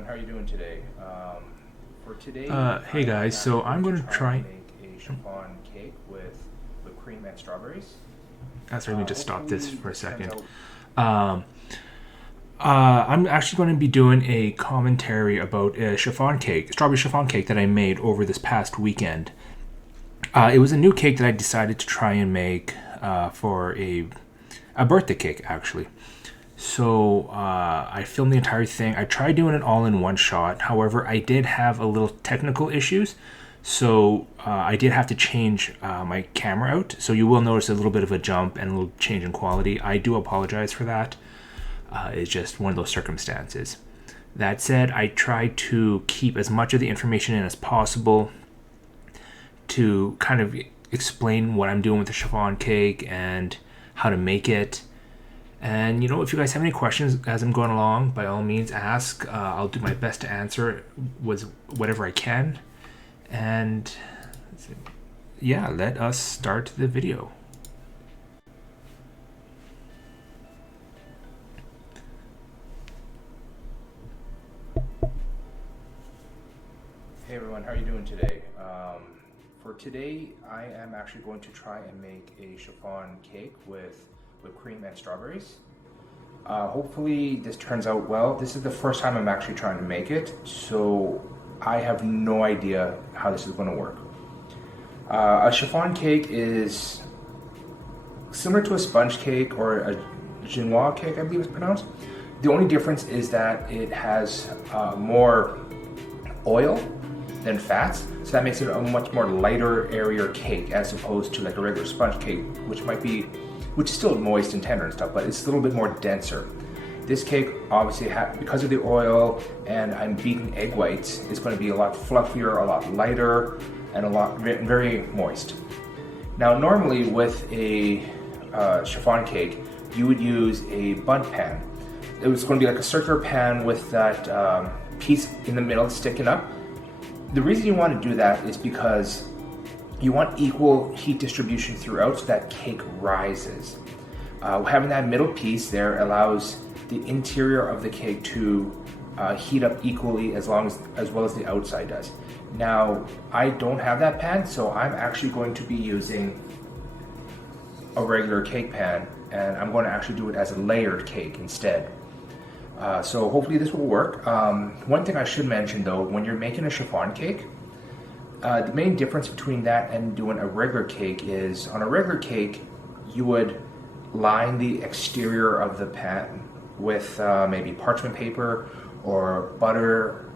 everyone, how are you doing today? For today, Hey guys, so I'm going to try. make a chiffon cake with whipped cream and strawberries. Let me just stop this for a second. Turns I'm actually going to be doing a commentary about a strawberry chiffon cake that I made over this past weekend. It was a new cake that I decided to try and make for a birthday cake, actually. So I filmed the entire thing. I tried doing it all in one shot. However, I did have a little technical issues. So I did have to change my camera out. So you will notice a little bit of a jump and a little change in quality. I do apologize for that. It's just one of those circumstances. That said, I tried to keep as much of the information in as possible to kind of explain what I'm doing with the chiffon cake and how to make it. And if you guys have any questions as I'm going along, by all means ask. I'll do my best to answer with whatever I can. And yeah, let us start the video. Hey everyone, how are you doing today? For today, I am actually going to try and make a chiffon cake with whipped cream and strawberries. Hopefully this turns out well. This is the first time I'm actually trying to make it, so I have no idea how this is going to work. A chiffon cake is similar to a sponge cake or a genoise cake, I believe it's pronounced. The only difference is that it has more oil than fats, so that makes it a much more lighter, airier cake as opposed to like a regular sponge cake, which is still moist and tender and stuff, but it's a little bit more denser. This cake obviously, because of the oil and I'm beating egg whites, it's going to be a lot fluffier, a lot lighter, and very moist. Now normally with a chiffon cake, you would use a bundt pan. It was going to be like a circular pan with that piece in the middle sticking up. The reason you want to do that is because you want equal heat distribution throughout so that cake rises. Having that middle piece there allows the interior of the cake to heat up equally as well as the outside does. Now, I don't have that pan, so I'm actually going to be using a regular cake pan, and I'm going to actually do it as a layered cake instead. So hopefully this will work. One thing I should mention though, when you're making a chiffon cake, the main difference between that and doing a regular cake is on a regular cake, you would line the exterior of the pan with maybe parchment paper or butter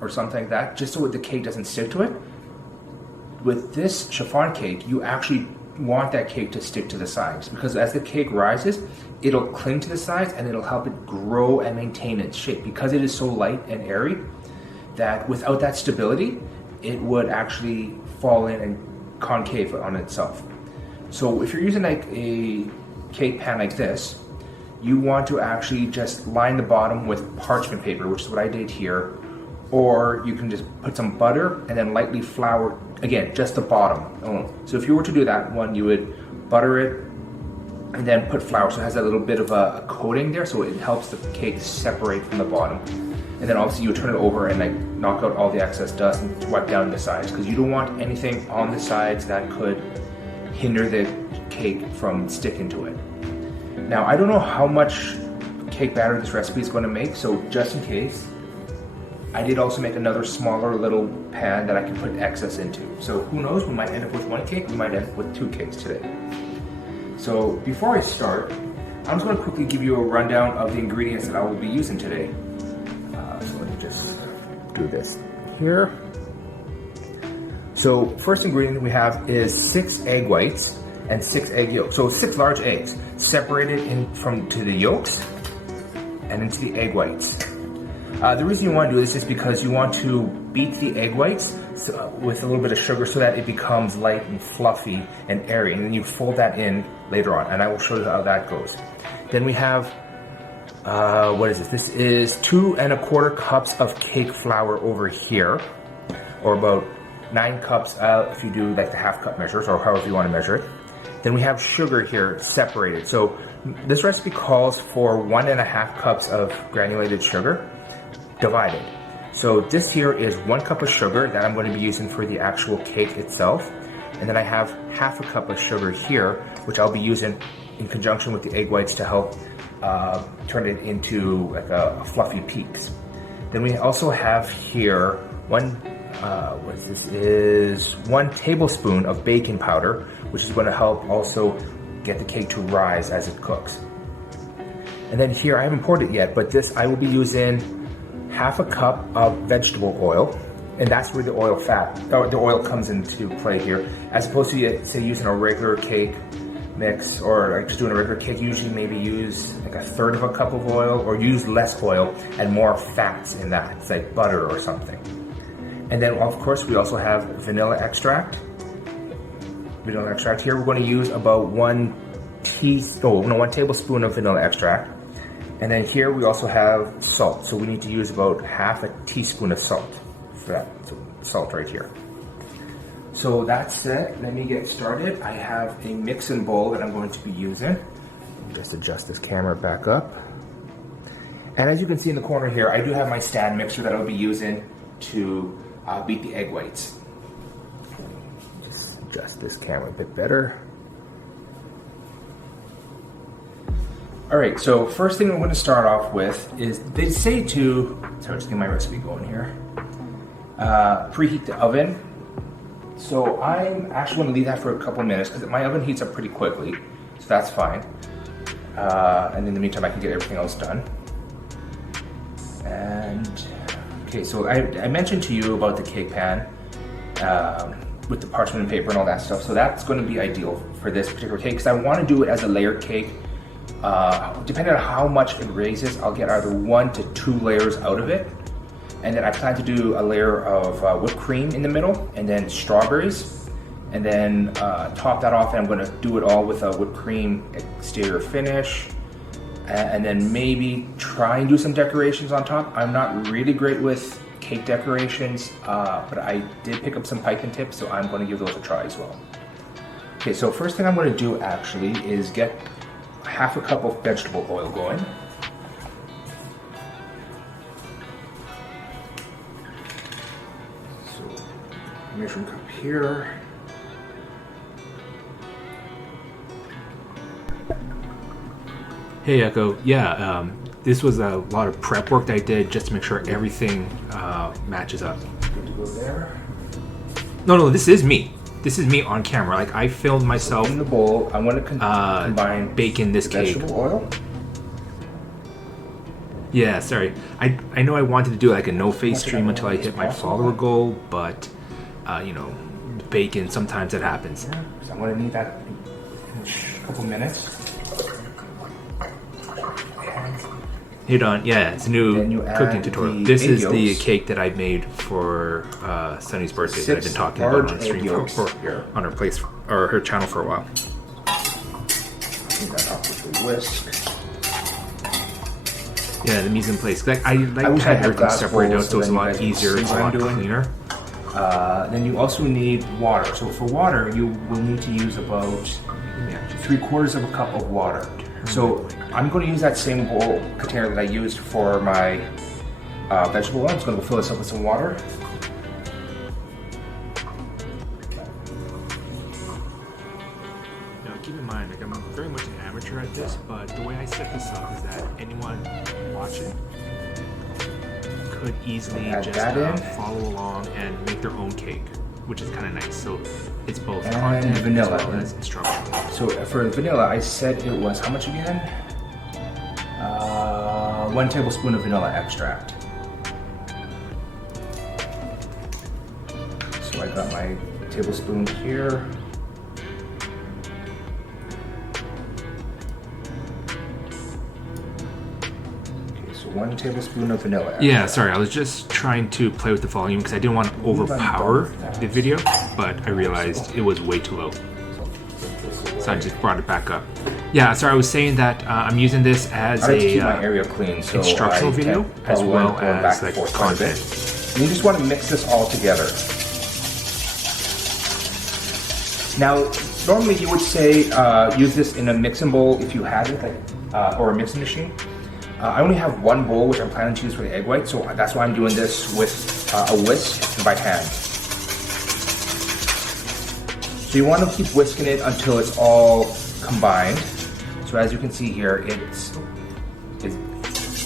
or something like that, just so the cake doesn't stick to it. With this chiffon cake, you actually want that cake to stick to the sides, because as the cake rises, it'll cling to the sides and it'll help it grow and maintain its shape, because it is so light and airy that without that stability, it would actually fall in and concave on itself. So if you're using like a cake pan like this, you want to actually just line the bottom with parchment paper, which is what I did here, or you can just put some butter and then lightly flour, again, just the bottom only. So if you were to do that one, you would butter it and then put flour, so it has a little bit of a coating there, so it helps the cake separate from the bottom. And then obviously you would turn it over and like knock out all the excess dust and wipe down the sides, because you don't want anything on the sides that could hinder the cake from sticking to it. Now, I don't know how much cake batter this recipe is going to make, so just in case, I did also make another smaller little pan that I can put excess into. So who knows, we might end up with one cake, we might end up with two cakes today. So before I start, I'm just going to quickly give you a rundown of the ingredients that I will be using today. So let me just do this here. So first ingredient we have is 6 egg whites and 6 egg yolks. So 6 large eggs separated to the yolks and into the egg whites. The reason you want to do this is because you want to beat the egg whites with a little bit of sugar so that it becomes light and fluffy and airy, and then you fold that in later on, and I will show you how that goes. Then we have, what is this? This is 2 1/4 cups of cake flour over here, or about 9 cups if you do like the half cup measures, or however you want to measure it. Then we have sugar here separated. So this recipe calls for 1.5 cups of granulated sugar. divided. So this here is 1 cup of sugar that I'm going to be using for the actual cake itself. And then I have half a cup of sugar here, which I'll be using in conjunction with the egg whites to help turn it into like a fluffy peaks. Then we also have here 1 tablespoon of baking powder, which is going to help also get the cake to rise as it cooks. And then here, I haven't poured it yet, but this I will be using half a cup of vegetable oil, and that's where the oil comes into play here, as opposed to say using a regular cake mix or like just doing a regular cake. Usually maybe use like 1/3 of a cup of oil, or use less oil and more fats in that. It's like butter or something. And then of course we also have vanilla extract. Vanilla extract here, we're going to use about 1 tablespoon of vanilla extract. And then here we also have salt. So we need to use about half a teaspoon of salt for that. So salt right here. So that's it. Let me get started. I have a mixing bowl that I'm going to be using. Just adjust this camera back up. And as you can see in the corner here, I do have my stand mixer that I'll be using to beat the egg whites. Just adjust this camera a bit better. All right, so first thing I'm going to start off with is they say to, sorry, just get my recipe going here. Preheat the oven. So I'm actually going to leave that for a couple of minutes because my oven heats up pretty quickly, so that's fine. And in the meantime, I can get everything else done. And okay, so I mentioned to you about the cake pan with the parchment paper and all that stuff. So that's going to be ideal for this particular cake because I want to do it as a layered cake. Depending on how much it raises, I'll get either 1 to 2 layers out of it. And then I plan to do a layer of whipped cream in the middle, and then strawberries. And then top that off, and I'm going to do it all with a whipped cream exterior finish. And then maybe try and do some decorations on top. I'm not really great with cake decorations, but I did pick up some piping tips, so I'm going to give those a try as well. Okay, so first thing I'm going to do actually is get half a cup of vegetable oil going. So measuring cup here. Hey Echo, yeah, this was a lot of prep work that I did just to make sure everything matches up. Good to go there. No, this is me. This is me on camera. Like I filmed myself in the bowl. I want to combine baking this cake. Vegetable oil. Yeah, sorry. I know I wanted to do like a no-face stream until I hit my follower goal, but you know, bacon, sometimes it happens. Yeah, so I'm going to need that in a couple minutes. Hold on, yeah, it's a new cooking tutorial. This is the cake that I made for Sunny's birthday that I've been talking about on stream for on her place or her channel for a while. Clean that up with the whisk. Yeah, the mise en place. Like I like to have everything separated out, so it's a lot easier, it's a lot cleaner. Then you also need water. So for water, you will need to use about 3/4 of a cup of water. So I'm going to use that same bowl container that I used for my vegetable oil. I'm just going to fill this up with some water. Now keep in mind, like I'm very much an amateur at this, but the way I set this up is that anyone watching could easily just follow along and make their own cake, which is kind of nice. So it's both content vanilla as well as instructional. So for the vanilla, I said it was how much again? 1 tablespoon of vanilla extract. So I got my tablespoon here. Okay, so 1 tablespoon of vanilla extract. Yeah, sorry, I was just trying to play with the volume because I didn't want to overpower the video, but I realized it was way too low. So I just brought it back up. Yeah, sorry, I was saying that I'm using this as I like to keep my area clean, so instructional video as well as like content. And you just want to mix this all together. Now, normally you would say use this in a mixing bowl if you had it, like, or a mixing machine. I only have one bowl, which I'm planning to use for the egg white, so that's why I'm doing this with a whisk and by hand. So you want to keep whisking it until it's all combined. So as you can see here, it's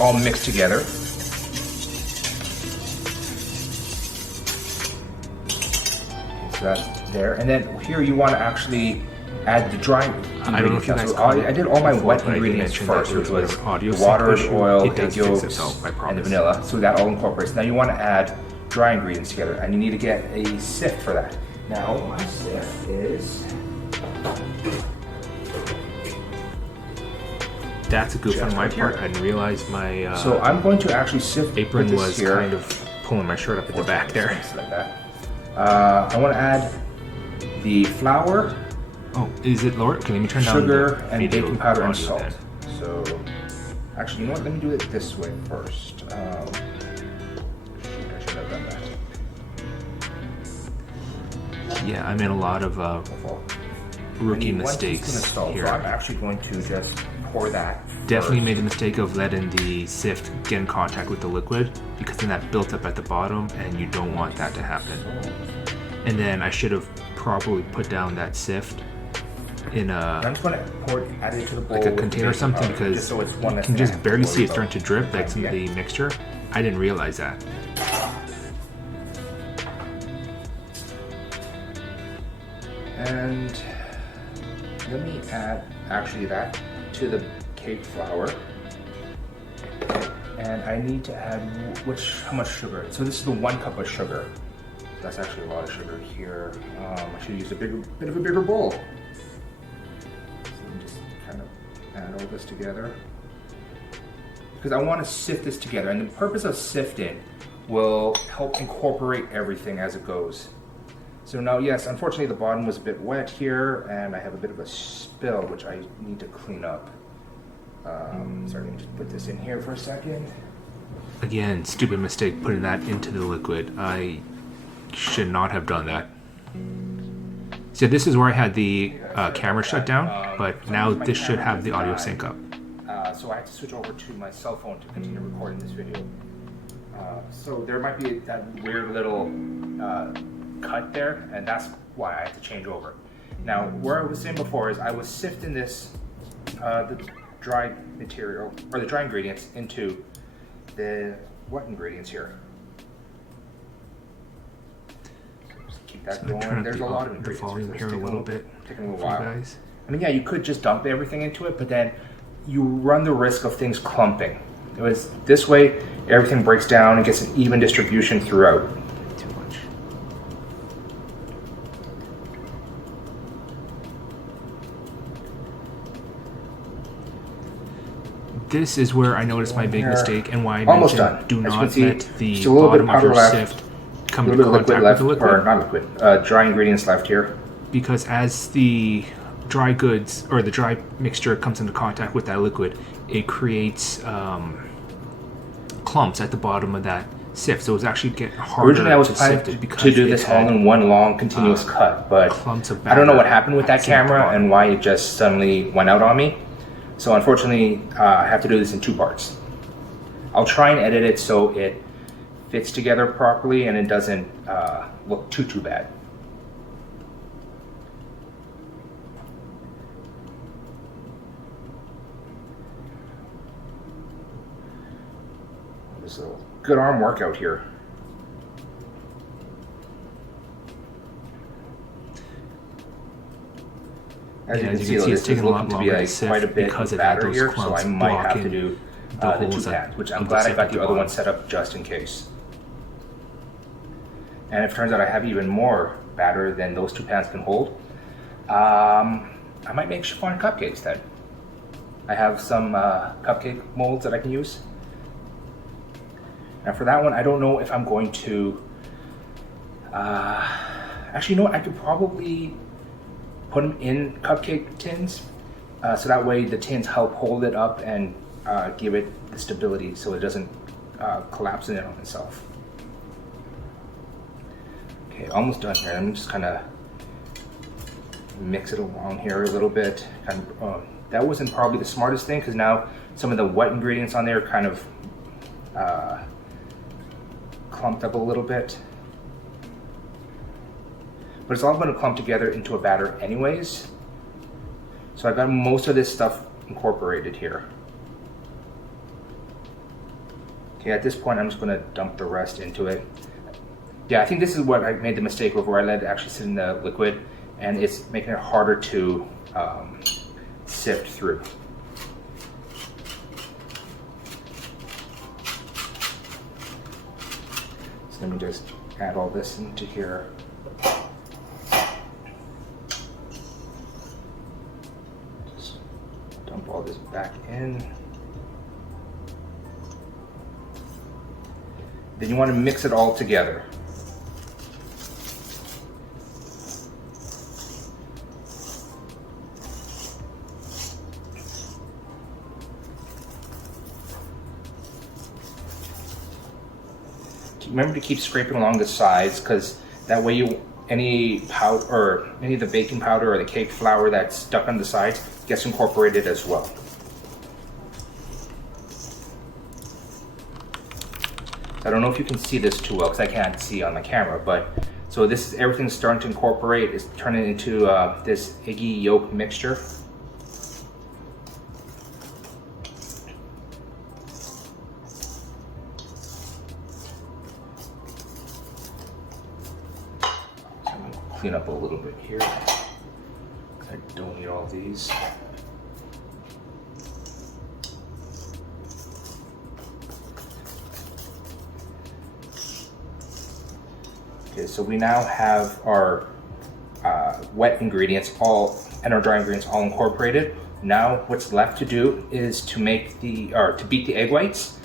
all mixed together. So that's there. And then here you want to actually add the dry ingredients. I don't know if you guys I did all my wet ingredients first, which was the water, the oil, egg yolks, and the vanilla. So that all incorporates. Now you want to add dry ingredients together, and you need to get a sift for that. Now my sift is... That's a goof on my part. I didn't realize my so I'm going to actually sift apron was here. Kind of pulling my shirt up at the back there. Like that. I want to add the flour. Oh, is it lower? Okay, let me turn down sugar and baking powder and salt. Then. So, actually, you know what? Let me do it this way first. Shoot, I should have done that. Yeah, I made a lot of rookie mistakes here. So I'm actually going to just pour that. Definitely made the mistake of letting the sift get in contact with the liquid, because then that built up at the bottom, and you don't want that to happen. And then I should have probably put down that sift in I'm just going to pour it, add it to the bowl, like a container or something, because so it's you can just barely see it starting to drip, like some of the mixture. I didn't realize that. And let me add actually that to the cake flour. And I need to add how much sugar? So this is the 1 cup of sugar. That's actually a lot of sugar here. I should use a bit of a bigger bowl. So let me just kind of add all this together, because I want to sift this together. And the purpose of sifting will help incorporate everything as it goes. So now, yes, unfortunately the bottom was a bit wet here, and I have a bit of a spill, which I need to clean up. Sorry, let me just put this in here for a second. Again, stupid mistake putting that into the liquid. I should not have done that. So this is where I had the camera shut down, but now this should have the audio sync up. So I have to switch over to my cell phone to continue recording this video. So there might be that weird little cut there, and that's why I have to change over. Now, where I was saying before is I was sifting this, the dry material, or the dry ingredients, into the wet ingredients here. Just keep that going. There's a lot of ingredients. The volume here a little bit. Taking a little while. Guys. I mean, yeah, you could just dump everything into it, but then you run the risk of things clumping. It was this way, everything breaks down and gets an even distribution throughout. Too much. This is where I noticed my big mistake, and why I mentioned do not let the bottom of your sift come into contact with the liquid. Or not liquid, dry ingredients left here. Because as the dry goods, or the dry mixture comes into contact with that liquid, it creates clumps at the bottom of that sift. So it's actually getting harder. Originally I was planning to do this all in one long continuous cut, but I don't know what happened with that camera and why it just suddenly went out on me. So unfortunately, I have to do this in 2 parts. I'll try and edit it so it fits together properly and it doesn't look too bad. This is a good arm workout here. As you can see, it's taking a lot longer to sift quite a bit of batter here, so I might have to do the 2 pans, which I'm glad I got the other one set up just in case. And if it turns out I have even more batter than those 2 pans can hold, I might make chiffon cupcakes then. I have some cupcake molds that I can use. And for that one, I don't know if I'm going to, actually, you know what, I could probably put them in cupcake tins, so that way the tins help hold it up and give it the stability so it doesn't collapse in on itself. Okay, almost done here. I'm just kind of mix it along here a little bit, kind of that wasn't probably the smartest thing, because now some of the wet ingredients on there kind of clumped up a little bit. But it's all going to clump together into a batter anyways. So I've got most of this stuff incorporated here. Okay, at this point I'm just going to dump the rest into it. Yeah, I think this is what I made the mistake of, where I let it actually sit in the liquid, and it's making it harder to sift through. So let me just add all this into here. Just dump all this back in. Then you want to mix it all together. Remember to keep scraping along the sides, because that way any powder or any of the baking powder or the cake flour that's stuck on the sides gets incorporated as well. I don't know if you can see this too well, because I can't see on the camera, but so this is everything's starting to incorporate. It's turning into this eggy yolk mixture. Clean up a little bit here, because I don't need all these. Okay, so we now have our wet ingredients all and our dry ingredients all incorporated. Now what's left to do is to beat the egg whites.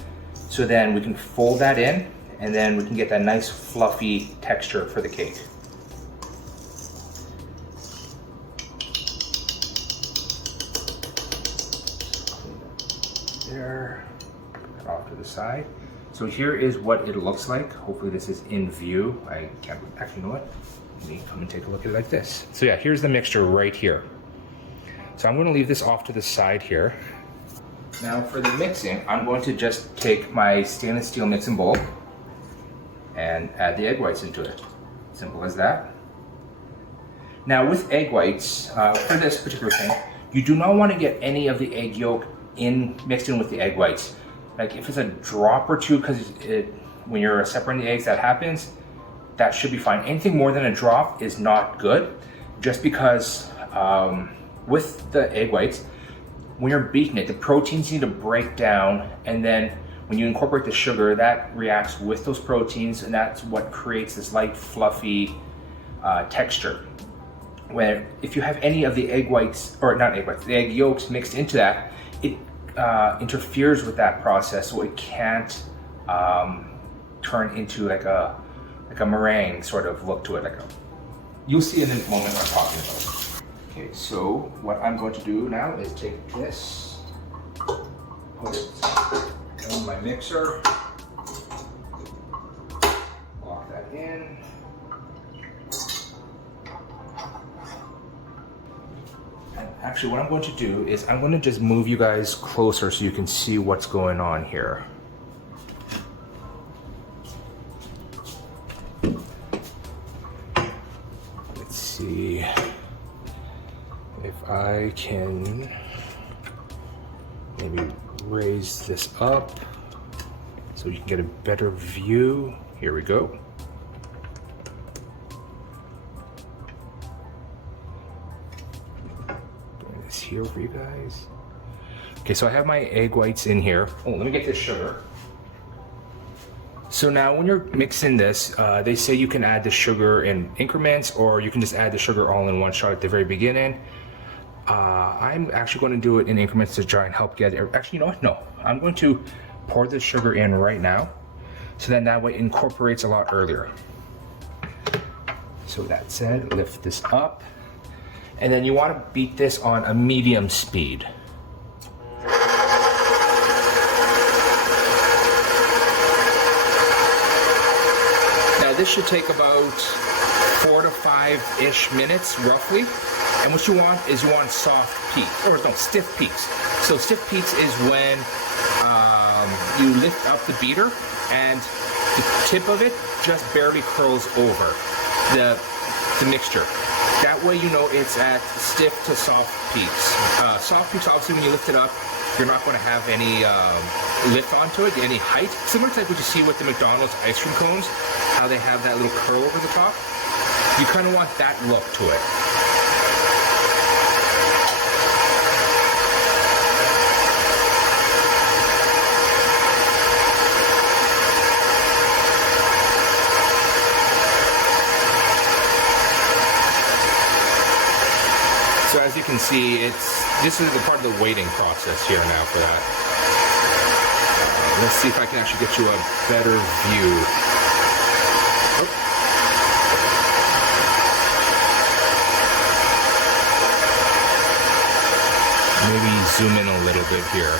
So then we can fold that in, and then we can get that nice fluffy texture for the cake. There, put that off to the side. So here is what it looks like. Hopefully this is in view. I can't actually, you know what? Let me come and take a look at it like this. So yeah, here's the mixture right here. So I'm going to leave this off to the side here. Now for the mixing, I'm going to just take my stainless steel mixing bowl and add the egg whites into it. Simple as that. Now with egg whites, for this particular thing, you do not want to get any of the egg yolk mixed in with the egg whites. Like if it's a drop or two, because when you're separating the eggs, that happens, that should be fine. Anything more than a drop is not good, just because with the egg whites, when you're beating it, the proteins need to break down, and then when you incorporate the sugar, that reacts with those proteins, and that's what creates this light, fluffy texture. Where if you have any of the egg whites, or not egg whites, the egg yolks mixed into that, it interferes with that process, so it can't turn into like a meringue sort of look to it. You'll see in a moment what I'm talking about. Okay, so what I'm going to do now is take this, put it in my mixer, lock that in. Actually, what I'm going to do is I'm going to just move you guys closer so you can see what's going on here. Let's see if I can maybe raise this up so you can get a better view. Here we go. Here for you guys. Okay, so I have my egg whites in here. Oh, let me get this sugar. So now when you're mixing this, they say you can add the sugar in increments, or you can just add the sugar all in one shot at the very beginning. I'm actually going to do it in increments to try and help get it. Actually, you know what? No, I'm going to pour the sugar in right now, so then that way it incorporates a lot earlier. So that said, lift this up. And then you want to beat this on a medium speed. Now this should take about 4 to 5-ish minutes roughly. And what you want is soft peaks, or no, stiff peaks. So stiff peaks is when you lift up the beater and the tip of it just barely curls over the mixture. That way you know it's at stiff to soft peaks. Soft peaks, obviously, when you lift it up, you're not going to have any lift onto it, any height. Similar to like what you see with the McDonald's ice cream cones, how they have that little curl over the top. You kind of want that look to it. So as you can see, this is the part of the waiting process here now for that. Let's see if I can actually get you a better view. Oh. Maybe zoom in a little bit here.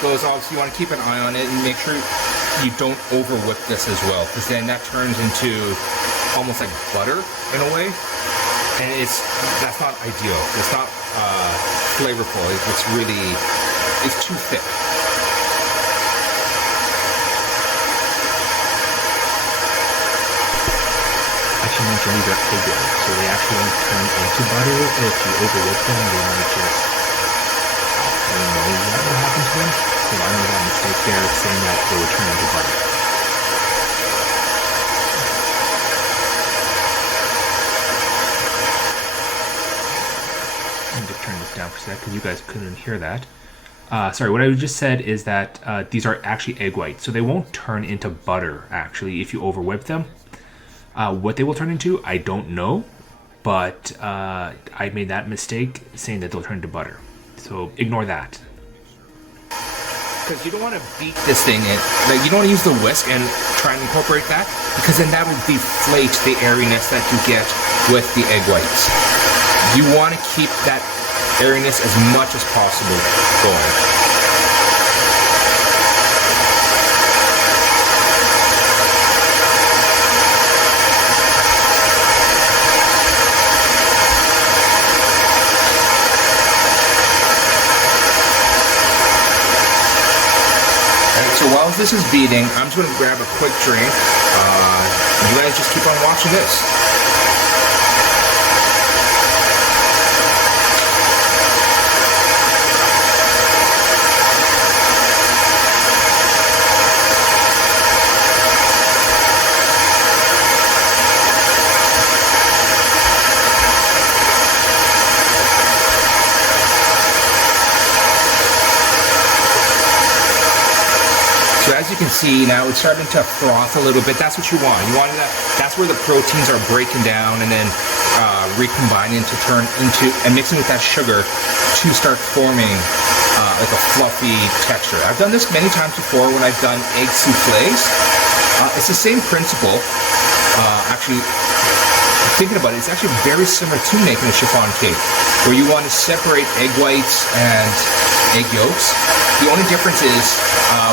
Goes, obviously you want to keep an eye on it and make sure you don't over whip this as well, because then that turns into almost like butter in a way, and that's not ideal. It's not flavorful. It's too thick. I should mention these are egg whites, so they actually won't turn into butter if you over whip them. They might just, I don't know what will happen to them. So I made that mistake there, saying that they would turn into butter. Let me just turn this down for a sec because you guys couldn't hear that. Sorry, what I just said is that these are actually egg whites, so they won't turn into butter actually if you over whip them. What they will turn into, I don't know, but I made that mistake saying that they'll turn into butter. So ignore that. Because you don't want to beat this thing in. Like, you don't want to use the whisk and try and incorporate that, because then that will deflate the airiness that you get with the egg whites. You want to keep that airiness as much as possible going. So while this is beating, I'm just going to grab a quick drink. You guys just keep on watching this. So as you can see now, it's starting to froth a little bit. That's what you want. You want that. That's where the proteins are breaking down and then recombining to turn into and mixing with that sugar to start forming like a fluffy texture. I've done this many times before when I've done egg souffles. It's the same principle. Actually, thinking about it, it's actually very similar to making a chiffon cake, where you want to separate egg whites and egg yolks. The only difference is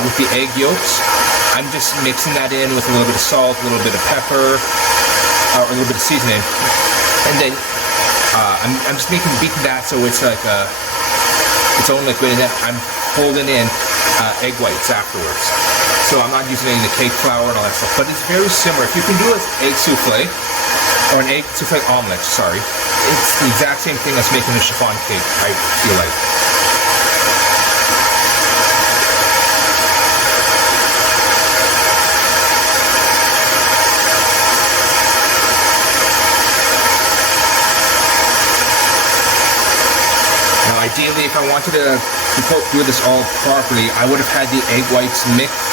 with the egg yolks, I'm just mixing that in with a little bit of salt, a little bit of pepper, or a little bit of seasoning, and then I'm just beating that so it's like its own liquid, and then I'm folding in egg whites afterwards. So I'm not using any of the cake flour and all that stuff, but it's very similar. If you can do an egg souffle, or an egg souffle omelet, sorry, it's the exact same thing as making a chiffon cake, I feel like. Ideally, if I wanted to do this all properly, I would have had the egg whites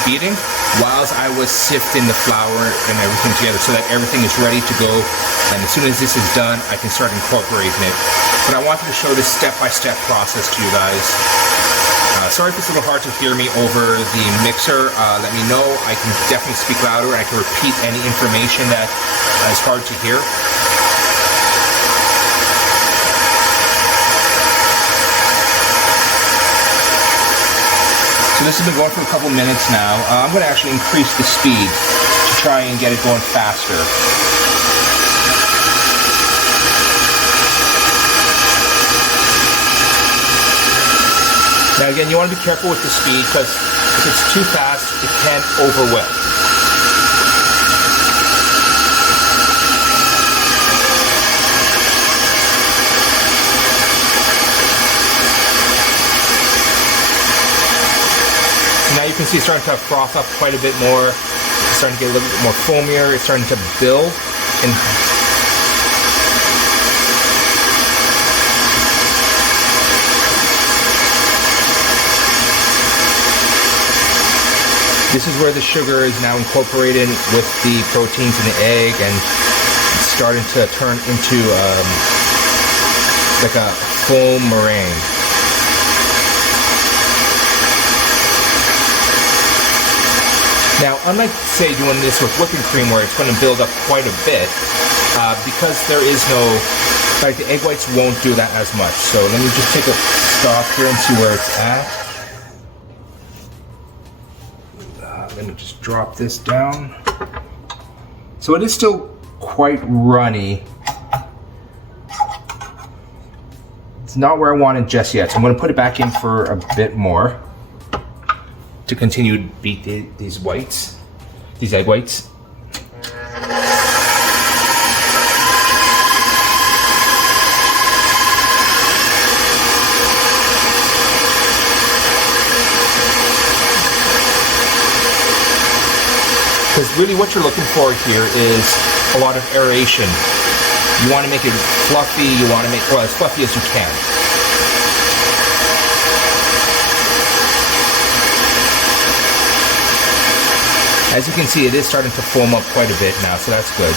beating whilst I was sifting the flour and everything together so that everything is ready to go. And as soon as this is done, I can start incorporating it. But I wanted to show this step-by-step process to you guys. Sorry if it's a little hard to hear me over the mixer. Let me know. I can definitely speak louder and I can repeat any information that is hard to hear. So this has been going for a couple minutes now. I'm going to actually increase the speed to try and get it going faster. Now again, you want to be careful with the speed because if it's too fast, it can overwhelm. So now you can see it's starting to froth up quite a bit more. It's starting to get a little bit more foamier. It's starting to build. And this is where the sugar is now incorporated with the proteins in the egg and it's starting to turn into like a foam meringue. Now, unlike, say, doing this with whipping cream where it's going to build up quite a bit, because there is no, like the egg whites won't do that as much. So let me just take a stop here and see where it's at. Let me just drop this down. So it is still quite runny. It's not where I want it just yet, so I'm going to put it back in for a bit more to continue to beat these whites, these egg whites. Because really what you're looking for here is a lot of aeration. You want to make it fluffy, you want to make, well, as fluffy as you can. As you can see, it is starting to foam up quite a bit now, so that's good.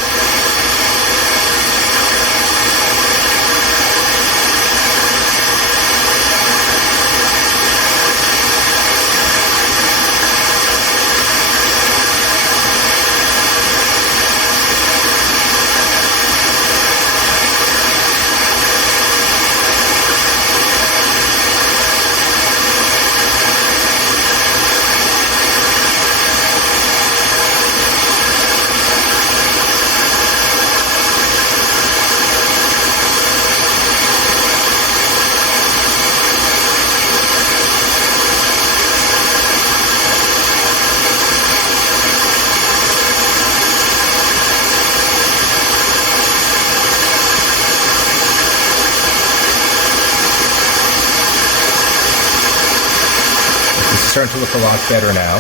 Starting to look a lot better now.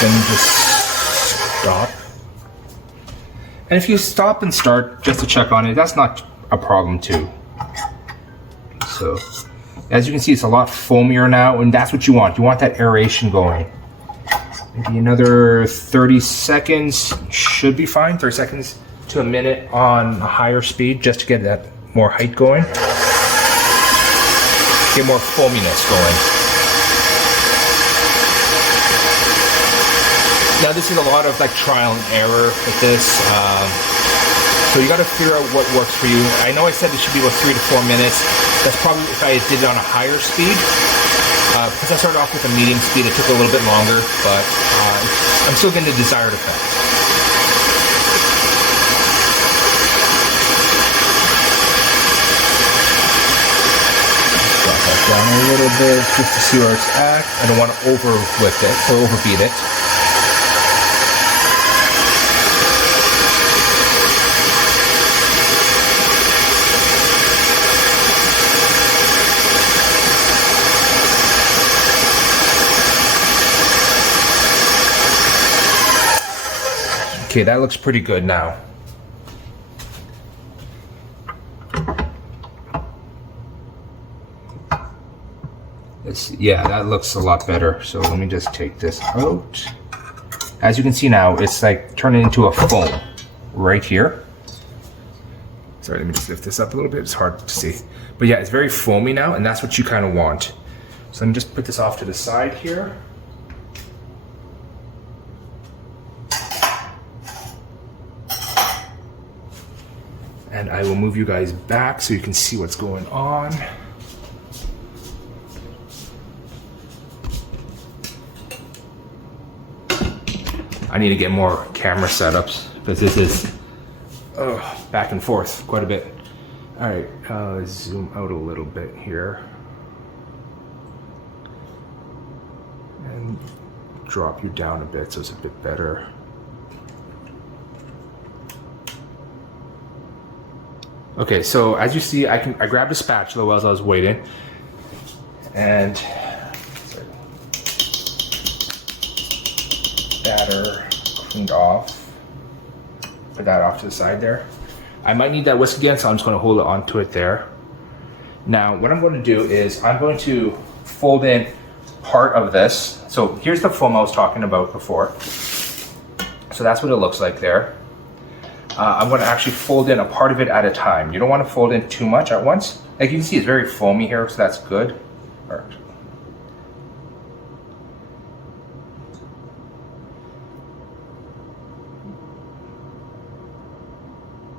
Then just stop. And if you stop and start just to check on it, that's not a problem too. So, as you can see, it's a lot foamier now, and that's what you want. You want that aeration going. Maybe another 30 seconds should be fine. 30 seconds to a minute on a higher speed just to get that more height going. Get more foaminess going. Now this is a lot of like trial and error with this, so you got to figure out what works for you. I know I said it should be about 3 to 4 minutes. That's probably if I did it on a higher speed. Because I started off with a medium speed, it took a little bit longer, but I'm still getting the desired effect. Drop that down a little bit just to see where it's at. I don't want to overbeat it. Okay, that looks pretty good now. Yeah, that looks a lot better. So let me just take this out. As you can see now, it's like turning into a foam right here. Sorry, let me just lift this up a little bit. It's hard to see. But yeah, it's very foamy now, and that's what you kind of want. So let me just put this off to the side here. And I will move you guys back so you can see what's going on. I need to get more camera setups because this is back and forth quite a bit. All right, zoom out a little bit here. And drop you down a bit so it's a bit better. Okay, so as you see, I grabbed a spatula while I was waiting, and batter cleaned off. Put that off to the side there. I might need that whisk again, so I'm just going to hold it onto it there. Now, what I'm going to do is I'm going to fold in part of this. So here's the foam I was talking about before. So that's what it looks like there. I'm going to actually fold in a part of it at a time. You don't want to fold in too much at once. Like you can see, it's very foamy here, so that's good.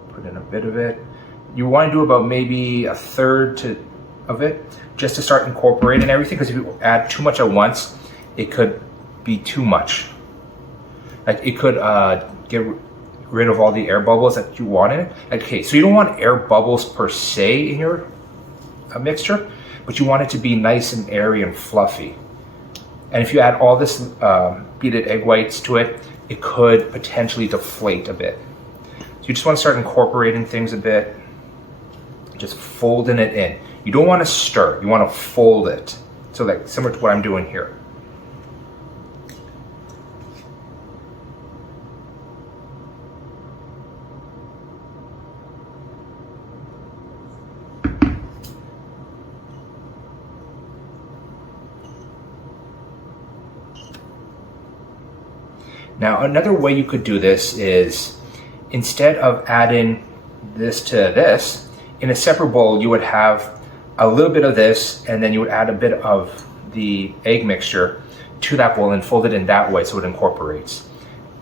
Put in a bit of it. You want to do about maybe a third of it, just to start incorporating everything, because if you add too much at once, it could be too much. Like it could get rid of all the air bubbles that you want in it. Okay, so you don't want air bubbles per se in your mixture, but you want it to be nice and airy and fluffy. And if you add all this beaten egg whites to it, it could potentially deflate a bit. So you just want to start incorporating things a bit, just folding it in. You don't want to stir, you want to fold it. So like similar to what I'm doing here. Now, another way you could do this is, instead of adding this to this, in a separate bowl, you would have a little bit of this, and then you would add a bit of the egg mixture to that bowl and fold it in that way so it incorporates.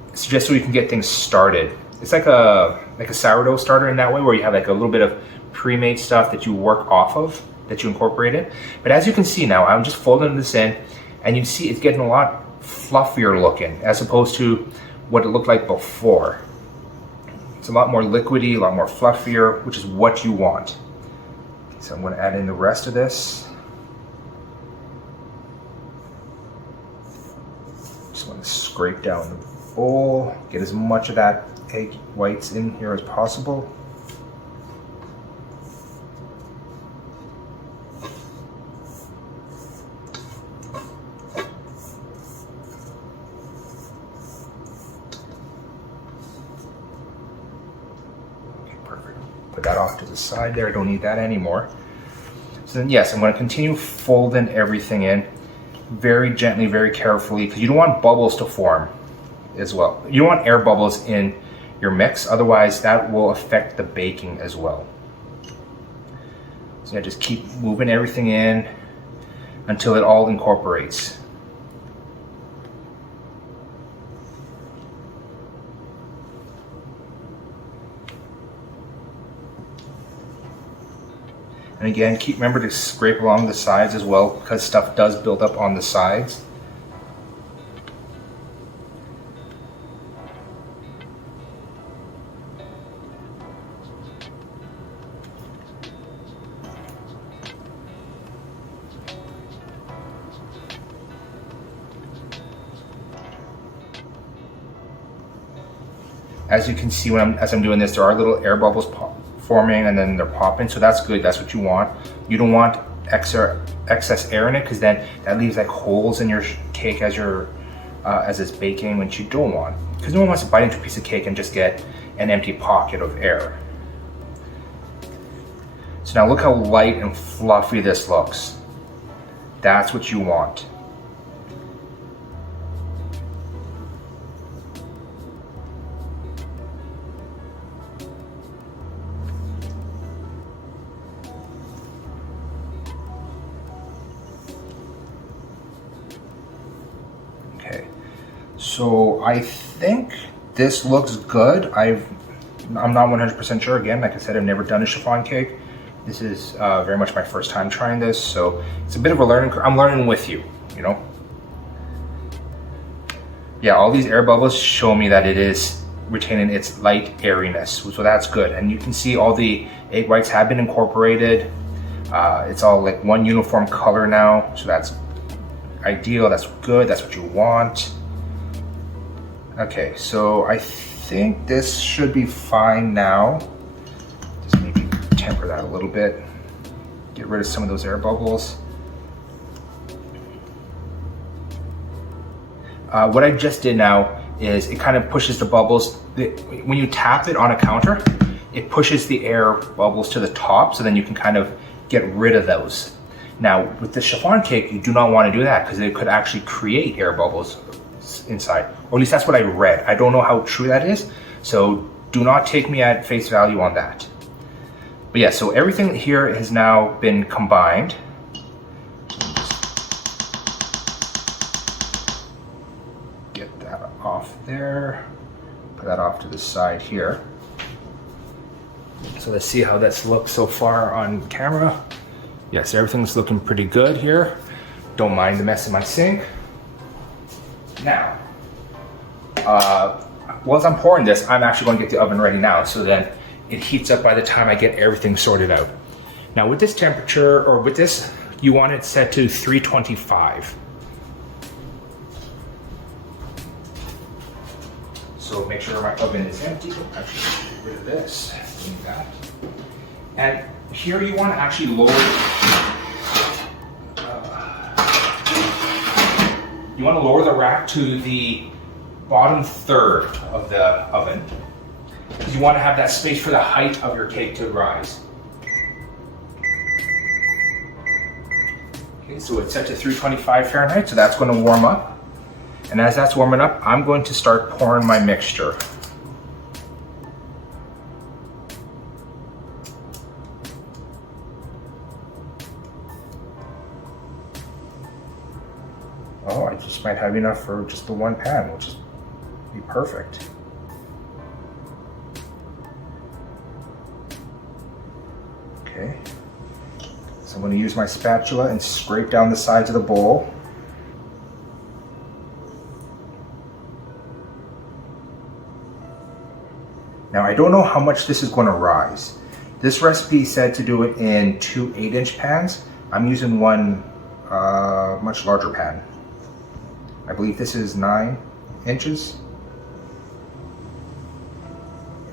It's just so you can get things started. It's like a sourdough starter in that way, where you have like a little bit of pre-made stuff that you work off of, that you incorporate it. But as you can see now, I'm just folding this in, and you see it's getting a lot fluffier looking as opposed to what it looked like before. It's a lot more liquidy, a lot more fluffier, which is what you want. So I'm going to add in the rest of this. Just want to scrape down the bowl, get as much of that egg whites in here as possible. Put that off to the side there, I don't need that anymore. So then yes, I'm going to continue folding everything in very gently, very carefully, because you don't want bubbles to form as well. You don't want air bubbles in your mix, otherwise that will affect the baking as well. So I just keep moving everything in until it all incorporates. And again, remember to scrape along the sides as well, because stuff does build up on the sides. As you can see, as I'm doing this, there are little air bubbles forming, and then they're popping, so that's good. That's what you want. You don't want excess air in it, because then that leaves like holes in your cake as it's baking, which you don't want, because no one wants to bite into a piece of cake and just get an empty pocket of air. So now look how light and fluffy this looks. That's what you want. So I think this looks good. I'm not 100% sure. Again, like I said, I've never done a chiffon cake. This is very much my first time trying this, so it's a bit of a learning curve. I'm learning with you, you know? Yeah, all these air bubbles show me that it is retaining its light airiness, so that's good. And you can see all the egg whites have been incorporated. It's all like one uniform color now, so that's ideal, that's good, that's what you want. Okay, so I think this should be fine now. Just maybe temper that a little bit. Get rid of some of those air bubbles. What I just did now is it kind of pushes the bubbles. When you tap it on a counter, it pushes the air bubbles to the top, so then you can kind of get rid of those. Now, with the chiffon cake, you do not want to do that because it could actually create air bubbles inside. Or at least that's what I read. I don't know how true that is, so do not take me at face value on that. But yeah, so everything here has now been combined. Get that off there. Put that off to the side here. So let's see how this looks so far on camera. Yes, everything's looking pretty good here. Don't mind the mess in my sink. Now, while I'm pouring this, I'm actually going to get the oven ready now, so then it heats up by the time I get everything sorted out. Now with this temperature, or with this, you want it set to 325. So make sure my oven is empty. Actually, get rid of this. Need that. And here you want to actually lower. You want to lower the rack to the bottom third of the oven, because you want to have that space for the height of your cake to rise. Okay, so it's set to 325 Fahrenheit, so that's going to warm up. And as that's warming up, I'm going to start pouring my mixture. Oh, I just might have enough for just the one pan, which is be perfect. Okay, so I'm going to use my spatula and scrape down the sides of the bowl. Now I don't know how much this is going to rise. This recipe said to do it in 2 8-inch pans. I'm using one much larger pan. I believe this is 9 inches.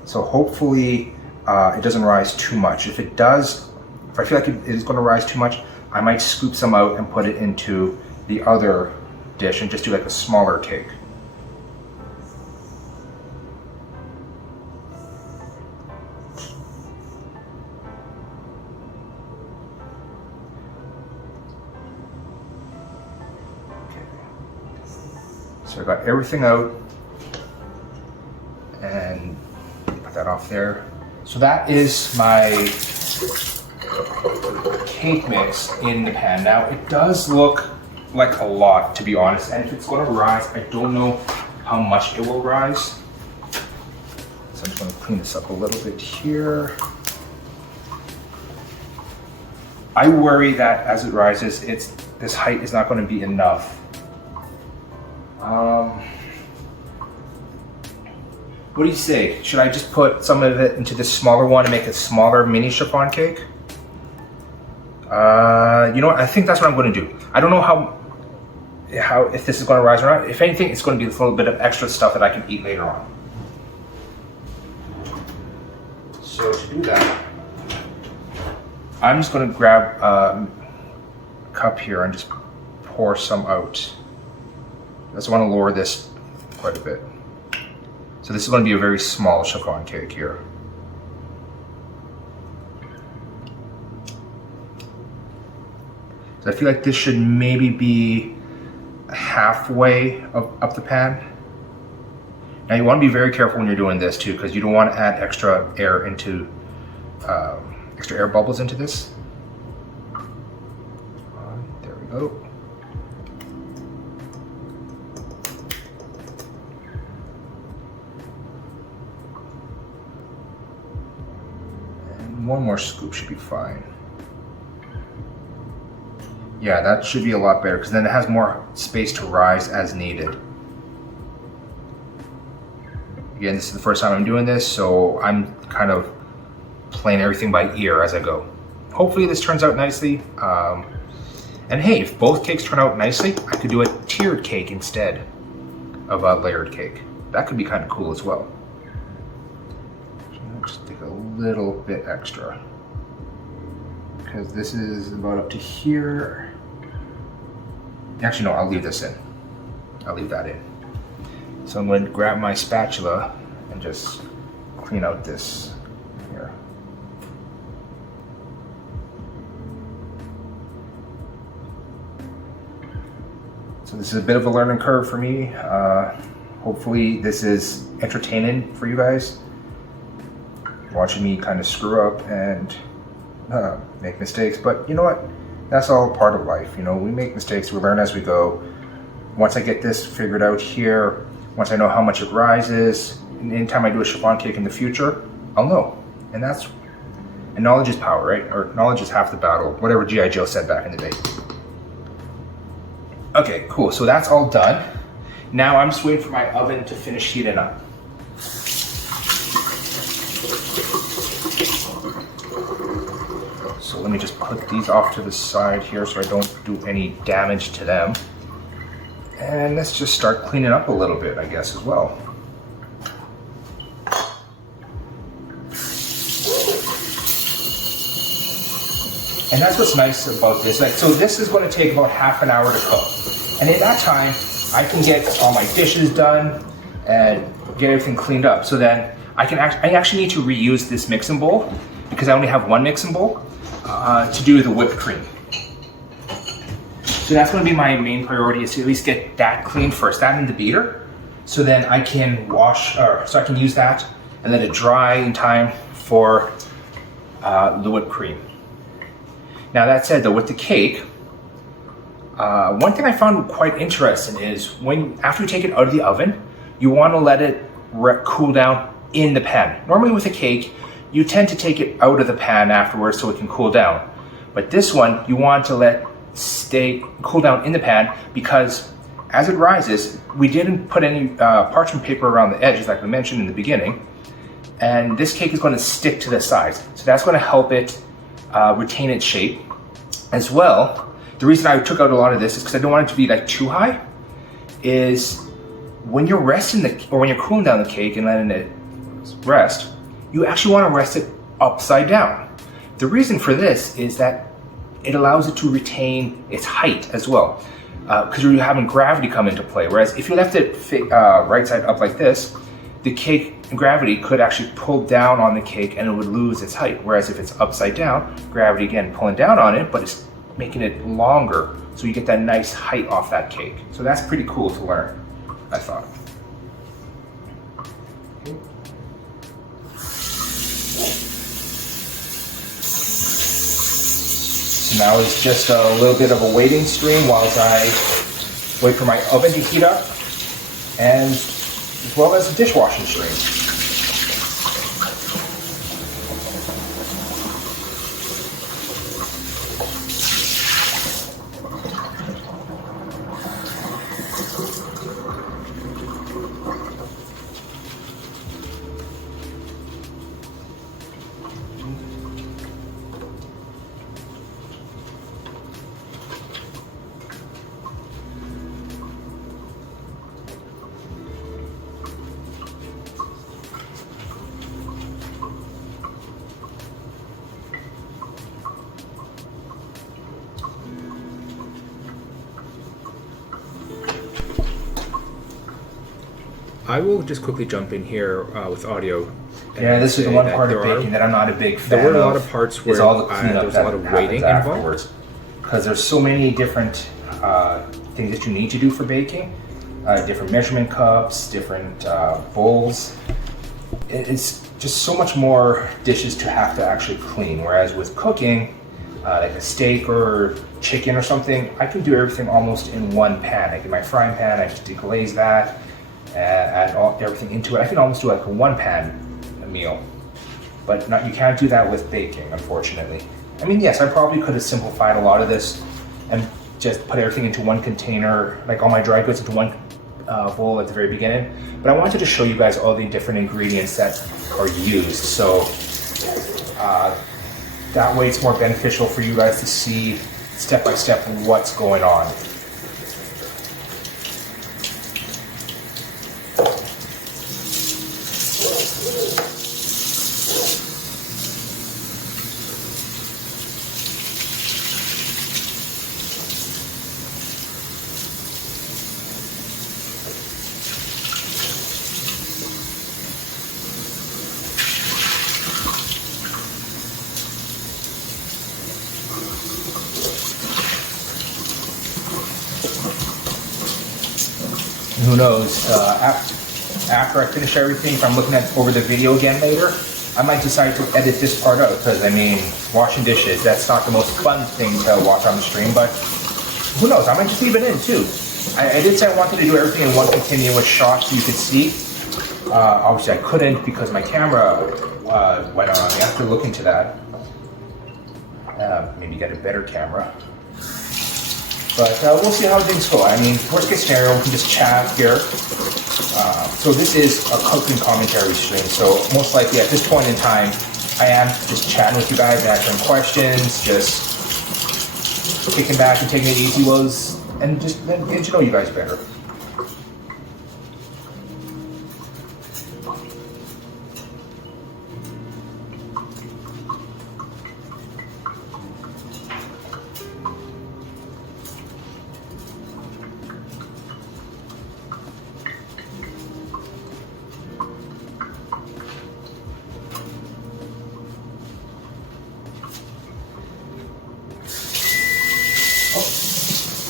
So hopefully it doesn't rise too much. If it does, if I feel like it is going to rise too much, I might scoop some out and put it into the other dish and just do like a smaller cake. So I got everything out and put that off there. So that is my cake mix in the pan. Now it does look like a lot, to be honest, and if it's going to rise, I don't know how much it will rise. So I'm just going to clean this up a little bit here. I worry that as it rises, this height is not going to be enough. What do you say? Should I just put some of it into this smaller one and make a smaller mini chiffon cake? You know what? I think that's what I'm going to do. I don't know how if this is going to rise or not. If anything, it's going to be a little bit of extra stuff that I can eat later on. So to do that, I'm just going to grab a cup here and just pour some out. I just want to lower this quite a bit. So this is going to be a very small chiffon cake here. So I feel like this should maybe be halfway up the pan. Now you want to be very careful when you're doing this too, because you don't want to add extra air into extra air bubbles into this. There we go. one more scoop should be fine. Yeah, that should be a lot better because then it has more space to rise as needed. Again, this is the first time I'm doing this, so I'm kind of playing everything by ear as I go. Hopefully this turns out nicely. And hey, if both cakes turn out nicely, I could do a tiered cake instead of a layered cake. That could be kind of cool as well. Just take a little bit extra, because this is about up to here. Actually, no, I'll leave this in. I'll leave that in. So I'm going to grab my spatula and just clean out this here. So this is a bit of a learning curve for me. Hopefully this is entertaining for you guys. Watching me kind of screw up and make mistakes, but you know what? That's all part of life. You know, we make mistakes, we learn as we go. Once I get this figured out here, once I know how much it rises, and anytime I do a chiffon cake in the future, I'll know. And knowledge is power, right? Or knowledge is half the battle, whatever G.I. Joe said back in the day. Okay, cool, so that's all done. Now I'm just waiting for my oven to finish heating up. So let me just put these off to the side here so I don't do any damage to them. And let's just start cleaning up a little bit, I guess, as well. And that's what's nice about this. Like, so this is going to take about half an hour to cook. And in that time, I can get all my dishes done and get everything cleaned up. So then I actually need to reuse this mixing bowl because I only have one mixing bowl to do the whipped cream. So that's going to be my main priority, is to at least get that clean first, that in the beater. So then I can so I can use that and let it dry in time for the whipped cream. Now that said though, with the cake, one thing I found quite interesting is after you take it out of the oven, you want to let it cool down in the pan. Normally with a cake, you tend to take it out of the pan afterwards so it can cool down. But this one, you want to let cool down in the pan, because as it rises, we didn't put any parchment paper around the edges like we mentioned in the beginning. And this cake is going to stick to the sides. So that's going to help it retain its shape. As well, the reason I took out a lot of this is because I don't want it to be like too high, is when you're when you're cooling down the cake and letting it rest, you actually want to rest it upside down. The reason for this is that it allows it to retain its height as well, because you're having gravity come into play. Whereas if you left it right side up like this, the cake gravity could actually pull down on the cake and it would lose its height. Whereas if it's upside down, gravity again pulling down on it, but it's making it longer, so you get that nice height off that cake. So that's pretty cool to learn, I thought. So now it's just a little bit of a waiting stream whilst I wait for my oven to heat up, and as well as a dishwashing stream. I will just quickly jump in here with audio. Yeah, this is the one part of baking that I'm not a big fan of. There were a lot of parts where all the cleanup there's a lot of waiting involved. Because there's so many different things that you need to do for baking. Different measurement cups, different bowls. It's just so much more dishes to have to actually clean. Whereas with cooking, like a steak or chicken or something, I can do everything almost in one pan. I get my frying pan, I just deglaze that, add everything into it. I can almost do like a one pan meal. but you can't do that with baking, unfortunately. I mean, yes, I probably could have simplified a lot of this and just put everything into one container, like all my dry goods into one bowl at the very beginning. But I wanted to show you guys all the different ingredients that are used. So that way it's more beneficial for you guys to see step by step what's going on. Who knows, after I finish everything, if I'm looking over the video again later, I might decide to edit this part out, because I mean, washing dishes, that's not the most fun thing to watch on the stream, but who knows, I might just leave it in too. I did say I wanted to do everything in one continuous shot so you could see. Obviously I couldn't because my camera went on. I have to look into that. Maybe get a better camera. But we'll see how things go. I mean, worst case scenario, we can just chat here. So this is a cooking commentary stream. So most likely at this point in time, I am just chatting with you guys, answering questions, just kicking back and taking it easy and just getting to know you guys better.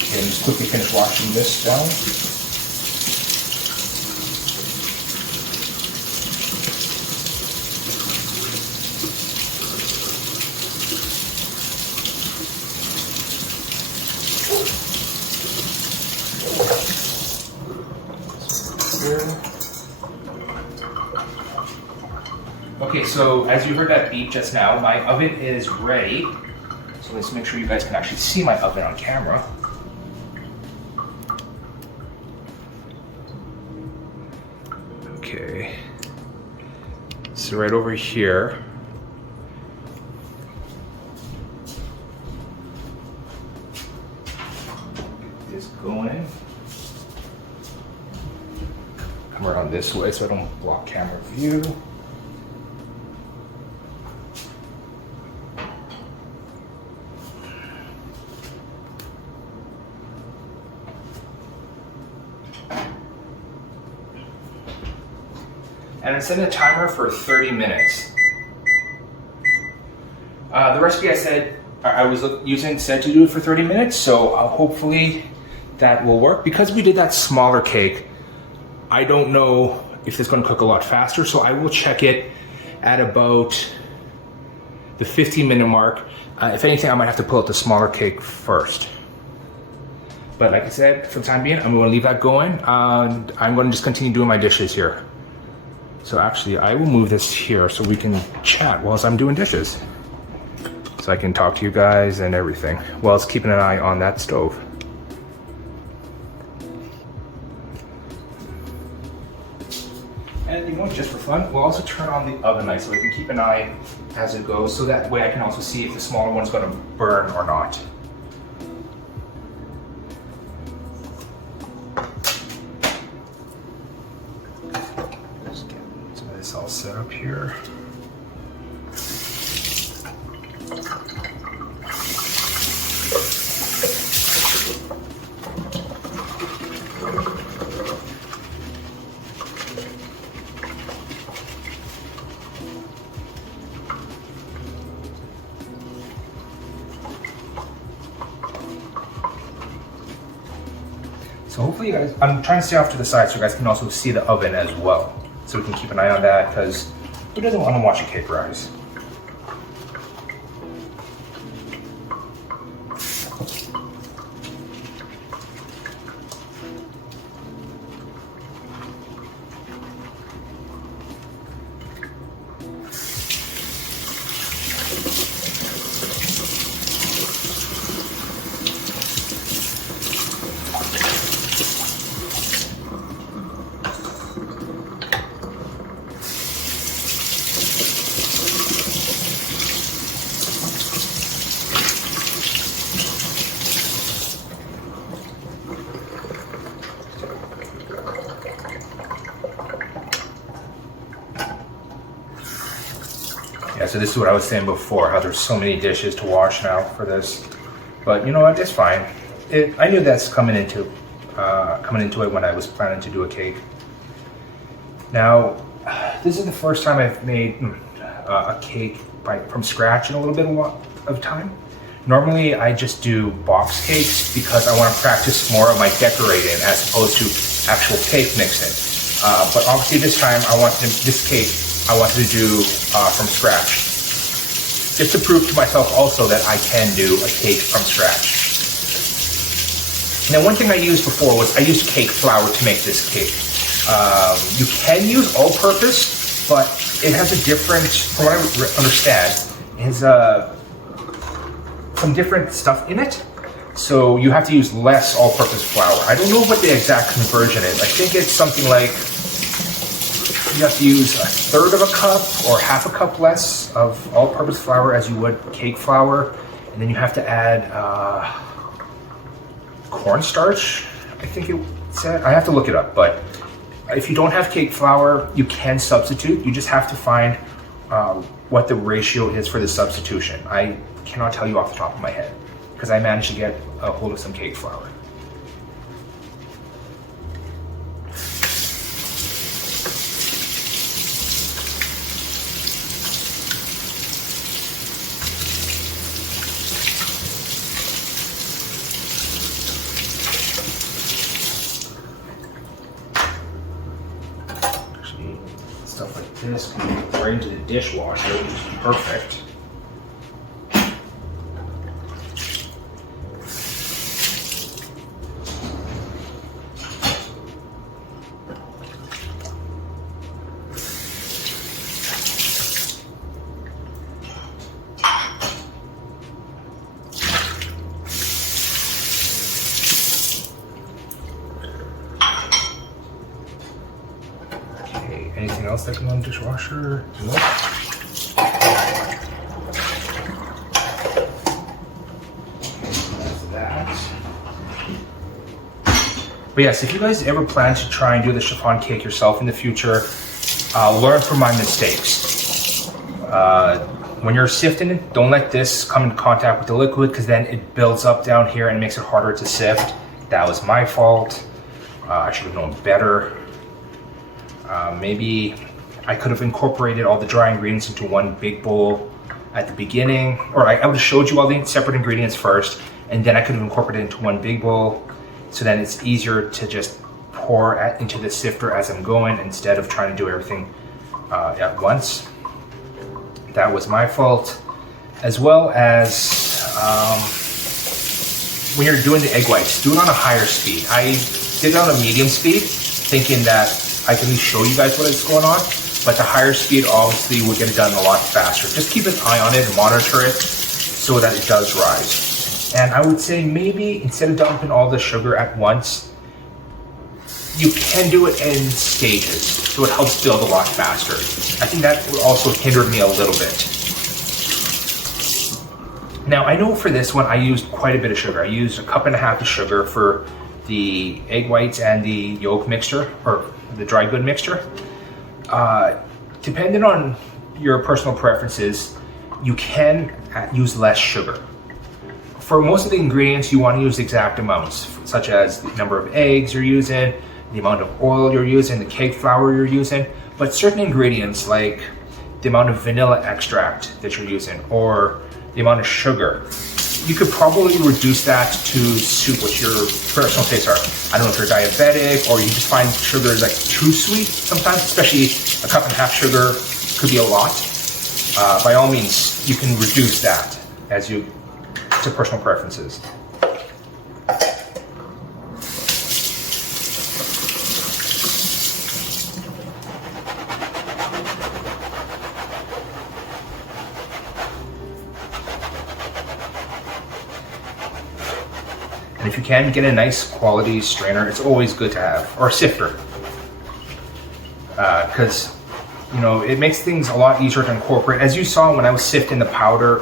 And just quickly finish washing this down. Okay, so as you heard that beep just now, my oven is ready. So let's make sure you guys can actually see my oven on camera. Okay, so right over here, get this going. Come around this way so I don't block camera view. And I'm setting a timer for 30 minutes. The recipe I was using said to do it for 30 minutes, so hopefully that will work. Because we did that smaller cake, I don't know if it's going to cook a lot faster, so I will check it at about the 15-minute mark. If anything, I might have to pull out the smaller cake first. But like I said, for the time being, I'm going to leave that going, and I'm going to just continue doing my dishes here. So actually, I will move this here so we can chat whilst I'm doing dishes. So I can talk to you guys and everything, whilst keeping an eye on that stove. And you know, just for fun, we'll also turn on the oven light so we can keep an eye as it goes, so that way I can also see if the smaller one's gonna burn or not. All set up here. So hopefully you guys, I'm trying to stay off to the side so you guys can also see the oven as well. So we can keep an eye on that, because who doesn't want to watch a cake rise? Yeah, so this is what I was saying before, how there's so many dishes to wash now for this. But you know what, it's fine. I knew that's coming into it when I was planning to do a cake. Now, this is the first time I've made a cake from scratch in a little bit of time. Normally, I just do box cakes because I want to practice more of my decorating as opposed to actual cake mixing. But obviously this time, this cake I wanted to do from scratch. Just to prove to myself also that I can do a cake from scratch. Now, one thing I used before was I used cake flour to make this cake. You can use all-purpose, but it has a different, from what I understand, is some different stuff in it. So you have to use less all-purpose flour. I don't know what the exact conversion is. I think it's something like you have to use 1/3 of a cup or 1/2 a cup less of all-purpose flour as you would cake flour. And then you have to add cornstarch, I think it said. I have to look it up, but if you don't have cake flour, you can substitute. You just have to find what the ratio is for the substitution. I cannot tell you off the top of my head because I managed to get a hold of some cake flour. Stuff like this can go right into the dishwasher, which is perfect. Anything else that can go in the dishwasher? Nope. That. But yes, if you guys ever plan to try and do the chiffon cake yourself in the future, learn from my mistakes. When you're sifting it, don't let this come in contact with the liquid because then it builds up down here and makes it harder to sift. That was my fault. I should have known better. Maybe I could have incorporated all the dry ingredients into one big bowl at the beginning, or I would have showed you all the separate ingredients first, and then I could have incorporated it into one big bowl, so then it's easier to just pour into the sifter as I'm going instead of trying to do everything at once. That was my fault, as well as when you're doing the egg whites, do it on a higher speed. I did it on a medium speed, thinking that I can at least show you guys what is going on, but the higher speed obviously will get it done a lot faster. Just keep an eye on it and monitor it so that it does rise. And I would say maybe instead of dumping all the sugar at once, you can do it in stages, so it helps build a lot faster. I think that also hindered me a little bit. Now I know for this one I used quite a bit of sugar. I used 1.5 cups of sugar for the egg whites and the yolk mixture, or the dry good mixture. Depending on your personal preferences, you can use less sugar. For most of the ingredients, you want to use exact amounts, such as the number of eggs you're using, the amount of oil you're using, the cake flour you're using. But certain ingredients, like the amount of vanilla extract that you're using, or the amount of sugar, you could probably reduce that to suit what your personal tastes are. I don't know if you're diabetic or you just find sugar is like too sweet sometimes, especially 1.5 cups sugar could be a lot. By all means, you can reduce that to personal preferences. And if you can get a nice quality strainer, it's always good to have, or a sifter, because you know it makes things a lot easier to incorporate. As you saw when I was sifting the powder,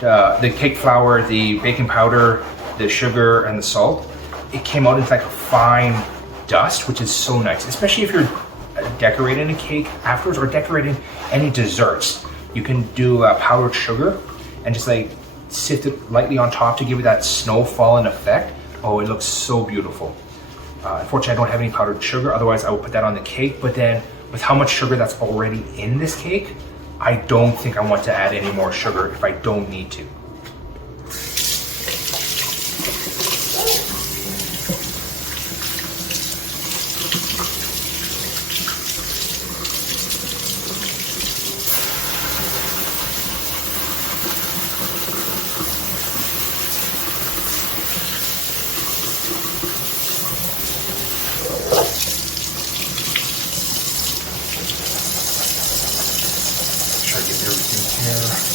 the cake flour, the baking powder, the sugar, and the salt, it came out into like a fine dust, which is so nice, especially if you're decorating a cake afterwards or decorating any desserts. You can do powdered sugar and just like sift it lightly on top to give it that snow falling effect. Oh, it looks so beautiful. Unfortunately, I don't have any powdered sugar. Otherwise, I would put that on the cake. But then with how much sugar that's already in this cake, I don't think I want to add any more sugar if I don't need to. Try to get everything here.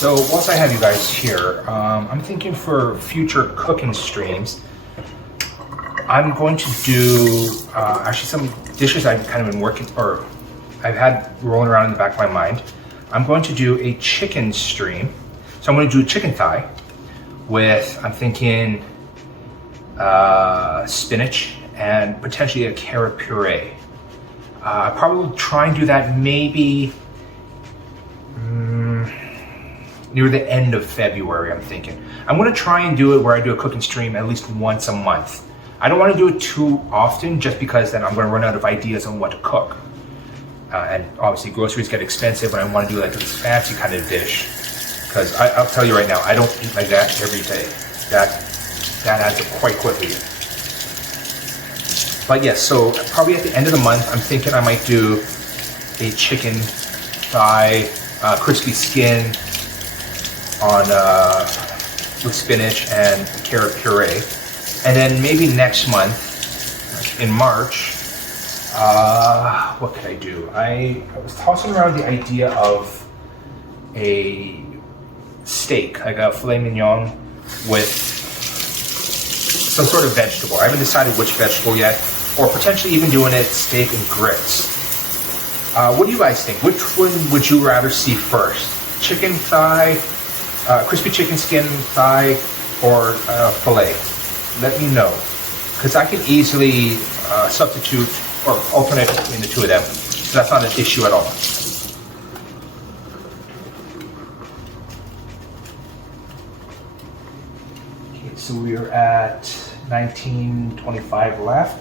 So once I have you guys here, I'm thinking for future cooking streams, I'm going to do actually some dishes I've kind of been working, or I've had rolling around in the back of my mind. I'm going to do a chicken stream. So I'm going to do a chicken thigh with, I'm thinking, spinach and potentially a carrot puree. I probably will try and do that maybe near the end of February, I'm thinking. I'm gonna try and do it where I do a cooking stream at least once a month. I don't wanna do it too often just because then I'm gonna run out of ideas on what to cook. And obviously groceries get expensive and I wanna do like this fancy kind of dish. Because I'll tell you right now, I don't eat like that every day. That adds up quite quickly. But yes, so probably at the end of the month, I'm thinking I might do a chicken thigh, crispy skin, on with spinach and carrot puree, and then maybe next month in March, what could I do? I was tossing around the idea of a steak, like a filet mignon with some sort of vegetable. I haven't decided which vegetable yet, or potentially even doing it steak and grits. What do you guys think? Which one would you rather see first? Chicken thigh, crispy chicken skin thigh, or filet? Let me know, because I can easily substitute or alternate between the two of them, so that's not an issue at all. Okay, so we're at 19:25 left.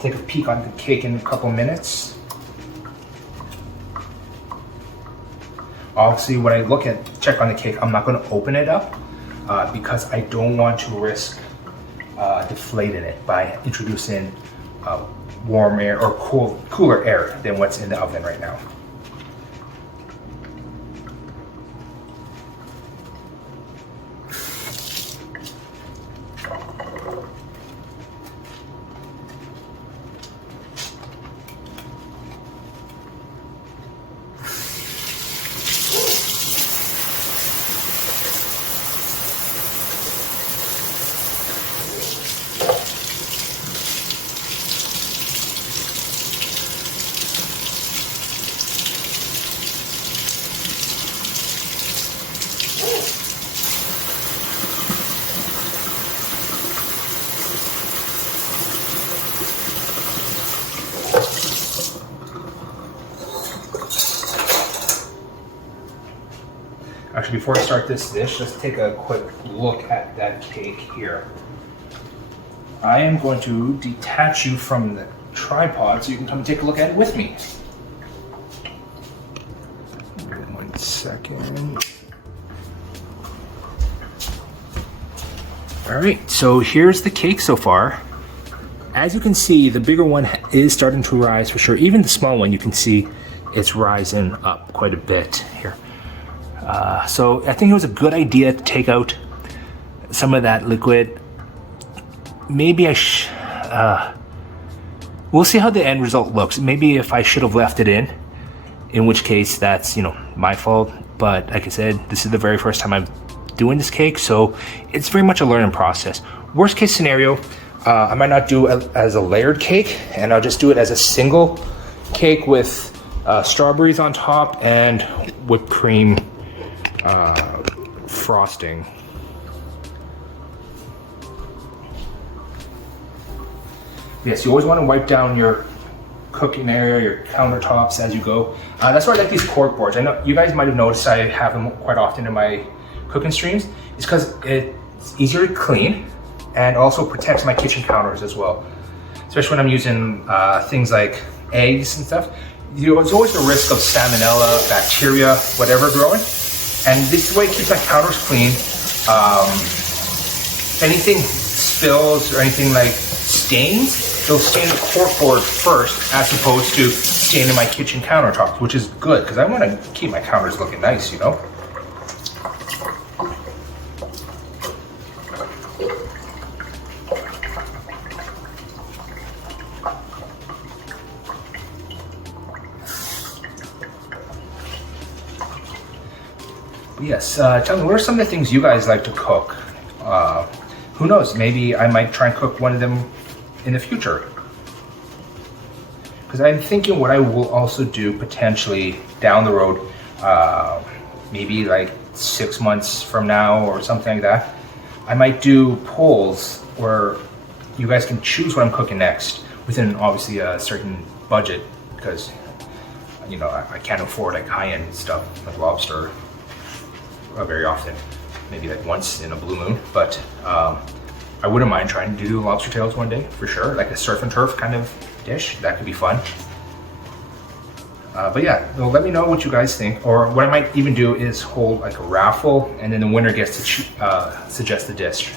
Take a peek on the cake in a couple minutes. Obviously, when I check on the cake, I'm not going to open it up because I don't want to risk deflating it by introducing warm air or cooler air than what's in the oven right now. Actually, before I start this dish, let's take a quick look at that cake here. I am going to detach you from the tripod so you can come take a look at it with me. 1 second. All right, so here's the cake so far. As you can see, the bigger one is starting to rise for sure. Even the small one, you can see it's rising up quite a bit here. So I think it was a good idea to take out some of that liquid. Maybe we'll see how the end result looks. Maybe if I should have left it in which case that's, my fault. But like I said, this is the very first time I'm doing this cake, so it's very much a learning process. Worst case scenario, I might not do it as a layered cake, and I'll just do it as a single cake with strawberries on top and whipped cream frosting. Yes, you always want to wipe down your cooking area, your countertops as you go. That's why I like these cork boards. I know you guys might have noticed I have them quite often in my cooking streams. It's because it's easier to clean and also protects my kitchen counters as well. Especially when I'm using things like eggs and stuff. There's always the risk of salmonella, bacteria, whatever growing. And this way it keeps my counters clean. If anything spills or anything like stains, they'll stain the cork board first as opposed to staining my kitchen countertops, which is good because I want to keep my counters looking nice, Yes, tell me, what are some of the things you guys like to cook? Who knows, maybe I might try and cook one of them in the future. Because I'm thinking what I will also do potentially down the road, maybe like 6 months from now or something like that, I might do polls where you guys can choose what I'm cooking next within obviously a certain budget, because I can't afford like high-end stuff like lobster very often, maybe like once in a blue moon, but I wouldn't mind trying to do lobster tails one day for sure, like a surf and turf kind of dish. That could be fun. But yeah, well, let me know what you guys think, or what I might even do is hold like a raffle and then the winner gets to suggest the dish.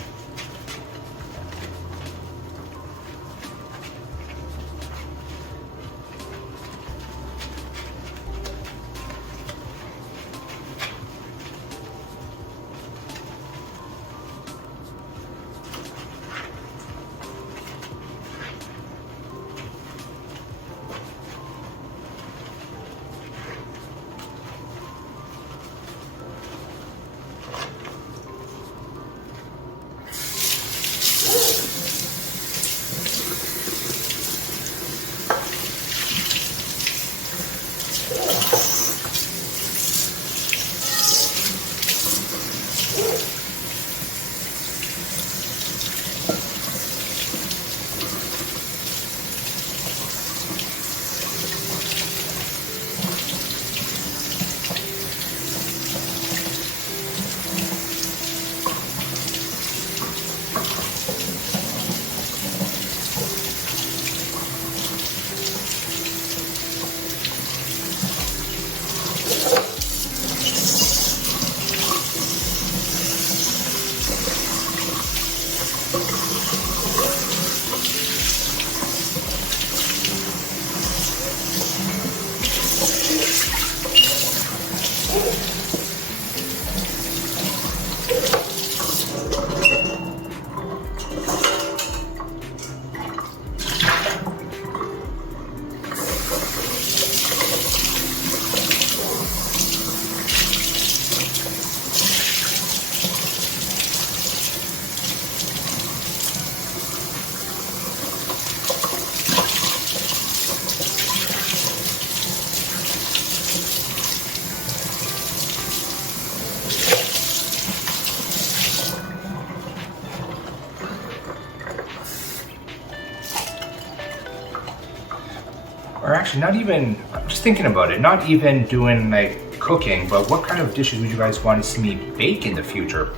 Or actually, not even, I'm just thinking about it, not even doing like cooking, but what kind of dishes would you guys want to see me bake in the future?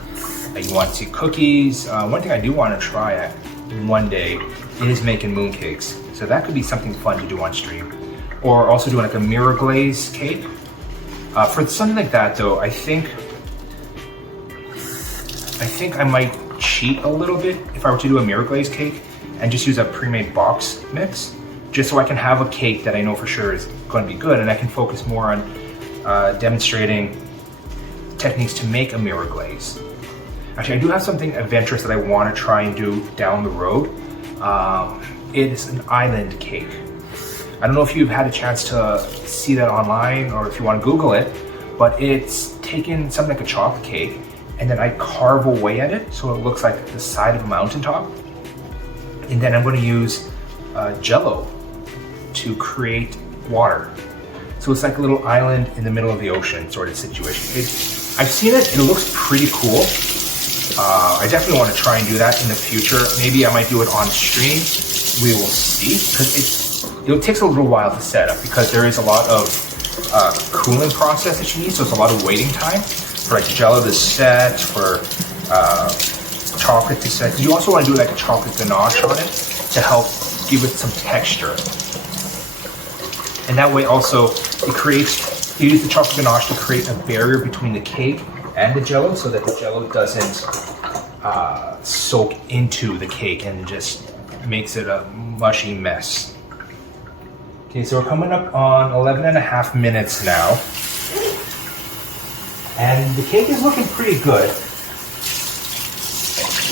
Like, you want to see cookies? One thing I do want to try one day is making mooncakes. So that could be something fun to do on stream. Or also doing like a mirror glaze cake. For something like that though, I think I might cheat a little bit if I were to do a mirror glaze cake and just use a pre-made box mix, just so I can have a cake that I know for sure is going to be good, and I can focus more on demonstrating techniques to make a mirror glaze. Actually, I do have something adventurous that I want to try and do down the road. It is an island cake. I don't know if you've had a chance to see that online or if you want to Google it, but it's taken something like a chocolate cake and then I carve away at it so it looks like the side of a mountaintop. And then I'm going to use Jello to create water. So it's like a little island in the middle of the ocean sort of situation. I've seen it, it looks pretty cool. I definitely want to try and do that in the future. Maybe I might do it on stream. We will see, because it takes a little while to set up because there is a lot of cooling process that you need, so it's a lot of waiting time for like Jello to set, for chocolate to set. You also want to do like a chocolate ganache on it to help give it some texture. And that way also it creates, you use the chocolate ganache to create a barrier between the cake and the Jello so that the Jello doesn't soak into the cake and just makes it a mushy mess. Okay, so we're coming up on 11.5 minutes now. And the cake is looking pretty good.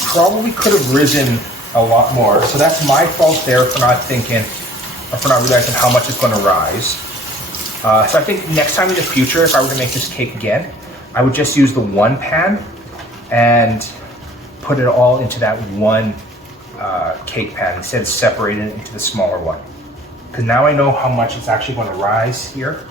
Probably could have risen a lot more. So that's my fault there for not thinking, or for not realizing how much it's going to rise. So I think next time in the future, if I were to make this cake again, I would just use the one pan and put it all into that one cake pan instead of separating it into the smaller one. Because now I know how much it's actually going to rise here.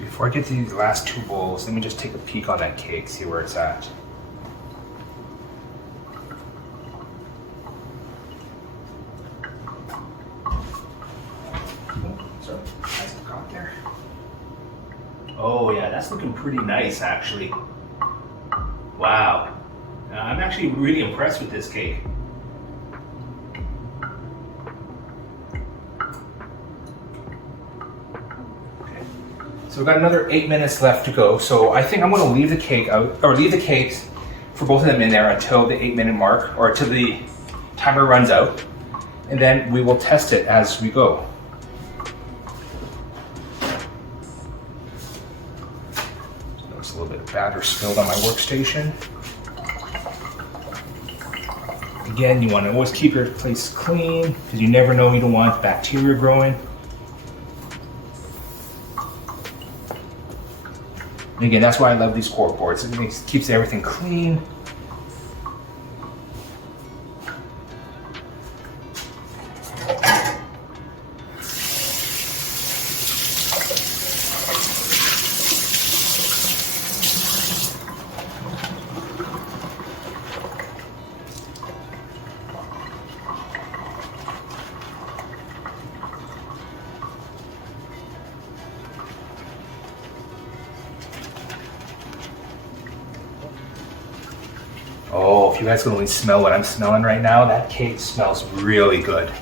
Before I get to these last two bowls, let me just take a peek on that cake, see where it's at. So, nice and got there. Oh yeah, that's looking pretty nice actually. Wow. I'm actually really impressed with this cake. So we've got another 8 minutes left to go. So I think I'm going to leave the cake out, or leave the cakes for both of them in there until the 8-minute mark, or until the timer runs out, and then we will test it as we go. batter spilled on my workstation. Again, you want to always keep your place clean because you never know, you don't want bacteria growing. And again, that's why I love these cork boards. It keeps everything clean. Oh, if you guys can only smell what I'm smelling right now, that cake smells really good.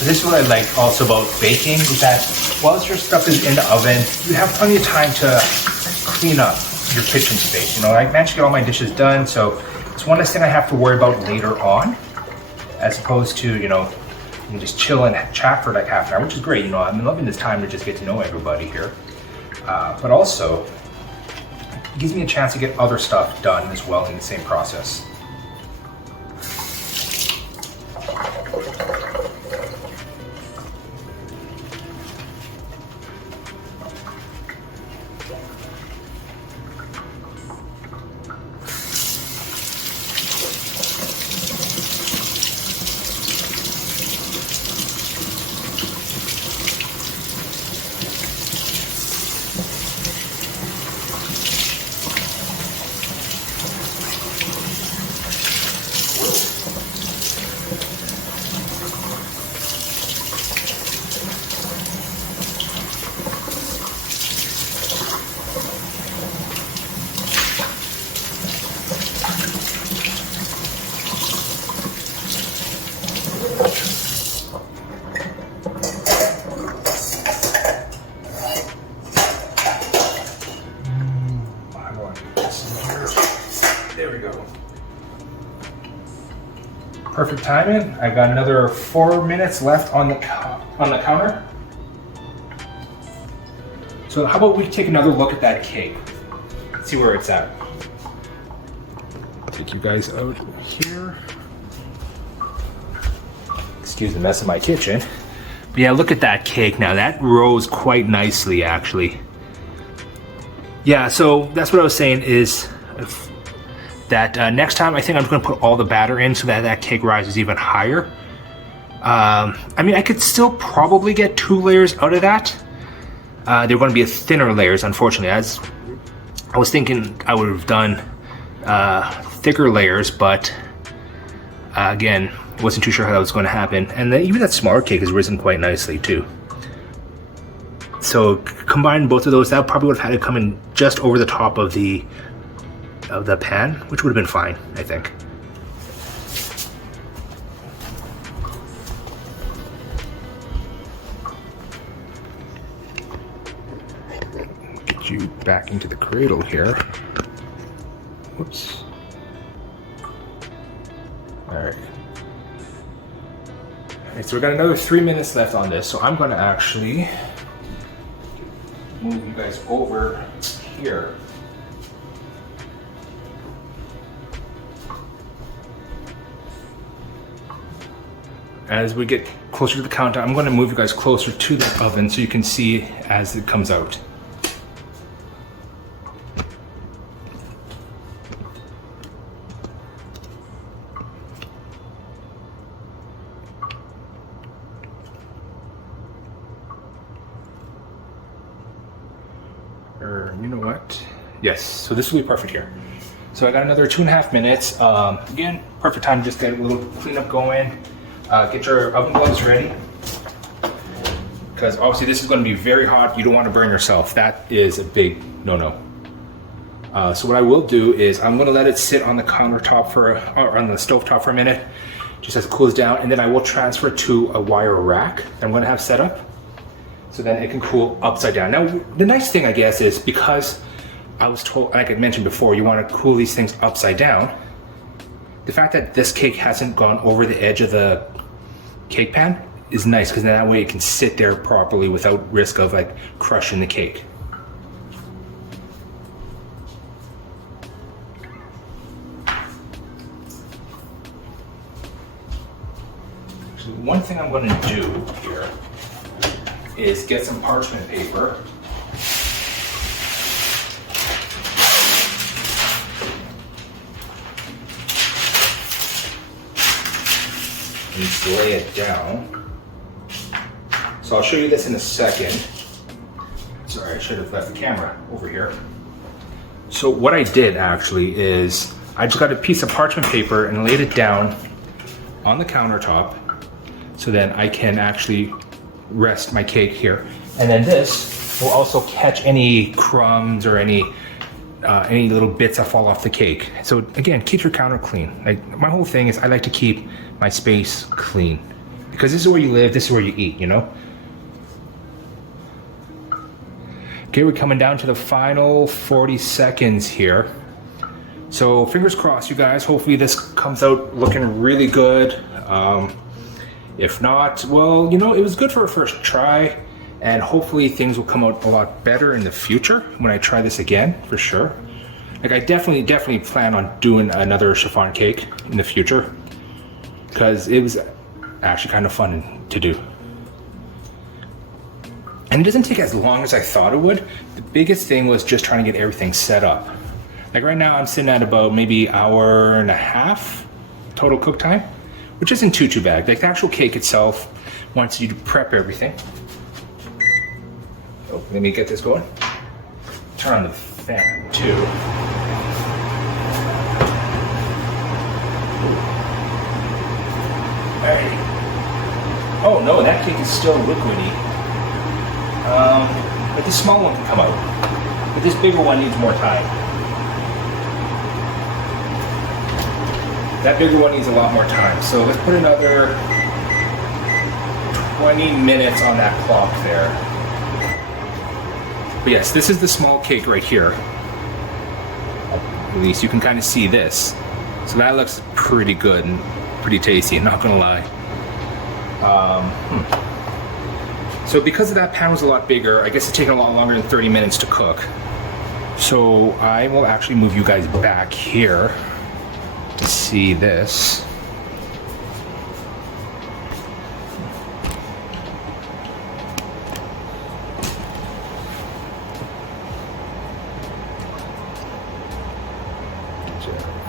This is what I like also about baking, is that whilst your stuff is in the oven, you have plenty of time to clean up your kitchen space. You know, I managed to get all my dishes done, so it's one less thing I have to worry about later on, as opposed to, you know, you can just chill and chat for like half an hour, which is great. You know, I'm loving this time to just get to know everybody here. But also, it gives me a chance to get other stuff done as well in the same process. There we go. Perfect timing. I've got another 4 minutes left on the counter. So how about we take another look at that cake? See where it's at. Take you guys out here. Excuse the mess of my kitchen. But yeah, look at that cake now. That rose quite nicely, actually. Yeah, so that's what I was saying is that next time I think I'm going to put all the batter in so that that cake rises even higher. I mean, I could still probably get 2 layers out of that. They're going to be thinner layers, unfortunately. As I was thinking I would have done thicker layers, but again, wasn't too sure how that was going to happen. And then even that smaller cake has risen quite nicely too. So combine both of those, that probably would have had it come in just over the top of the pan, which would have been fine, I think. Get you back into the cradle here. Whoops. All right. Alright, so we got another 3 minutes left on this, so I'm going to actually move you guys over here. As we get closer to the counter, I'm going to move you guys closer to the oven so you can see as it comes out. You know what? Yes, so this will be perfect here. So I got another 2.5 minutes. Again, perfect time to just get a little cleanup going. Get your oven gloves ready. Because obviously this is going to be very hot. You don't want to burn yourself. That is a big no-no. So what I will do is I'm going to let it sit on the countertop or on the stovetop for a minute, just as it cools down, and then I will transfer to a wire rack that I'm going to have set up, so then it can cool upside down. Now, the nice thing, I guess, is because I was told, like I mentioned before, you want to cool these things upside down. The fact that this cake hasn't gone over the edge of the cake pan is nice, because that way it can sit there properly without risk of like crushing the cake. So one thing I'm going to do here is get some parchment paper. And just lay it down. So I'll show you this in a second. Sorry, I should have left the camera over here. So what I did actually is I just got a piece of parchment paper and laid it down on the countertop, so then I can actually rest my cake here. And then this will also catch any crumbs or any little bits that fall off the cake. So again, keep your counter clean. Like, my whole thing is I like to keep my space clean, because this is where you live, this is where you eat, you know? Okay, we're coming down to the final 40 seconds here. So fingers crossed, you guys. Hopefully this comes out looking really good. If not, well, you know, it was good for a first try, and hopefully things will come out a lot better in the future when I try this again, for sure. Like, I definitely plan on doing another chiffon cake in the future, because it was actually kind of fun to do. And it doesn't take as long as I thought it would. The biggest thing was just trying to get everything set up. Like right now I'm sitting at about maybe 1.5 hours total cook time, which isn't too bad. Like, the actual cake itself, once you prep everything. Oh, let me get this going. Turn on the fan too. Alrighty. Oh no, that cake is still liquidy. But this small one can come out. But this bigger one needs more time. That bigger one needs a lot more time. So let's put another 20 minutes on that clock there. But yes, this is the small cake right here. At least you can kind of see this. So that looks pretty good and pretty tasty, I'm not gonna lie. So because of that pan was a lot bigger, I guess it's taking a lot longer than 30 minutes to cook. So I will actually move you guys back here to see this.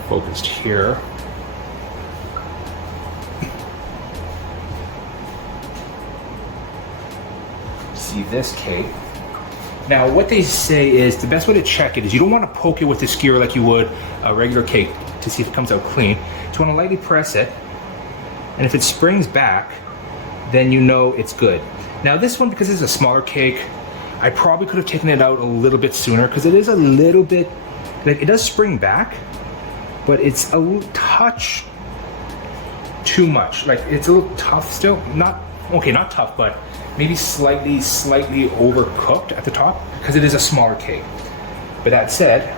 Focused here. See this cake. Now what they say is the best way to check it is you don't want to poke it with a skewer like you would a regular cake to see if it comes out clean. You want to lightly press it, and if it springs back, then you know it's good. Now this one, because it's a smaller cake, I probably could have taken it out a little bit sooner, because it is a little bit, like, it does spring back, but it's a touch too much. Like, it's a little tough still. Not tough, but maybe slightly overcooked at the top, because it is a smaller cake. But that said,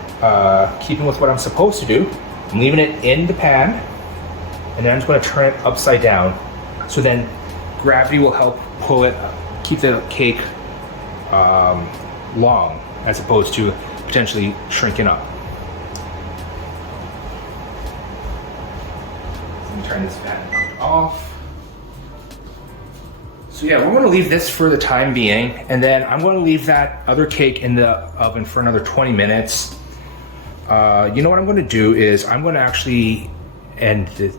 keeping with what I'm supposed to do, I'm leaving it in the pan, and then I'm just going to turn it upside down, so then gravity will help pull it, keep the cake long, as opposed to potentially shrinking up. Let me turn this fan off. So yeah, we're going to leave this for the time being, and then I'm going to leave that other cake in the oven for another 20 minutes. You know what I'm going to do is I'm going to actually end this.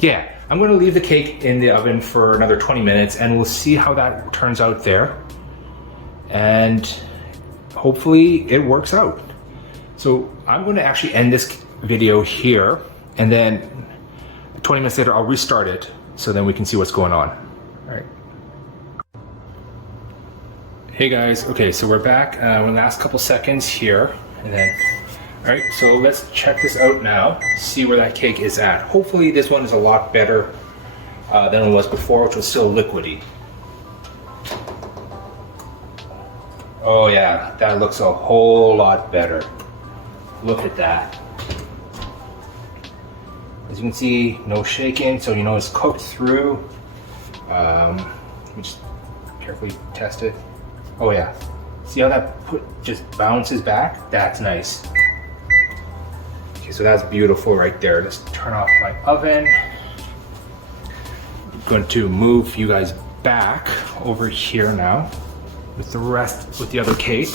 Yeah, I'm going to leave the cake in the oven for another 20 minutes, and we'll see how that turns out there. And hopefully it works out. So I'm going to actually end this video here, and then 20 minutes later I'll restart it so then we can see what's going on. All right. Hey guys, okay, so we're back. We're in the last couple seconds here, and then, all right, so let's check this out now, see where that cake is at. Hopefully this one is a lot better than it was before, which was still liquidy. Oh yeah, that looks a whole lot better. Look at that. As you can see, no shaking, so you know it's cooked through. Let me just carefully test it. Oh yeah, see how that just bounces back? That's nice. Okay, so that's beautiful right there. Let's turn off my oven. I'm going to move you guys back over here now with the other cake.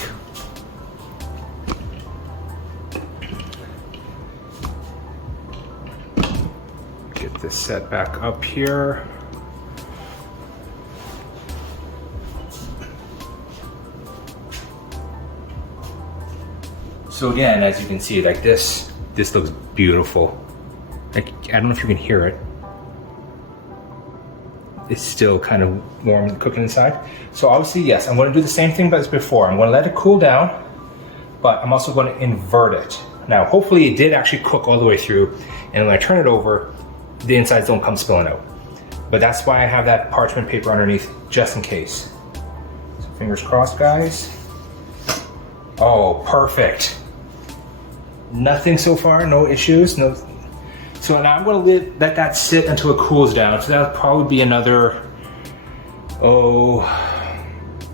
Get this set back up here. So again, as you can see, like this looks beautiful. Like, I don't know if you can hear it. It's still kind of warm and cooking inside. So obviously, yes, I'm going to do the same thing as before. I'm going to let it cool down, but I'm also going to invert it. Now, hopefully it did actually cook all the way through, and when I turn it over, the insides don't come spilling out. But that's why I have that parchment paper underneath, just in case. So fingers crossed, guys. Oh, perfect. Nothing so far, no issues, no. So now I'm going to let that sit until it cools down. So that'll probably be another,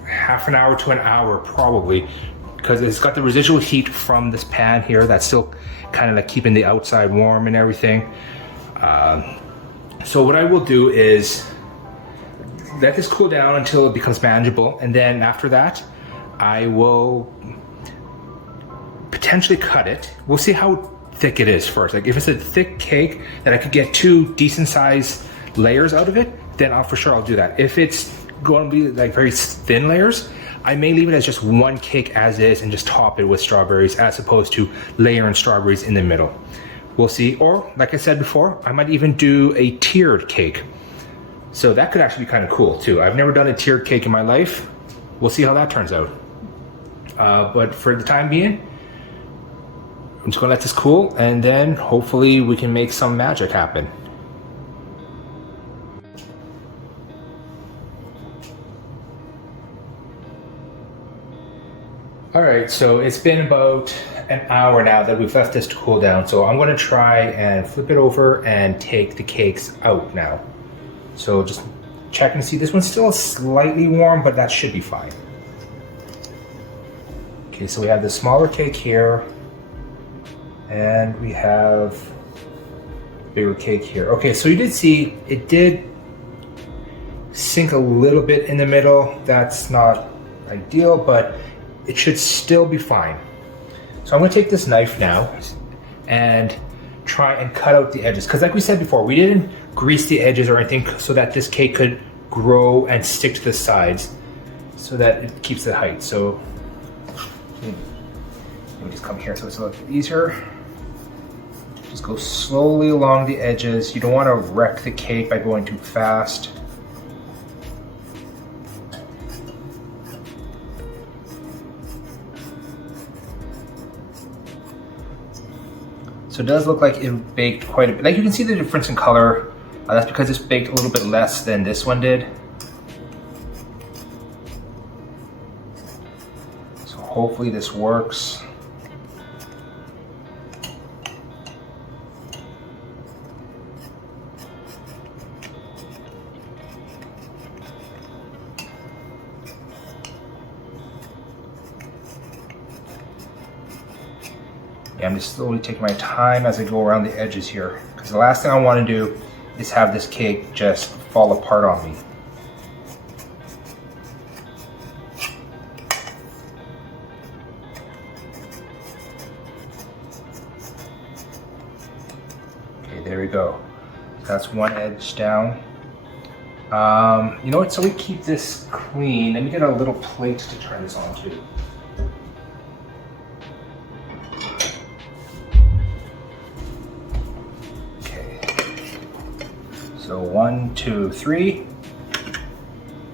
half an hour to an hour probably, because it's got the residual heat from this pan here that's still kind of like keeping the outside warm and everything. So what I will do is let this cool down until it becomes manageable, and then after that I will potentially cut it. We'll see how thick it is first. Like if it's a thick cake that I could get 2 decent sized layers out of it, then for sure I'll do that. If it's going to be like very thin layers, I may leave it as just one cake as is and just top it with strawberries as opposed to layering strawberries in the middle. We'll see. Or like I said before, I might even do a tiered cake. So that could actually be kind of cool too. I've never done a tiered cake in my life. We'll see how that turns out. But for the time being, I'm just gonna let this cool, and then hopefully we can make some magic happen. All right, so it's been about an hour now that we've left this to cool down. So I'm gonna try and flip it over and take the cakes out now. So just check and see. This one's still slightly warm, but that should be fine. Okay, so we have the smaller cake here, and we have bigger cake here. Okay, so you did see it did sink a little bit in the middle. That's not ideal, but it should still be fine. So I'm gonna take this knife now and try and cut out the edges. Because like we said before, we didn't grease the edges or anything so that this cake could grow and stick to the sides so that it keeps the height. So let me just come here so it's a little bit easier. Just go slowly along the edges. You don't want to wreck the cake by going too fast. So it does look like it baked quite a bit. Like you can see the difference in color. That's because it's baked a little bit less than this one did. So hopefully this works. I'm just slowly taking my time as I go around the edges here, because the last thing I want to do is have this cake just fall apart on me. Okay, there we go. That's one edge down. You know what, so we keep this clean. Let me get a little plate to turn this onto. So 1, 2, 3.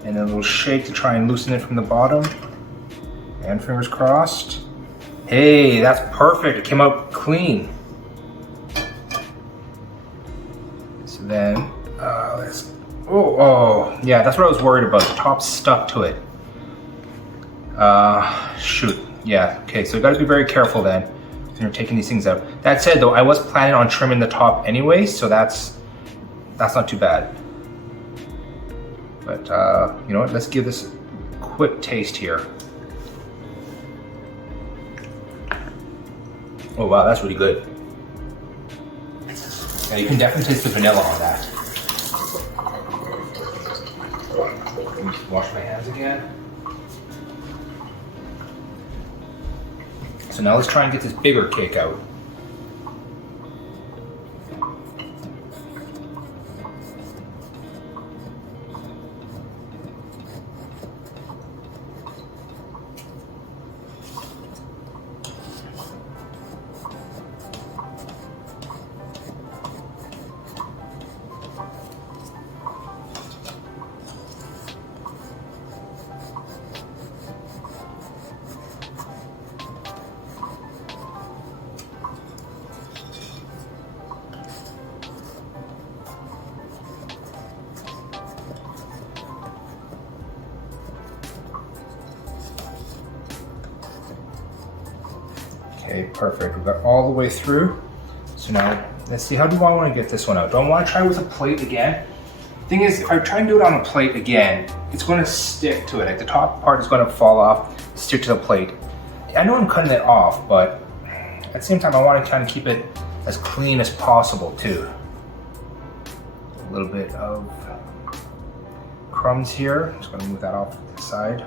And then a little shake to try and loosen it from the bottom. And fingers crossed. Hey, that's perfect. It came out clean. So then, yeah, that's what I was worried about. The top stuck to it. Shoot. Yeah, okay, so you gotta be very careful then when you're taking these things out. That said though, I was planning on trimming the top anyway, so that's not too bad. But you know what, let's give this a quick taste here. Oh wow, that's really good. Yeah, you can definitely taste the vanilla on that. Let me wash my hands again. So now let's try and get this bigger cake out. Okay, perfect. We've got all the way through. So now, let's see, how do I want to get this one out? Do I want to try with a plate again? Thing is, if I try and do it on a plate again, it's going to stick to it. Like the top part is going to fall off, stick to the plate. I know I'm cutting it off, but at the same time, I want to kind of keep it as clean as possible too. A little bit of crumbs here. Just going to move that off to the side.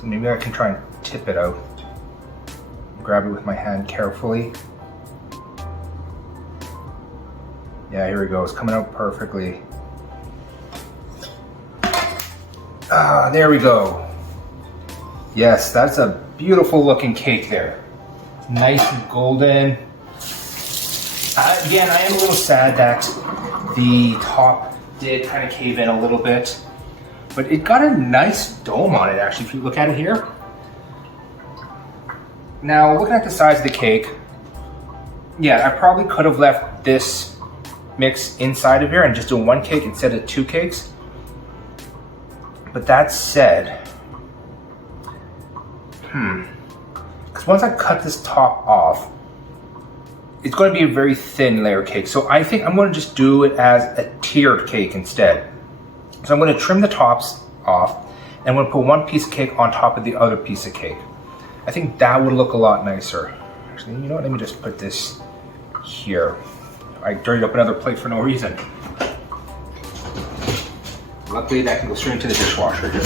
So maybe I can try and tip it out. Grab it with my hand carefully. Yeah, here we go. It's coming out perfectly. Ah, there we go. Yes, that's a beautiful looking cake there. Nice and golden. Again, I am a little sad that the top did kind of cave in a little bit, but it got a nice dome on it actually, if you look at it here. Now, looking at the size of the cake, yeah, I probably could have left this mix inside of here and just do one cake instead of two cakes. But that said, because once I cut this top off, it's going to be a very thin layer cake. So I think I'm going to just do it as a tiered cake instead. So I'm going to trim the tops off and I'm going to put one piece of cake on top of the other piece of cake. I think that would look a lot nicer. Actually, you know what? Let me just put this here. I dirtied up another plate for no reason. Luckily, that can go straight into the dishwasher here.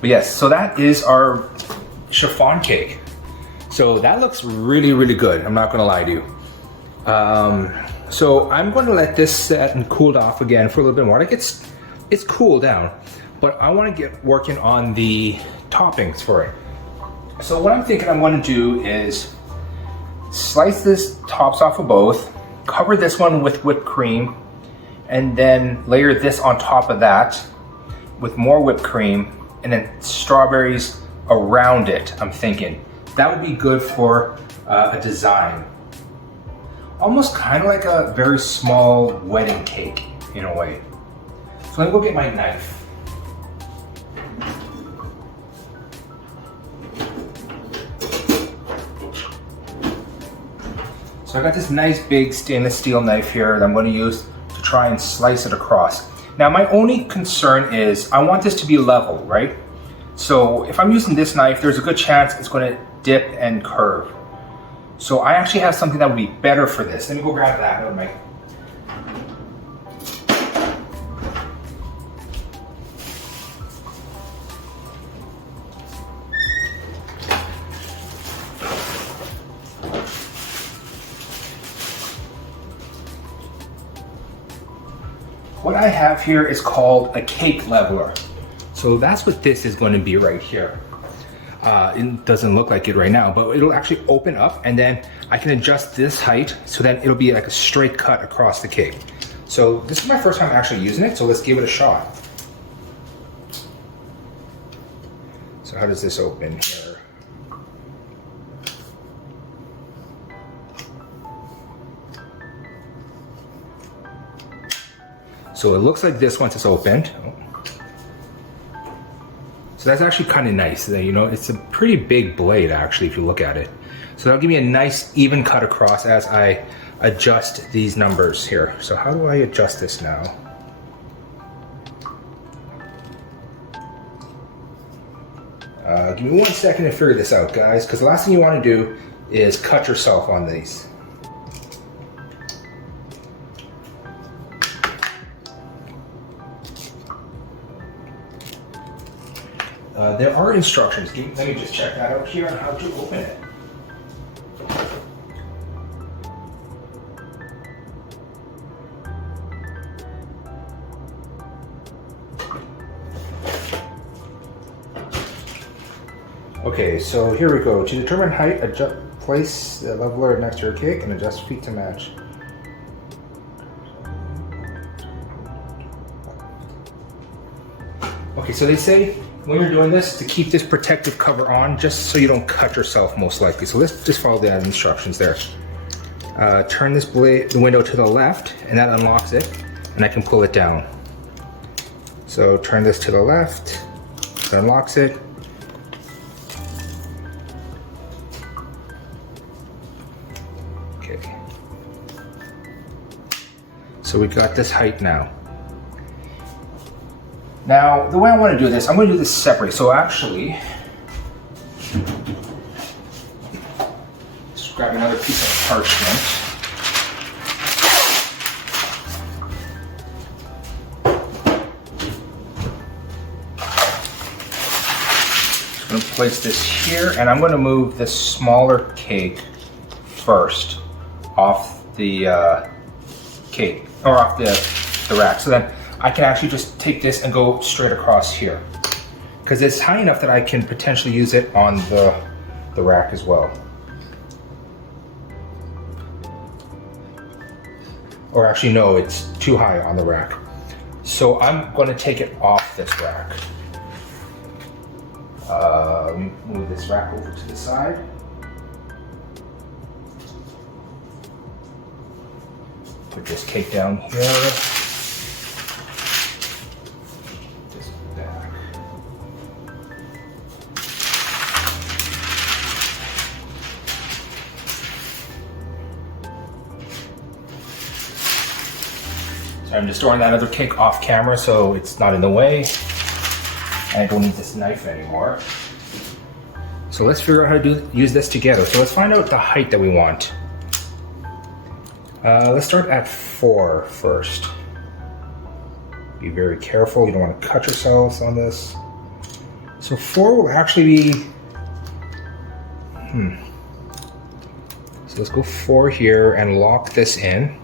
But yes, so that is our chiffon cake. So that looks really, really good. I'm not gonna lie to you. So I'm going to let this set and cool off again for a little bit more. Like it's cooled down, but I want to get working on the toppings for it. So what I'm thinking I'm going to do is slice this tops off of both, cover this one with whipped cream, and then layer this on top of that with more whipped cream, and then strawberries around it. I'm thinking that would be good for a design. Almost kind of like a very small wedding cake in a way. So let me go get my knife. So I got this nice big stainless steel knife here that I'm going to use to try and slice it across. Now my only concern is I want this to be level, right? So if I'm using this knife, there's a good chance it's going to dip and curve. So I actually have something that would be better for this. Let me go grab that out of my... What I have here is called a cake leveler. So that's what this is going to be right here. It doesn't look like it right now, but it'll actually open up and then I can adjust this height so that it'll be like a straight cut across the cake. So this is my first time actually using it, so let's give it a shot. So how does this open here? So it looks like this once it's opened. So that's actually kind of nice. You know, it's a pretty big blade actually if you look at it. So that'll give me a nice even cut across as I adjust these numbers here. So how do I adjust this now? Give me 1 second to figure this out, guys, because the last thing you want to do is cut yourself on these. There are instructions. Let me just check that out here on how to open it. Okay, so here we go. To determine height, place the leveler next to your cake and adjust feet to match. Okay, so they say when you're doing this to keep this protective cover on just so you don't cut yourself most likely. So let's just follow the instructions there. Turn this the window to the left and that unlocks it and I can pull it down. So turn this to the left, that unlocks it. Okay. So we got this height now. Now, the way I want to do this, I'm going to do this separately. So actually, just grab another piece of parchment. Just going to place this here, and I'm going to move this smaller cake first off the cake, or off the rack. So then I can actually just take this and go straight across here because it's high enough that I can potentially use it on the rack as well. Or actually no, it's too high on the rack. So I'm going to take it off this rack. Let me move this rack over to the side. Put this cake down here. So I'm just throwing that other cake off camera so it's not in the way. And I don't need this knife anymore. So let's figure out how to use this together. So let's find out the height that we want. Let's start at 4 first. Be very careful, you don't want to cut yourselves on this. So 4 will actually be, So let's go 4 here and lock this in.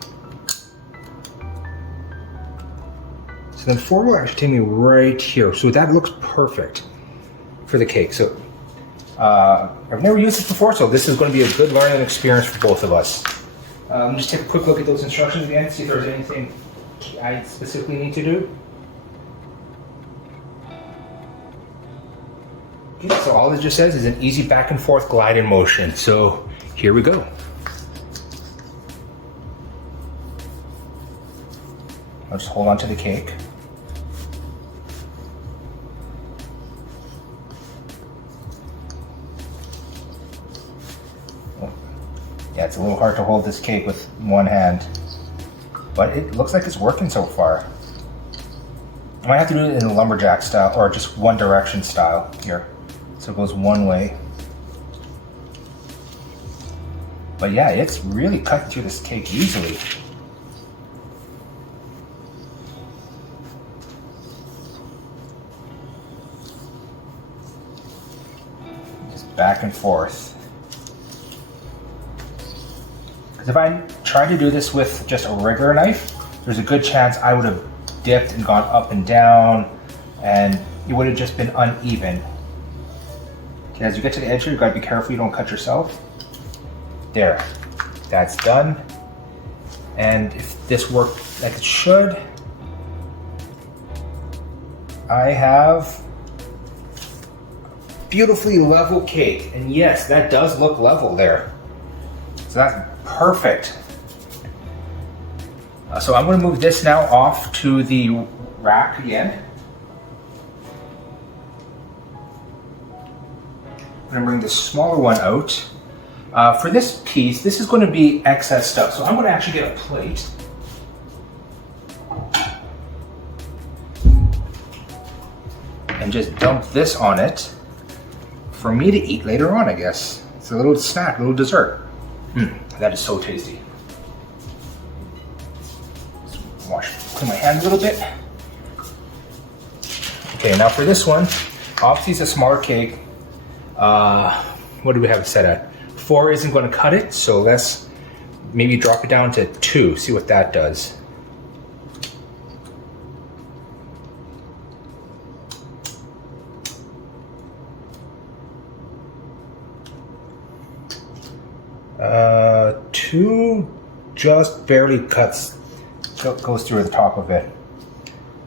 So then 4 will actually take me right here. So that looks perfect for the cake. So I've never used this before, so this is going to be a good learning experience for both of us. Just take a quick look at those instructions again, see if there's anything I specifically need to do. Okay, so all it just says is an easy back and forth glide in motion. So here we go. I'll just hold on to the cake. Yeah, it's a little hard to hold this cake with one hand, but it looks like it's working so far. I might have to do it in a lumberjack style or just one direction style here. So it goes one way. But yeah, it's really cutting through this cake easily. Just back and forth. If I tried to do this with just a regular knife, there's a good chance I would have dipped and gone up and down and it would have just been uneven. Okay, as you get to the edge here, you gotta be careful you don't cut yourself. There, that's done. And if this worked like it should, I have beautifully level cake. And yes, that does look level there. So that's perfect. So I'm going to move this now off to the rack again. I'm going to bring the smaller one out. For this piece, this is going to be excess stuff. So I'm going to actually get a plate. And just dump this on it for me to eat later on, I guess. It's a little snack, a little dessert. That is so tasty. Clean my hands a little bit. Okay, now for this one, obviously it's a smaller cake. What do we have it set at? 4 isn't going to cut it, so let's maybe drop it down to 2, see what that does. Two just barely goes through the top of it.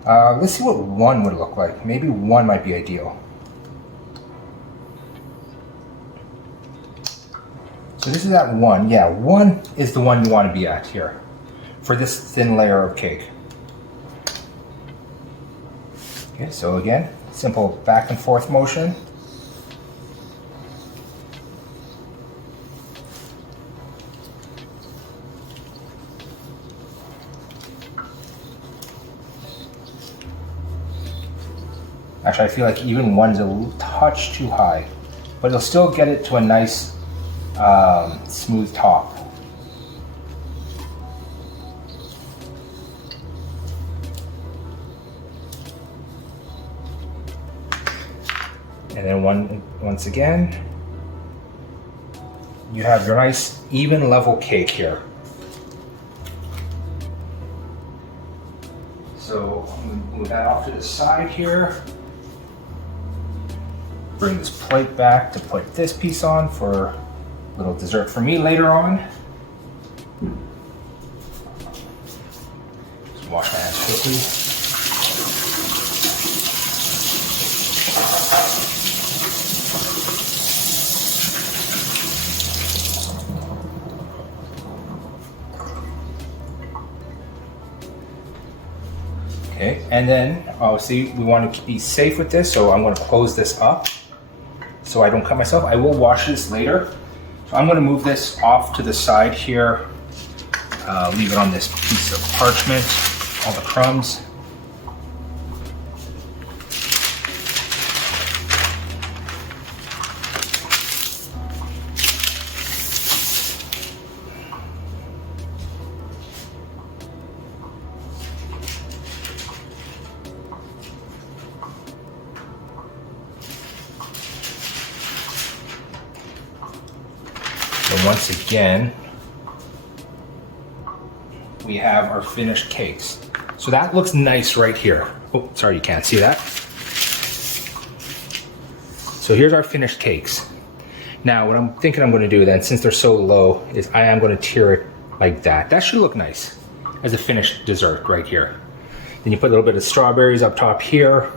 Let's see what 1 would look like. Maybe 1 might be ideal. So this is at 1. Yeah, 1 is the one you want to be at here for this thin layer of cake. Okay, so again, simple back and forth motion. Actually, I feel like even 1's a little touch too high, but it'll still get it to a nice smooth top. And then once again, you have your nice even level cake here. So I'm going to move that off to the side here. Bring this plate back to put this piece on for a little dessert for me later on. Just wash my hands quickly. Okay, and then obviously we want to be safe with this, so I'm going to close this up so I don't cut myself. I will wash this later. So I'm going to move this off to the side here, leave it on this piece of parchment, all the crumbs. So once again, we have our finished cakes. So that looks nice right here. Oh, sorry, you can't see that. So here's our finished cakes. Now, what I'm thinking I'm going to do then, since they're so low, is I am going to tier it like that. That should look nice as a finished dessert right here. Then you put a little bit of strawberries up top here,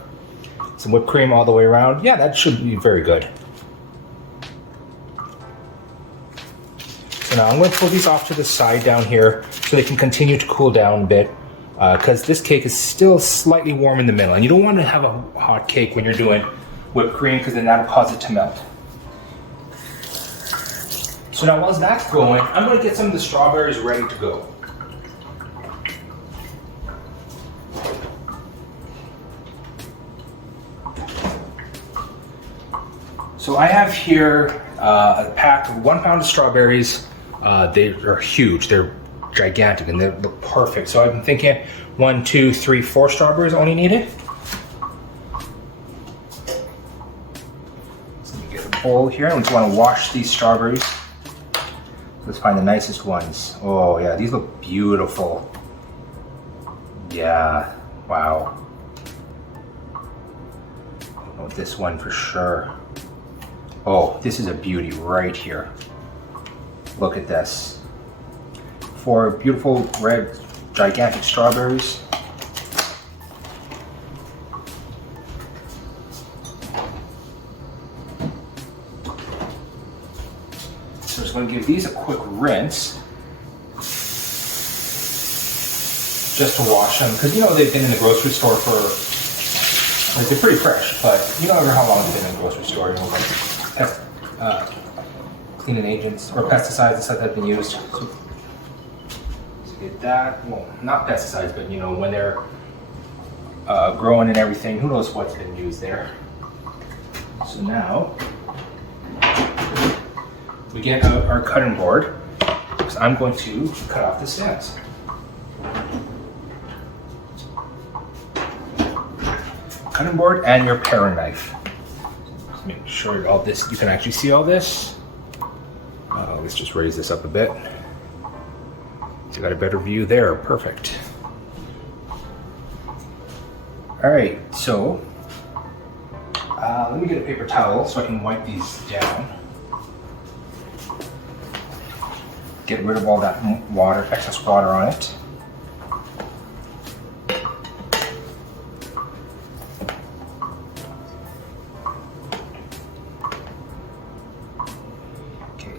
some whipped cream all the way around. Yeah, that should be very good. So now I'm going to pull these off to the side down here so they can continue to cool down a bit, because this cake is still slightly warm in the middle, and you don't want to have a hot cake when you're doing whipped cream, because then that'll cause it to melt. So now while that's going, I'm going to get some of the strawberries ready to go. So I have here a pack of 1 pound of strawberries. They are huge, they're gigantic, and they look perfect. So I'm thinking 1, 2, 3, 4 strawberries only needed. So let me get a bowl here. I just want to wash these strawberries. Let's find the nicest ones. Oh yeah, these look beautiful. Yeah, wow. Oh, this one for sure. Oh, this is a beauty right here. Look at this. 4 beautiful red gigantic strawberries. So I'm just going to give these a quick rinse. Just to wash them, because you know they've been in the grocery store for, like, they're pretty fresh, but you don't know how long they've been in the grocery store, you know, like cleaning agents or pesticides and stuff that have been used. So get that, well, not pesticides, but you know, when they're growing and everything, who knows what's been used there. So now, we get out our cutting board, because I'm going to cut off the stems. Cutting board and your paring knife. Just make sure all this, you can actually see all this. Let's just raise this up a bit. So you got a better view there, perfect. All right, so let me get a paper towel so I can wipe these down. Get rid of all that water, excess water on it.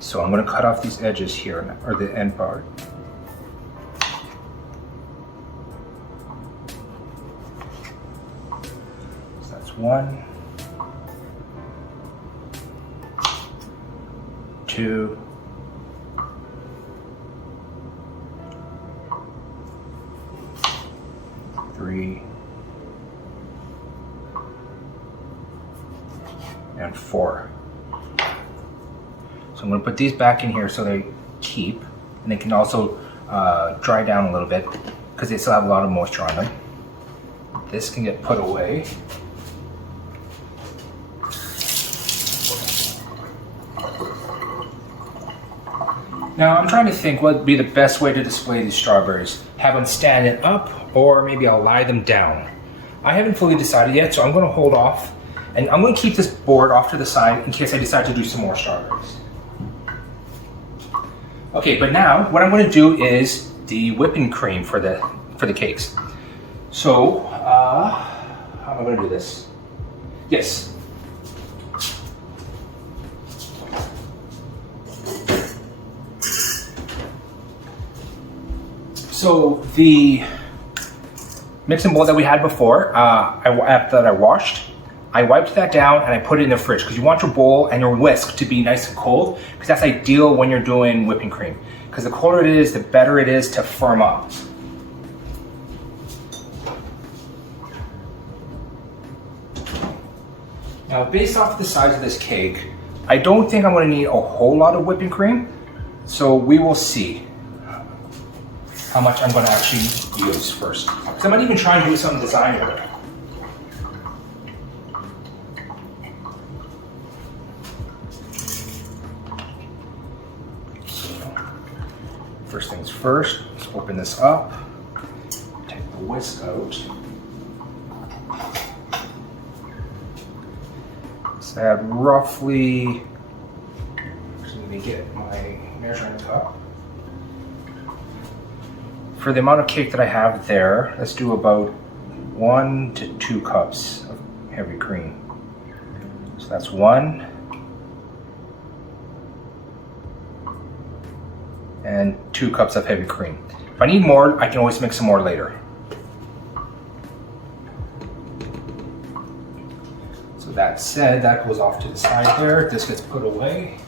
So I'm going to cut off these edges here, or the end part. So that's 1, 2, 3, and 4. I'm going to put these back in here so they keep, and they can also dry down a little bit because they still have a lot of moisture on them. This can get put away. Now I'm trying to think what would be the best way to display these strawberries. Have them standing up, or maybe I'll lie them down. I haven't fully decided yet, so I'm going to hold off, and I'm going to keep this board off to the side in case I decide to do some more strawberries. Okay, but now what I'm going to do is the whipping cream for the cakes. So, how am I going to do this? Yes. So the mixing bowl that we had before, that I washed, I wiped that down and I put it in the fridge because you want your bowl and your whisk to be nice and cold, because that's ideal when you're doing whipping cream. Because the colder it is, the better it is to firm up. Now, based off the size of this cake, I don't think I'm going to need a whole lot of whipping cream. So we will see how much I'm going to actually use first. Because I might even try and do some design with it. First things first, let's open this up, take the whisk out. So I have roughly, let me get my measuring cup. For the amount of cake that I have there, let's do about 1 to 2 cups of heavy cream. So that's 1. And 2 cups of heavy cream. If I need more, I can always mix some more later. So that said, that goes off to the side there. This gets put away.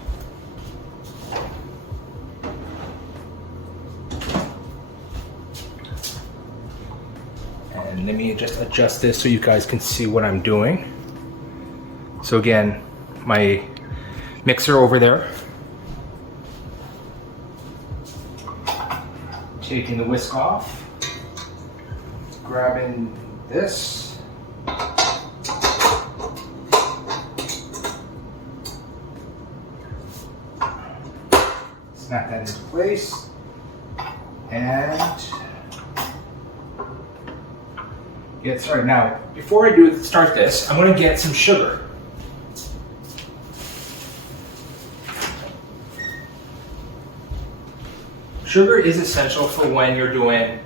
And let me just adjust this so you guys can see what I'm doing. So again, my mixer over there. Taking the whisk off, grabbing this, snap that into place, and get started. Now, before I start this, I'm going to get some sugar. Sugar is essential for when you're doing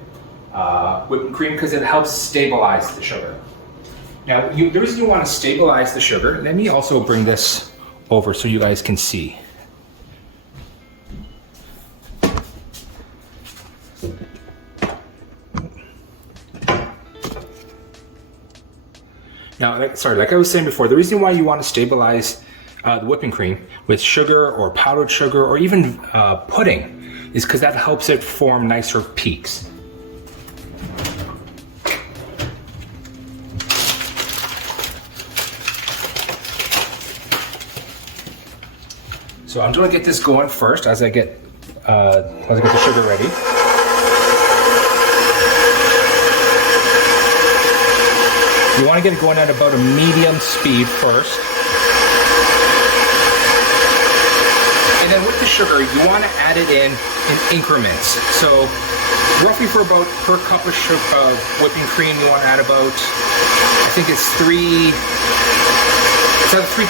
whipping cream because it helps stabilize the sugar. Now, the reason you want to stabilize the sugar, let me also bring this over so you guys can see. Now, like I was saying before, the reason why you want to stabilize the whipping cream with sugar or powdered sugar or even pudding is because that helps it form nicer peaks. So I'm going to get this going first as I get the sugar ready. You want to get it going at about a medium speed first. And then with the sugar, you want to add it in increments. So roughly per cup of whipping cream, you want to add about, I think it's 3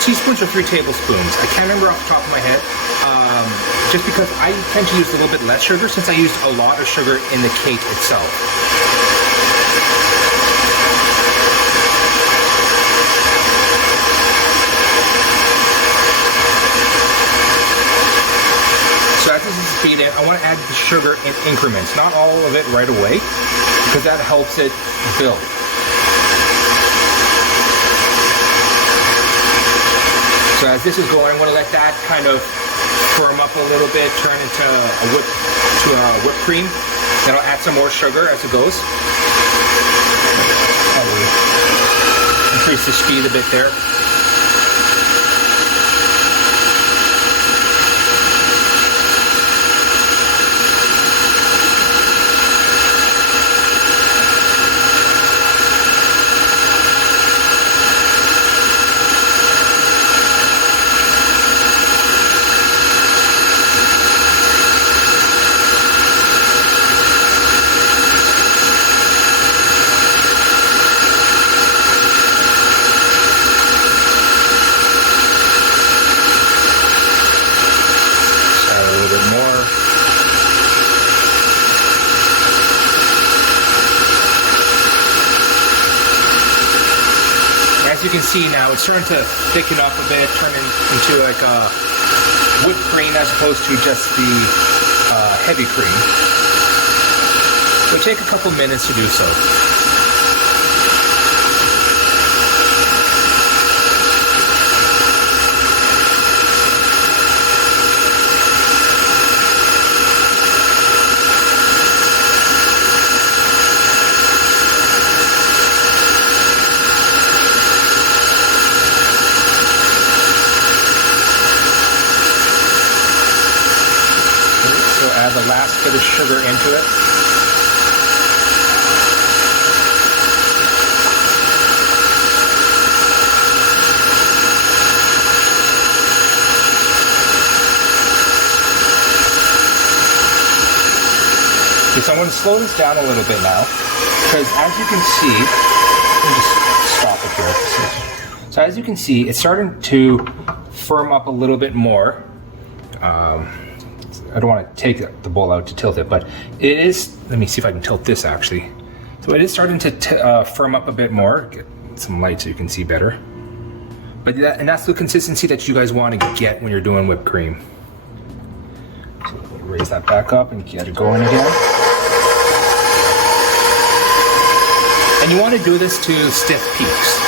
teaspoons or 3 tablespoons. I can't remember off the top of my head. Just because I tend to use a little bit less sugar since I used a lot of sugar in the cake itself. So as this is beaten, I want to add the sugar in increments, not all of it right away, because that helps it build. So as this is going, I'm going to let that kind of firm up a little bit, turn into a whipped cream. Then I'll add some more sugar as it goes. I'll increase the speed a bit there. As you can see now, it's starting to thicken up a bit, turning into like a whipped cream as opposed to just the heavy cream. It'll take a couple minutes to do so. Add the last bit of sugar into it. Okay, so I'm going to slow this down a little bit now, because as you can see, let me just stop it here. So as you can see, it's starting to firm up a little bit more. I don't want to take the bowl out to tilt it, but it is, let me see if I can tilt this actually. So it is starting to firm up a bit more. Get some light so you can see better. But that's the consistency that you guys want to get when you're doing whipped cream. So raise that back up and get it going again. And you want to do this to stiff peaks.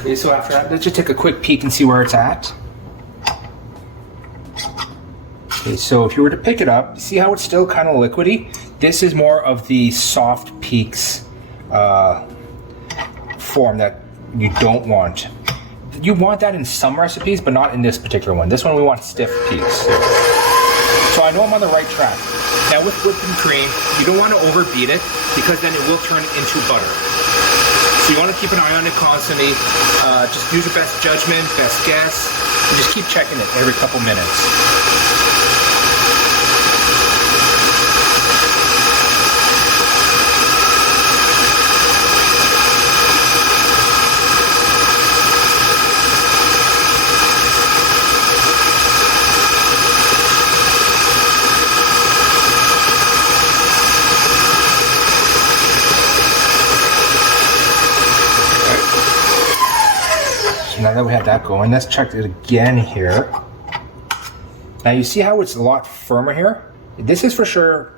Okay, so after that, let's just take a quick peek and see where it's at. Okay, so if you were to pick it up, see how it's still kind of liquidy? This is more of the soft peaks form that you don't want. You want that in some recipes, but not in this particular one. This one we want stiff peaks. So I know I'm on the right track. Now with whipping cream, you don't want to overbeat it because then it will turn into butter. So you want to keep an eye on it constantly. Just use your best judgment, best guess, and just keep checking it every couple minutes. Now that we have that going, let's check it again here. Now you see how it's a lot firmer here? This is for sure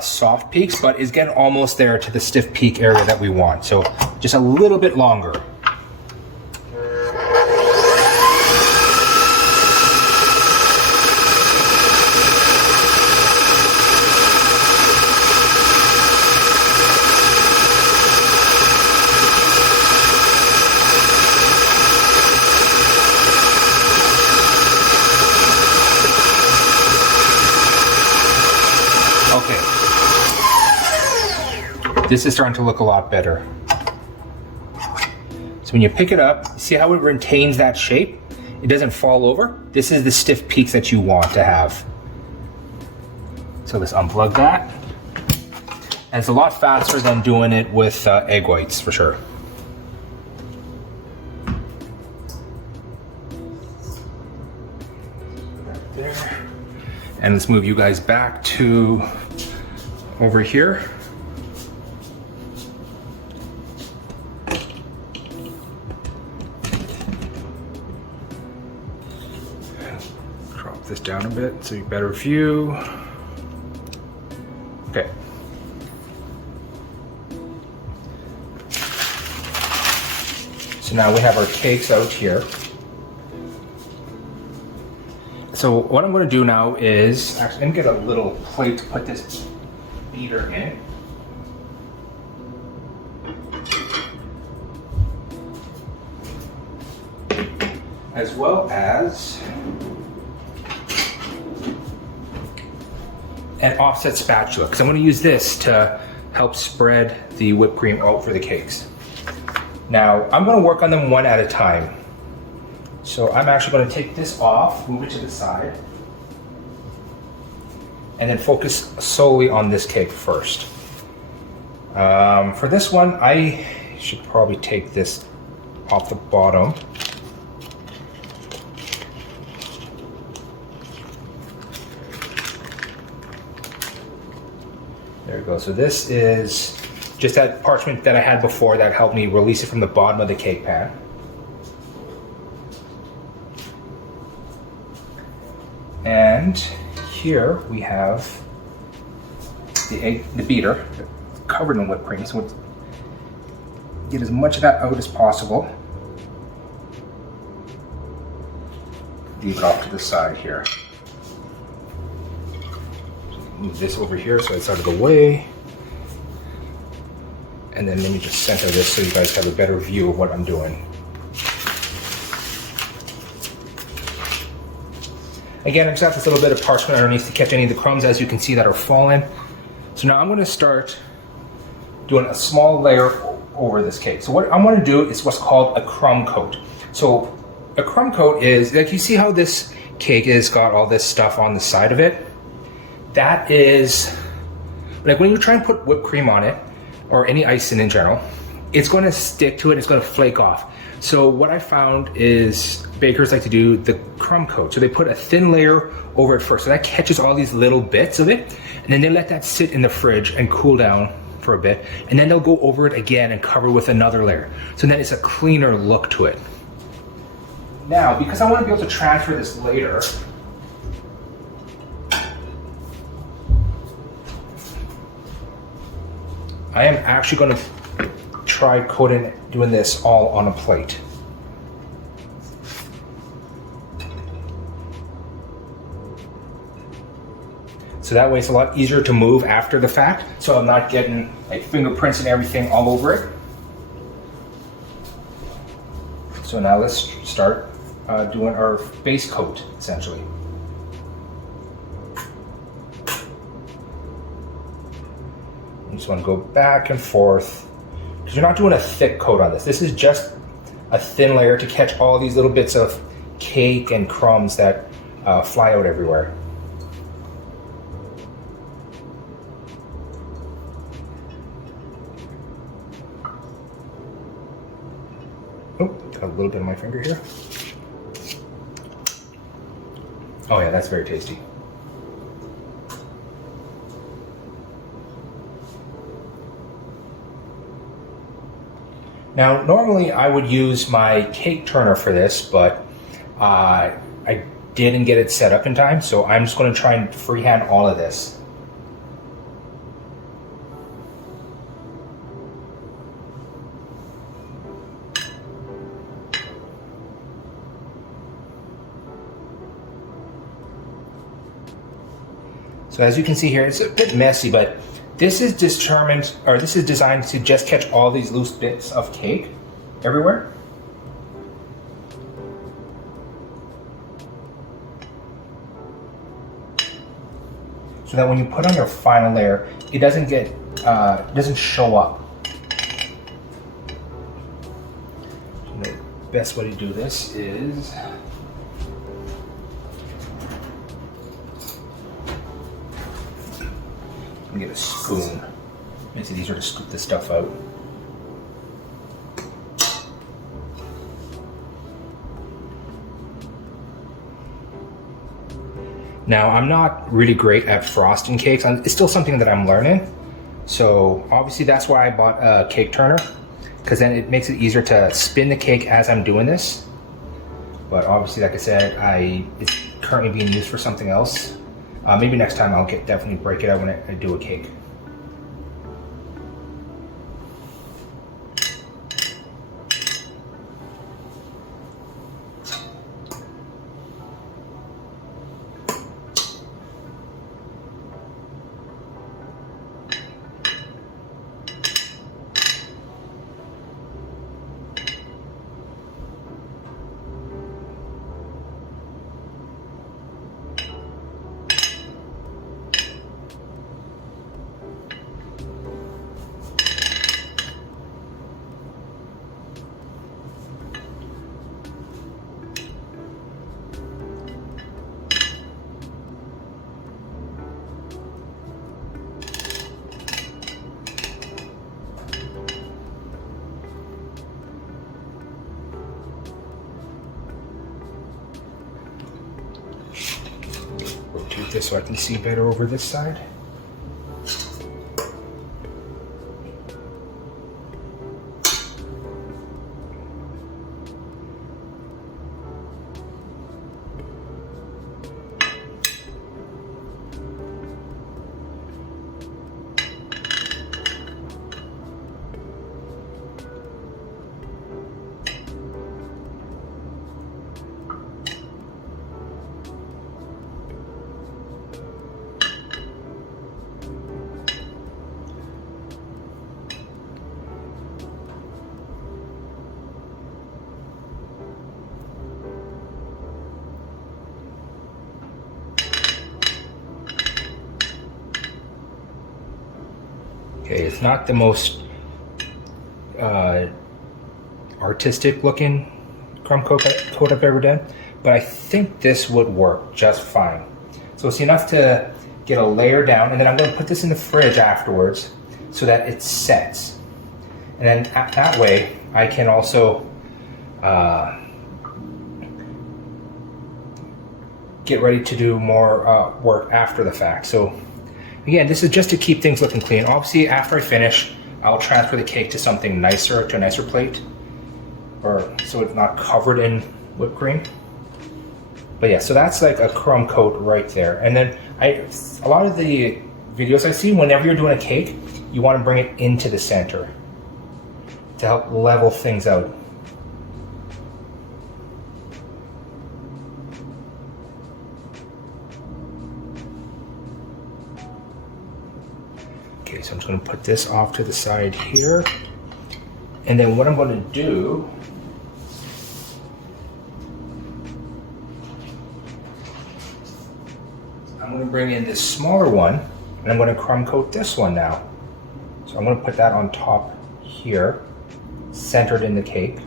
soft peaks, but it's getting almost there to the stiff peak area that we want. So just a little bit longer. Okay, this is starting to look a lot better. So when you pick it up, see how it retains that shape? It doesn't fall over. This is the stiff peaks that you want to have. So let's unplug that. And it's a lot faster than doing it with egg whites for sure. Right there. And let's move you guys back to over here. Drop this down a bit so you better view. Okay. So now we have our cakes out here. So what I'm going to do now is, actually, I'm going to get a little plate to put this beater in. As well as an offset spatula, because I'm going to use this to help spread the whipped cream out for the cakes. Now, I'm going to work on them one at a time. So I'm actually going to take this off, move it to the side, and then focus solely on this cake first. For this one, I should probably take this off the bottom. There we go. So this is just that parchment that I had before that helped me release it from the bottom of the cake pan. And here we have the beater covered in whipped cream. So we'll get as much of that out as possible. Leave it off to the side here. Move this over here so it's out of the way. And then let me just center this so you guys have a better view of what I'm doing. Again, I just have this little bit of parchment underneath to catch any of the crumbs, as you can see, that are falling. So now I'm going to start doing a small layer over this cake. So what I want to do is what's called a crumb coat. So a crumb coat is, like, you see how this cake has got all this stuff on the side of it? That is, like, when you try and put whipped cream on it, or any icing in general, it's going to stick to it, it's going to flake off. So what I found is bakers like to do the crumb coat. So they put a thin layer over it first. So that catches all these little bits of it. And then they let that sit in the fridge and cool down for a bit. And then they'll go over it again and cover with another layer. So then it's a cleaner look to it. Now, because I want to be able to transfer this later, I am actually going to try doing this all on a plate. So that way it's a lot easier to move after the fact, so I'm not getting like fingerprints and everything all over it. So now let's start doing our base coat, essentially. You just want to go back and forth, because you're not doing a thick coat on this. This is just a thin layer to catch all these little bits of cake and crumbs that fly out everywhere. Oh, got a little bit on my finger here. Oh yeah, that's very tasty. Now, normally I would use my cake turner for this, but I didn't get it set up in time, so I'm just going to try and freehand all of this. So as you can see here, it's a bit messy, but this is designed to just catch all these loose bits of cake everywhere. So that when you put on your final layer, it doesn't show up. So the best way to do this is get a spoon. Makes it easier to scoop this stuff out. Now, I'm not really great at frosting cakes. It's still something that I'm learning. So obviously that's why I bought a cake turner, because then it makes it easier to spin the cake as I'm doing this. But obviously, like I said, it's currently being used for something else. Maybe next time I'll definitely break it out when I do a cake. Rotate this so I can see better over this side. Okay, it's not the most artistic looking crumb coat I've ever done, but I think this would work just fine. So it's enough to get a layer down, and then I'm going to put this in the fridge afterwards so that it sets. And then that way I can also get ready to do more work after the fact. So again, this is just to keep things looking clean. Obviously, after I finish, I'll transfer the cake to something nicer, to a nicer plate, or so it's not covered in whipped cream. But yeah, so that's like a crumb coat right there. And then a lot of the videos I see, whenever you're doing a cake, you want to bring it into the center to help level things out. Okay, so I'm just going to put this off to the side here. And then what I'm going to do, I'm going to bring in this smaller one, and I'm going to crumb coat this one now. So I'm going to put that on top here, centered in the cake,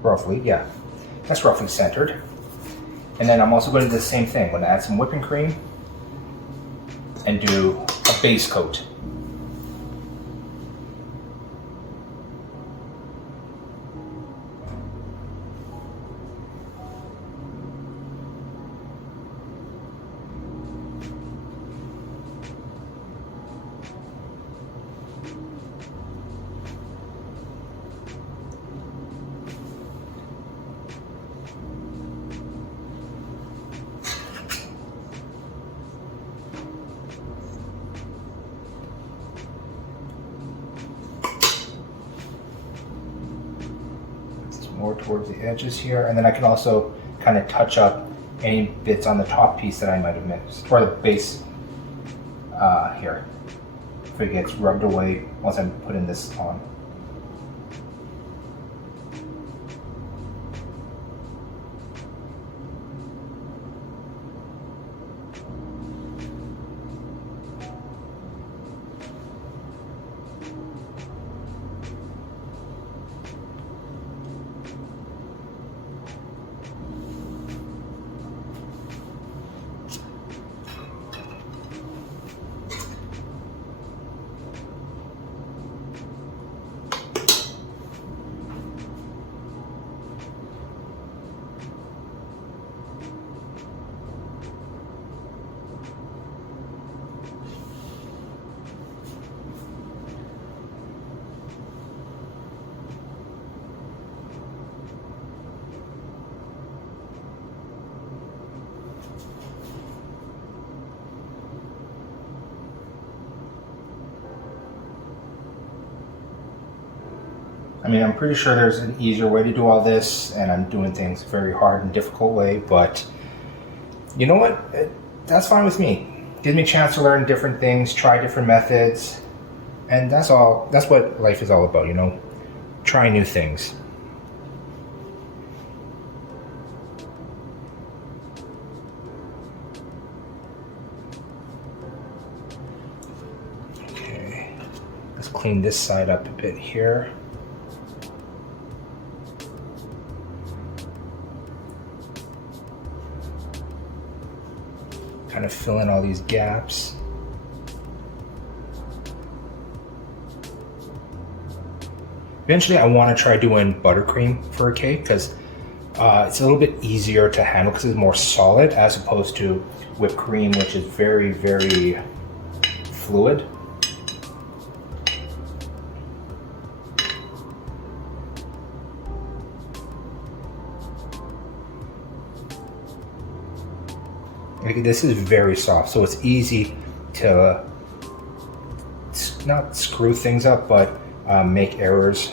roughly, yeah, that's roughly centered. And then I'm also going to do the same thing. I'm going to add some whipping cream and do a base coat. More towards the edges here, and then I can also kind of touch up any bits on the top piece that I might have missed, or the base here, if it gets rubbed away once I'm putting this on. I mean, I'm pretty sure there's an easier way to do all this, and I'm doing things very hard and difficult way, but you know what? That's fine with me. Gives me a chance to learn different things, try different methods, and that's all. That's what life is all about, you know? Try new things. Okay, let's clean this side up a bit here. Kind of fill in all these gaps. Eventually I want to try doing buttercream for a cake because it's a little bit easier to handle because it's more solid as opposed to whipped cream, which is very, very fluid. This is very soft, so it's easy to not screw things up, but make errors.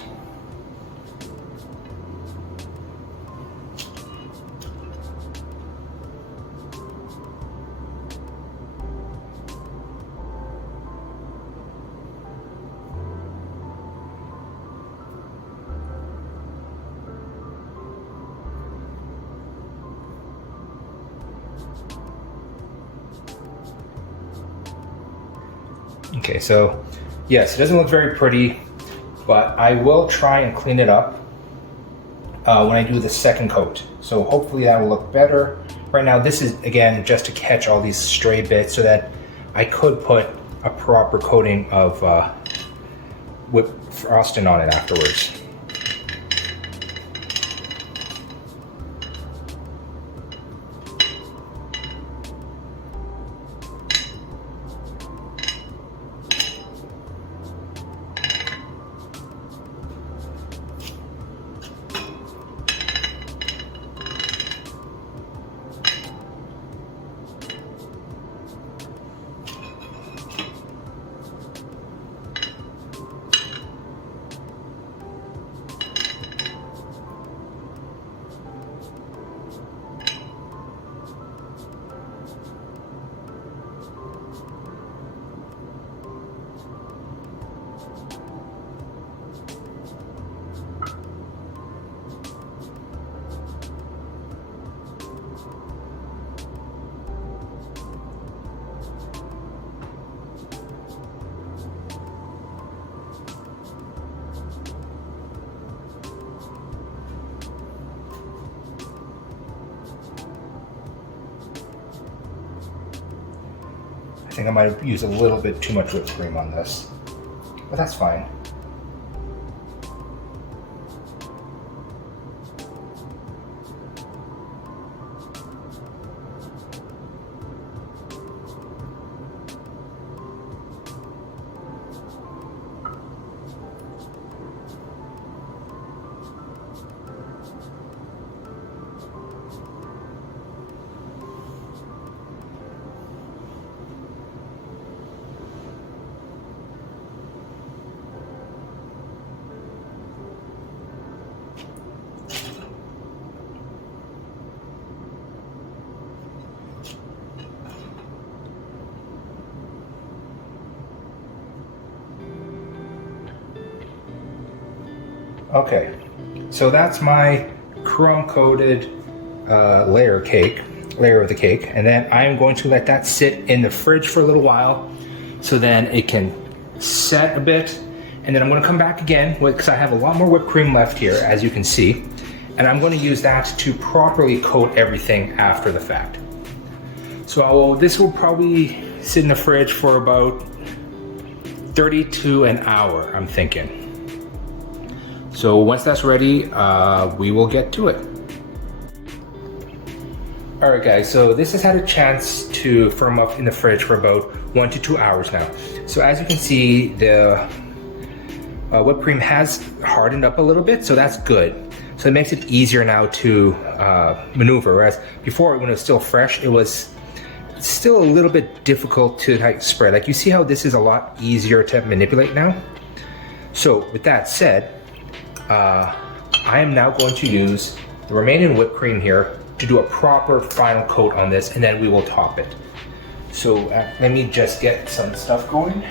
Okay, so yes, it doesn't look very pretty, but I will try and clean it up when I do the second coat. So hopefully that will look better. Right now, this is, again, just to catch all these stray bits so that I could put a proper coating of whipped frosting on it afterwards. think I might have used a little bit too much whipped cream on this, but that's fine. Okay, so that's my crumb coated layer of the cake, and then I'm going to let that sit in the fridge for a little while so then it can set a bit, and then I'm going to come back again because I have a lot more whipped cream left here, as you can see, and I'm going to use that to properly coat everything after the fact. So this will probably sit in the fridge for about 30 to an hour, I'm thinking. So once that's ready, we will get to it. All right guys, so this has had a chance to firm up in the fridge for about 1 to 2 hours now. So as you can see, the whipped cream has hardened up a little bit, so that's good. So it makes it easier now to maneuver, whereas before when it was still fresh, it was still a little bit difficult to spread. Like you see how this is a lot easier to manipulate now? So with that said, I am now going to use the remaining whipped cream here to do a proper final coat on this, and then we will top it. So let me just get some stuff going.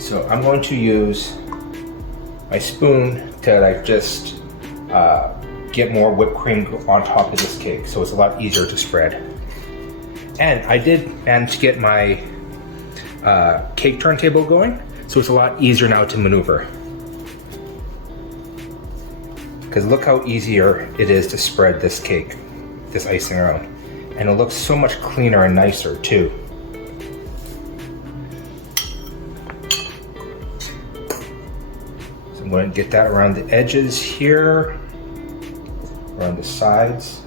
So I'm going to use my spoon to just get more whipped cream on top of this cake, so it's a lot easier to spread. And I did manage to get my cake turntable going, so it's a lot easier now to maneuver. Because look how easier it is to spread this cake, this icing around. And it looks so much cleaner and nicer too. So I'm going to get that around the edges here, around the sides.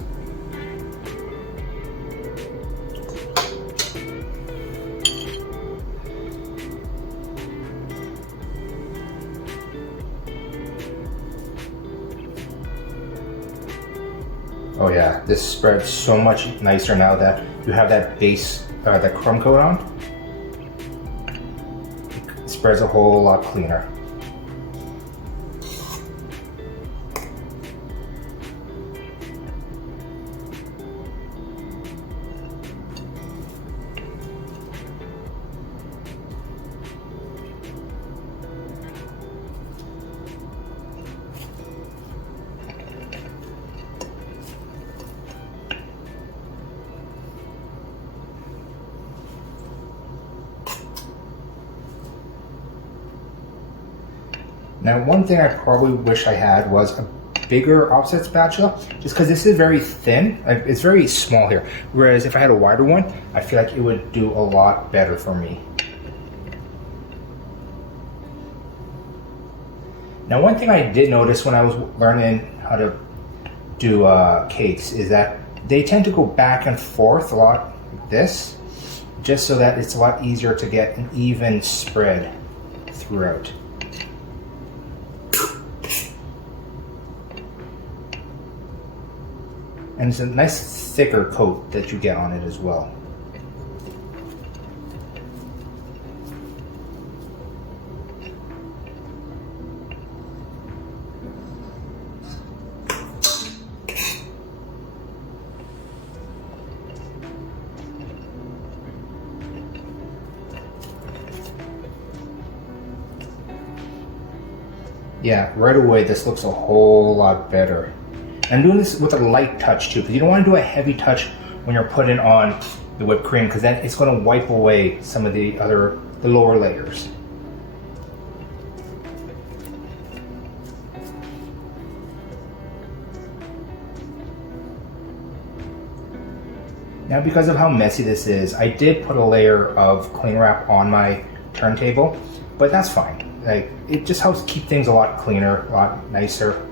Oh yeah, this spreads so much nicer now that you have that base, that crumb coat on. It spreads a whole lot cleaner. Now, one thing I probably wish I had was a bigger offset spatula, just because this is very thin. It's very small here. Whereas if I had a wider one, I feel like it would do a lot better for me. Now, one thing I did notice when I was learning how to do cakes is that they tend to go back and forth a lot like this, just so that it's a lot easier to get an even spread throughout. And it's a nice thicker coat that you get on it as well. Yeah, right away this looks a whole lot better. I'm doing this with a light touch too, because you don't want to do a heavy touch when you're putting on the whipped cream, because then it's going to wipe away some of the lower layers. Now, because of how messy this is, I did put a layer of cling wrap on my turntable, but that's fine. Like, it just helps keep things a lot cleaner, a lot nicer,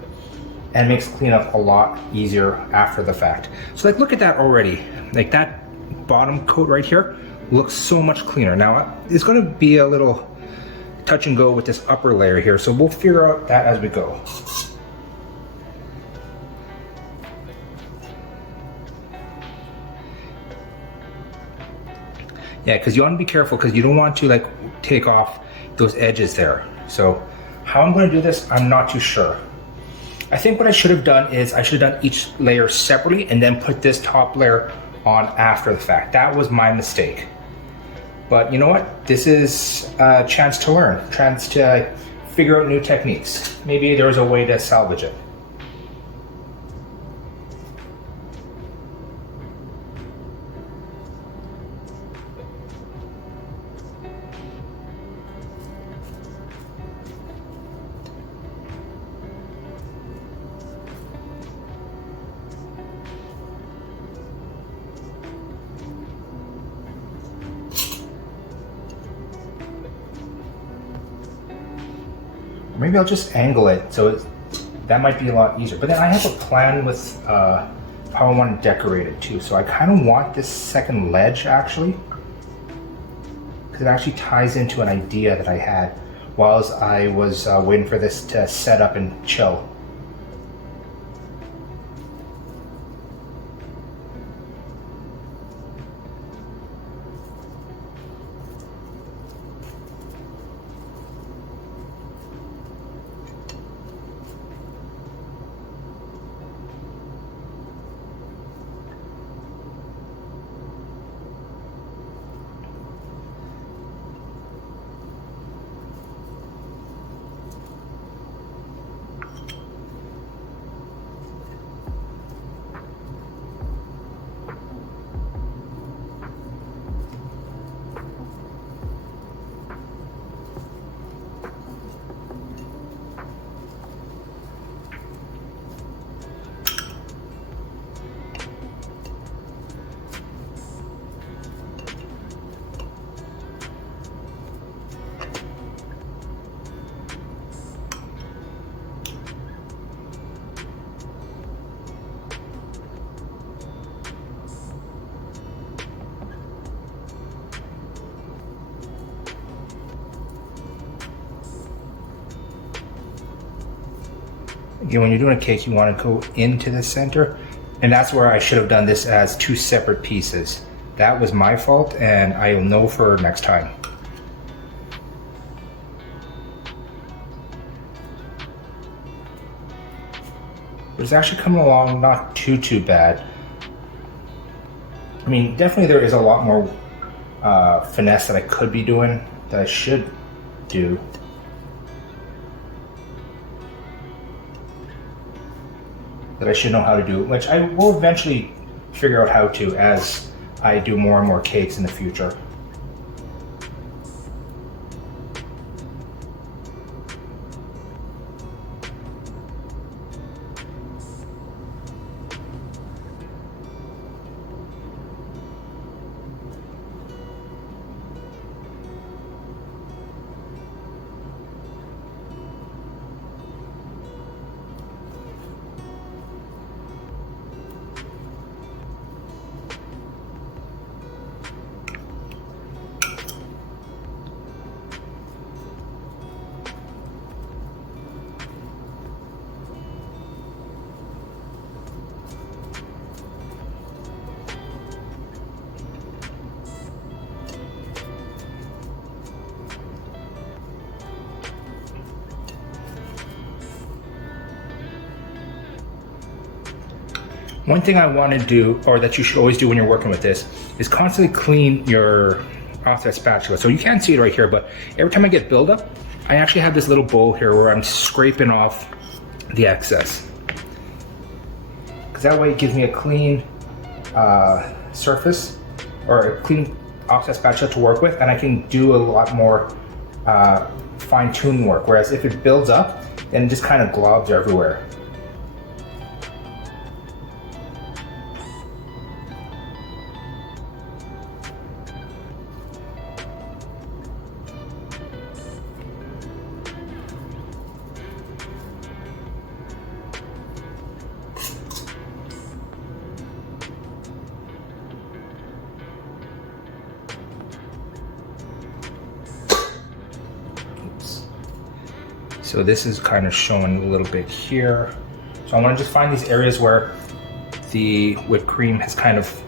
and makes cleanup a lot easier after the fact. So like, look at that already. Like, that bottom coat right here looks so much cleaner. Now, it's gonna be a little touch and go with this upper layer here, so we'll figure out that as we go. Yeah, because you want to be careful, because you don't want to like take off those edges there. So how I'm going to do this, I'm not too sure. I think what I should have done is I should have done each layer separately and then put this top layer on after the fact. That was my mistake. But you know what? This is a chance to learn, a chance to figure out new techniques. Maybe there's a way to salvage it. Maybe I'll just angle it, so that might be a lot easier. But then I have a plan with how I want to decorate it too. So I kind of want this second ledge actually, because it actually ties into an idea that I had whilst I was waiting for this to set up and chill. Again, when you're doing a cake, you want to go into the center, and that's where I should have done this as two separate pieces. That was my fault, and I'll know for next time. But it's actually coming along not too bad. I mean, definitely there is a lot more finesse that I could be doing, that I should do. That I should know how to do, which I will eventually figure out how to as I do more and more cakes in the future. One thing I want to do, or that you should always do when you're working with this, is constantly clean your offset spatula. So you can't see it right here, but every time I get buildup, I actually have this little bowl here where I'm scraping off the excess. Because that way it gives me a clean surface, or a clean offset spatula to work with, and I can do a lot more fine-tuning work. Whereas if it builds up, then it just kind of globs everywhere. So this is kind of showing a little bit here. So I want to just find these areas where the whipped cream has kind of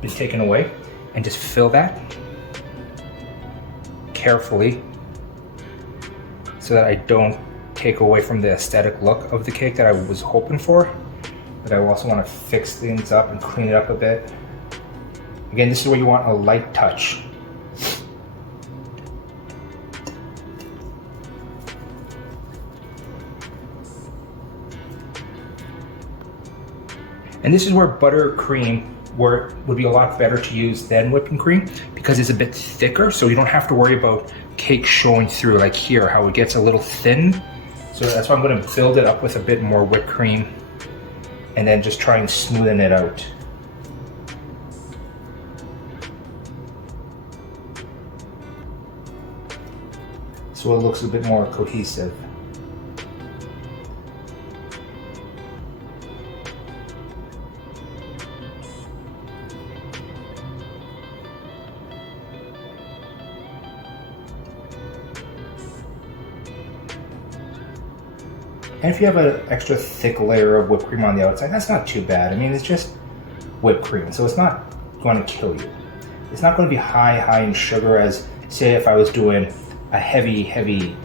been taken away and just fill that carefully so that I don't take away from the aesthetic look of the cake that I was hoping for. But I also want to fix things up and clean it up a bit. Again, this is where you want a light touch. And this is where buttercream would be a lot better to use than whipping cream, because it's a bit thicker, so you don't have to worry about cake showing through, like here, how it gets a little thin. So that's why I'm going to build it up with a bit more whipped cream and then just try and smoothen it out. So it looks a bit more cohesive. And if you have an extra thick layer of whipped cream on the outside, that's not too bad. I mean, it's just whipped cream, so it's not going to kill you. It's not going to be high in sugar as, say, if I was doing a heavy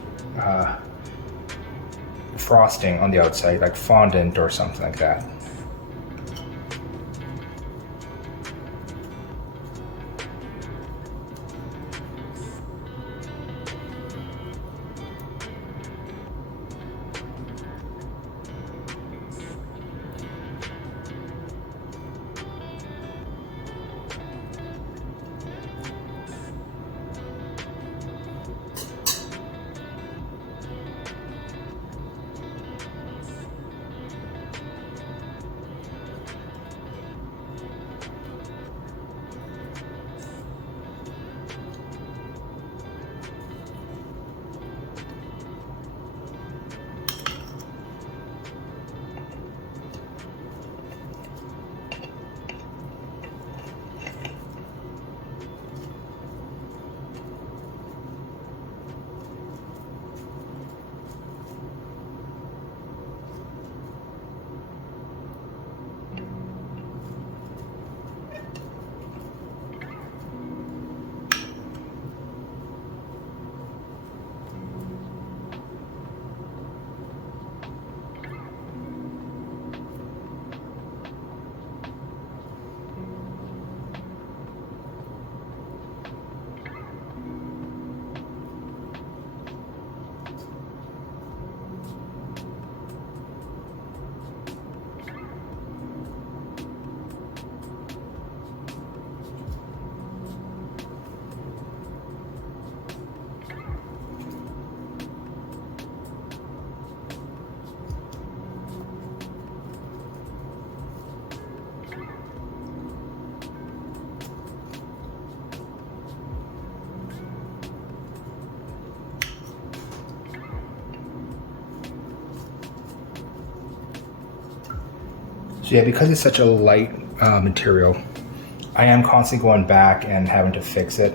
frosting on the outside, like fondant or something like that. So yeah, because it's such a light material, I am constantly going back and having to fix it.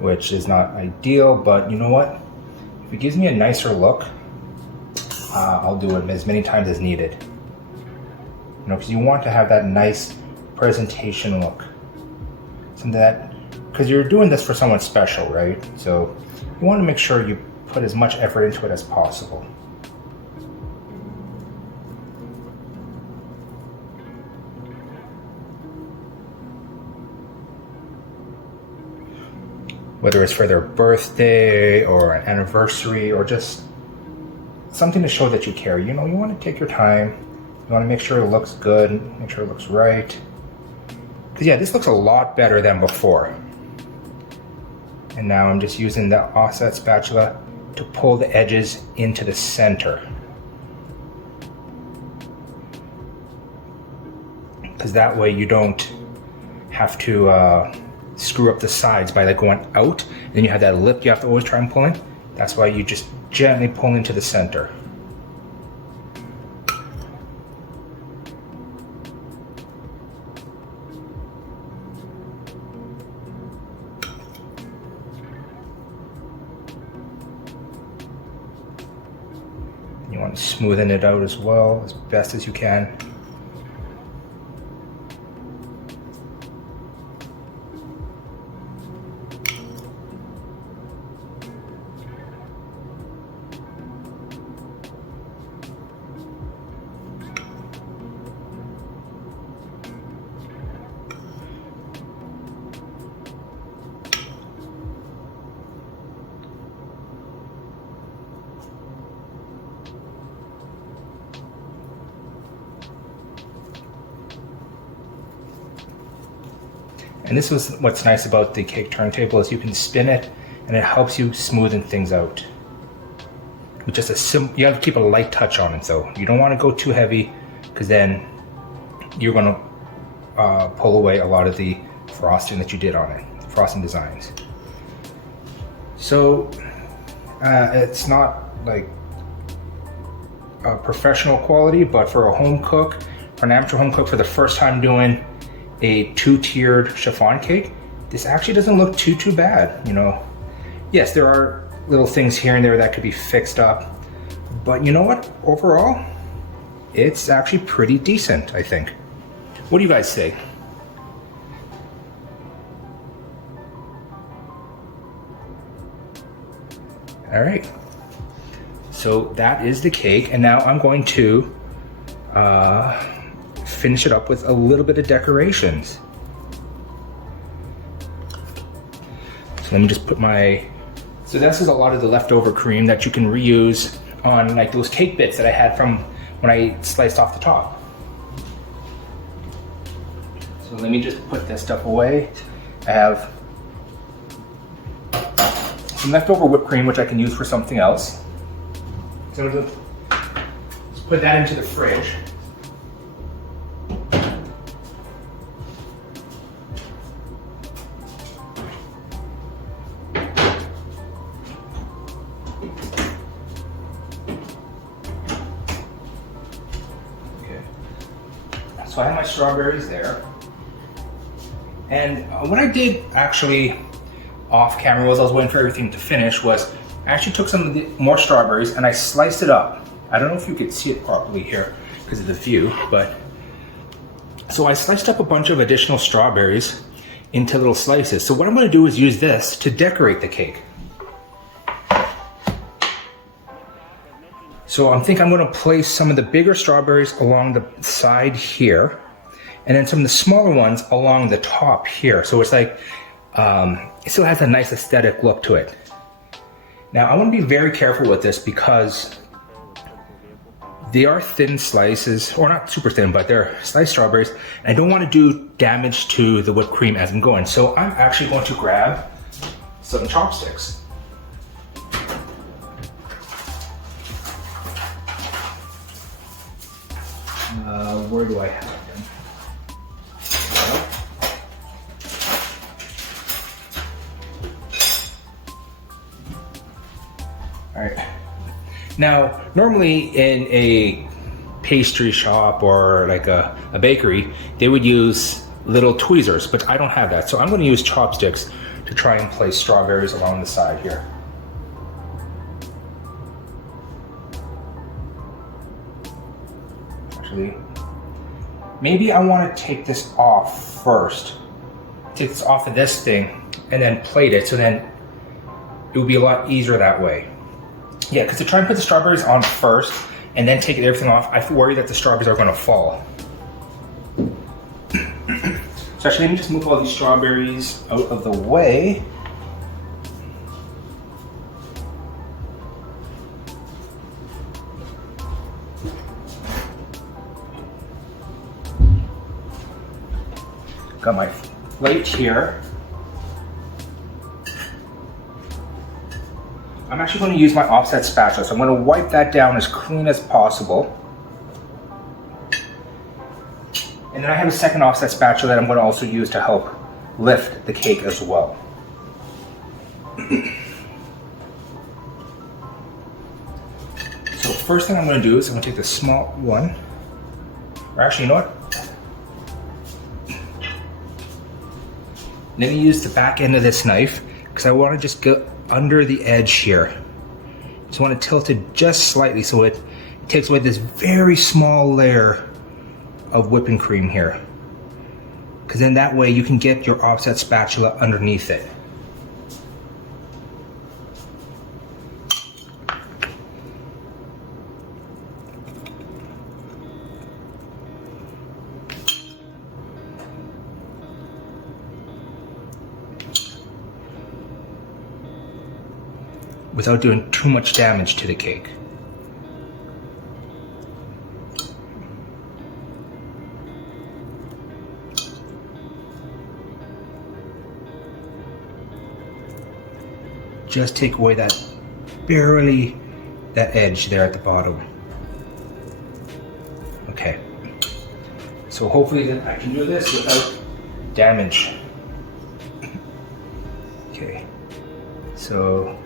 Which is not ideal, but you know what? If it gives me a nicer look, I'll do it as many times as needed. You know, because you want to have that nice presentation look. Something that, because you're doing this for someone special, right? So you want to make sure you put as much effort into it as possible. Whether it's for their birthday or an anniversary or just something to show that you care. You know, you want to take your time. You want to make sure it looks good, make sure it looks right. Because yeah, this looks a lot better than before. And now I'm just using the offset spatula to pull the edges into the center. Because that way you don't have to screw up the sides by like going out. And then you have that lip you have to always try and pull in. That's why you just gently pull into the center. smoothing it out as well as best as you can. And this was what's nice about the cake turntable is you can spin it and it helps you smoothen things out. With just you have to keep a light touch on it though. You don't want to go too heavy because then you're going to pull away a lot of the frosting that you did on it, frosting designs. So it's not like a professional quality, but for a home cook, for an amateur home cook for the first time doing a two-tiered chiffon cake, this actually doesn't look too bad, you know. Yes, there are little things here and there that could be fixed up, but you know what? Overall, it's actually pretty decent, I think. What do you guys say? All right, so that is the cake, and now I'm going to finish it up with a little bit of decorations. So let me just put so this is a lot of the leftover cream that you can reuse on like those cake bits that I had from when I sliced off the top. So let me just put this stuff away. I have some leftover whipped cream which I can use for something else. So I'm gonna just put that into the fridge. So I have my strawberries there. And what I did actually off camera was I was waiting for everything to finish was I actually took some of the more strawberries and I sliced it up. I don't know if you could see it properly here because of the view, but so I sliced up a bunch of additional strawberries into little slices. So what I'm going to do is use this to decorate the cake. So I'm going to place some of the bigger strawberries along the side here, and then some of the smaller ones along the top here. So it's like, it still has a nice aesthetic look to it. Now I want to be very careful with this because they are thin slices, or not super thin, but they're sliced strawberries. And I don't want to do damage to the whipped cream as I'm going. So I'm actually going to grab some chopsticks. Where do I have them? All right. Now, normally in a pastry shop or like a bakery, they would use little tweezers, but I don't have that. So I'm going to use chopsticks to try and place strawberries along the side here. Actually, maybe I want to take this off first. Take this off of this thing and then plate it, so then it would be a lot easier that way. Yeah, because to try and put the strawberries on first and then take everything off, I worry that the strawberries are going to fall. So actually, let me just move all these strawberries out of the way. Got my plate here. I'm actually going to use my offset spatula, so I'm going to wipe that down as clean as possible. And then I have a second offset spatula that I'm going to also use to help lift the cake as well. So first thing I'm going to do is I'm going to take the small one, or actually, you know what? Let me use the back end of this knife because I want to just go under the edge here. Just want to tilt it just slightly so it it takes away this very small layer of whipping cream here. Because then that way you can get your offset spatula underneath it. Without doing too much damage to the cake. Just take away that edge there at the bottom. Okay. So hopefully then I can do this without damage. Okay. So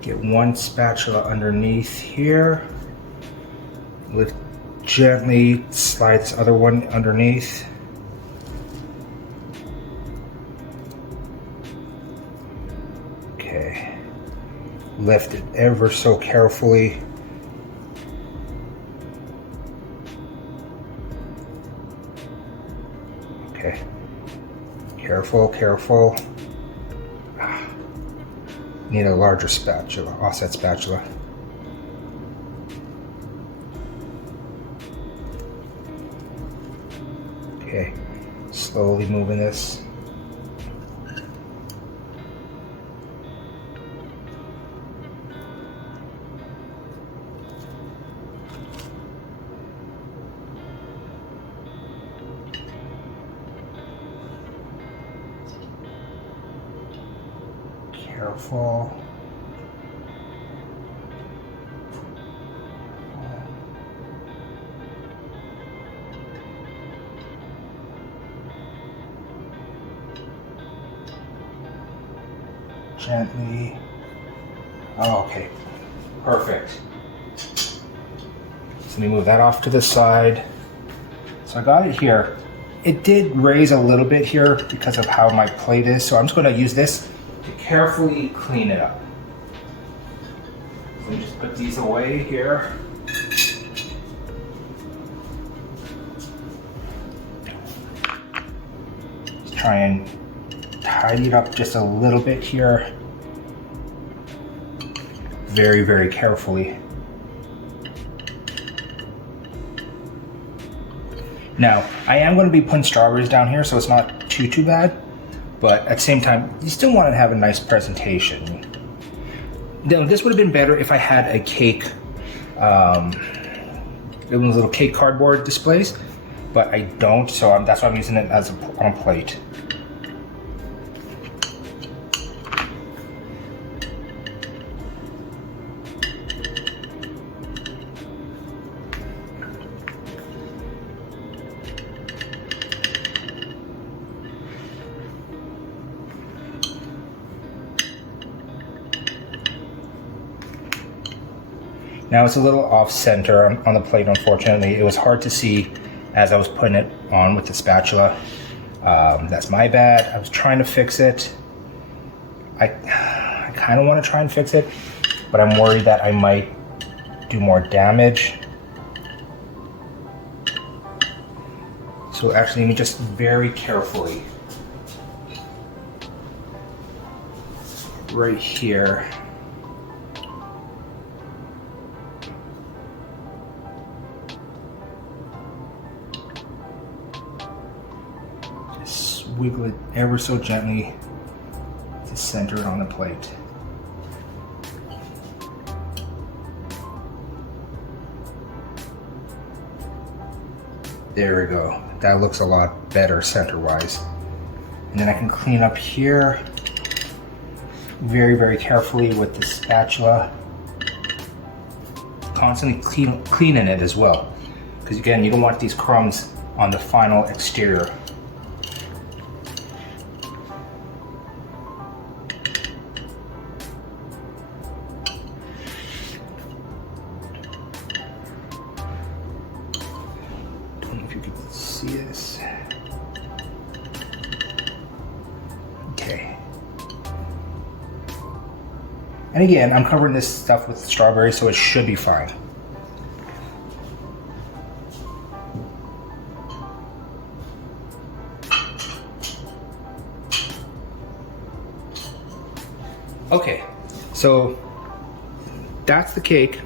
get one spatula underneath here. Lift gently, slide this other one underneath. Okay. Lift it ever so carefully. Okay. Careful, careful. Need a larger spatula, offset spatula. Okay, slowly moving this. Careful. Gently. Oh, okay, perfect. So let me move that off to the side. So I got it here. It did raise a little bit here because of how my plate is, so I'm just going to use this to carefully clean it up. So let me just put these away here. Just try and tidy it up just a little bit here. Very, very carefully. Now, I am going to be putting strawberries down here, so it's not too bad. But at the same time, you still want to have a nice presentation. Now, this would have been better if I had a cake, one of those little cake cardboard displays, but I don't, so that's why I'm using it as on a plate. Now it's a little off center on the plate, unfortunately. It was hard to see as I was putting it on with the spatula. That's my bad. I was trying to fix it. I kind of want to try and fix it, but I'm worried that I might do more damage. So actually, let me just very carefully, right here, wiggle it ever so gently to center it on the plate. There we go. That looks a lot better center-wise. And then I can clean up here very, very carefully with the spatula. Constantly cleaning it as well. Because again, you don't want these crumbs on the final exterior. See this? Okay. And again, I'm covering this stuff with strawberries, so it should be fine. Okay, so that's the cake.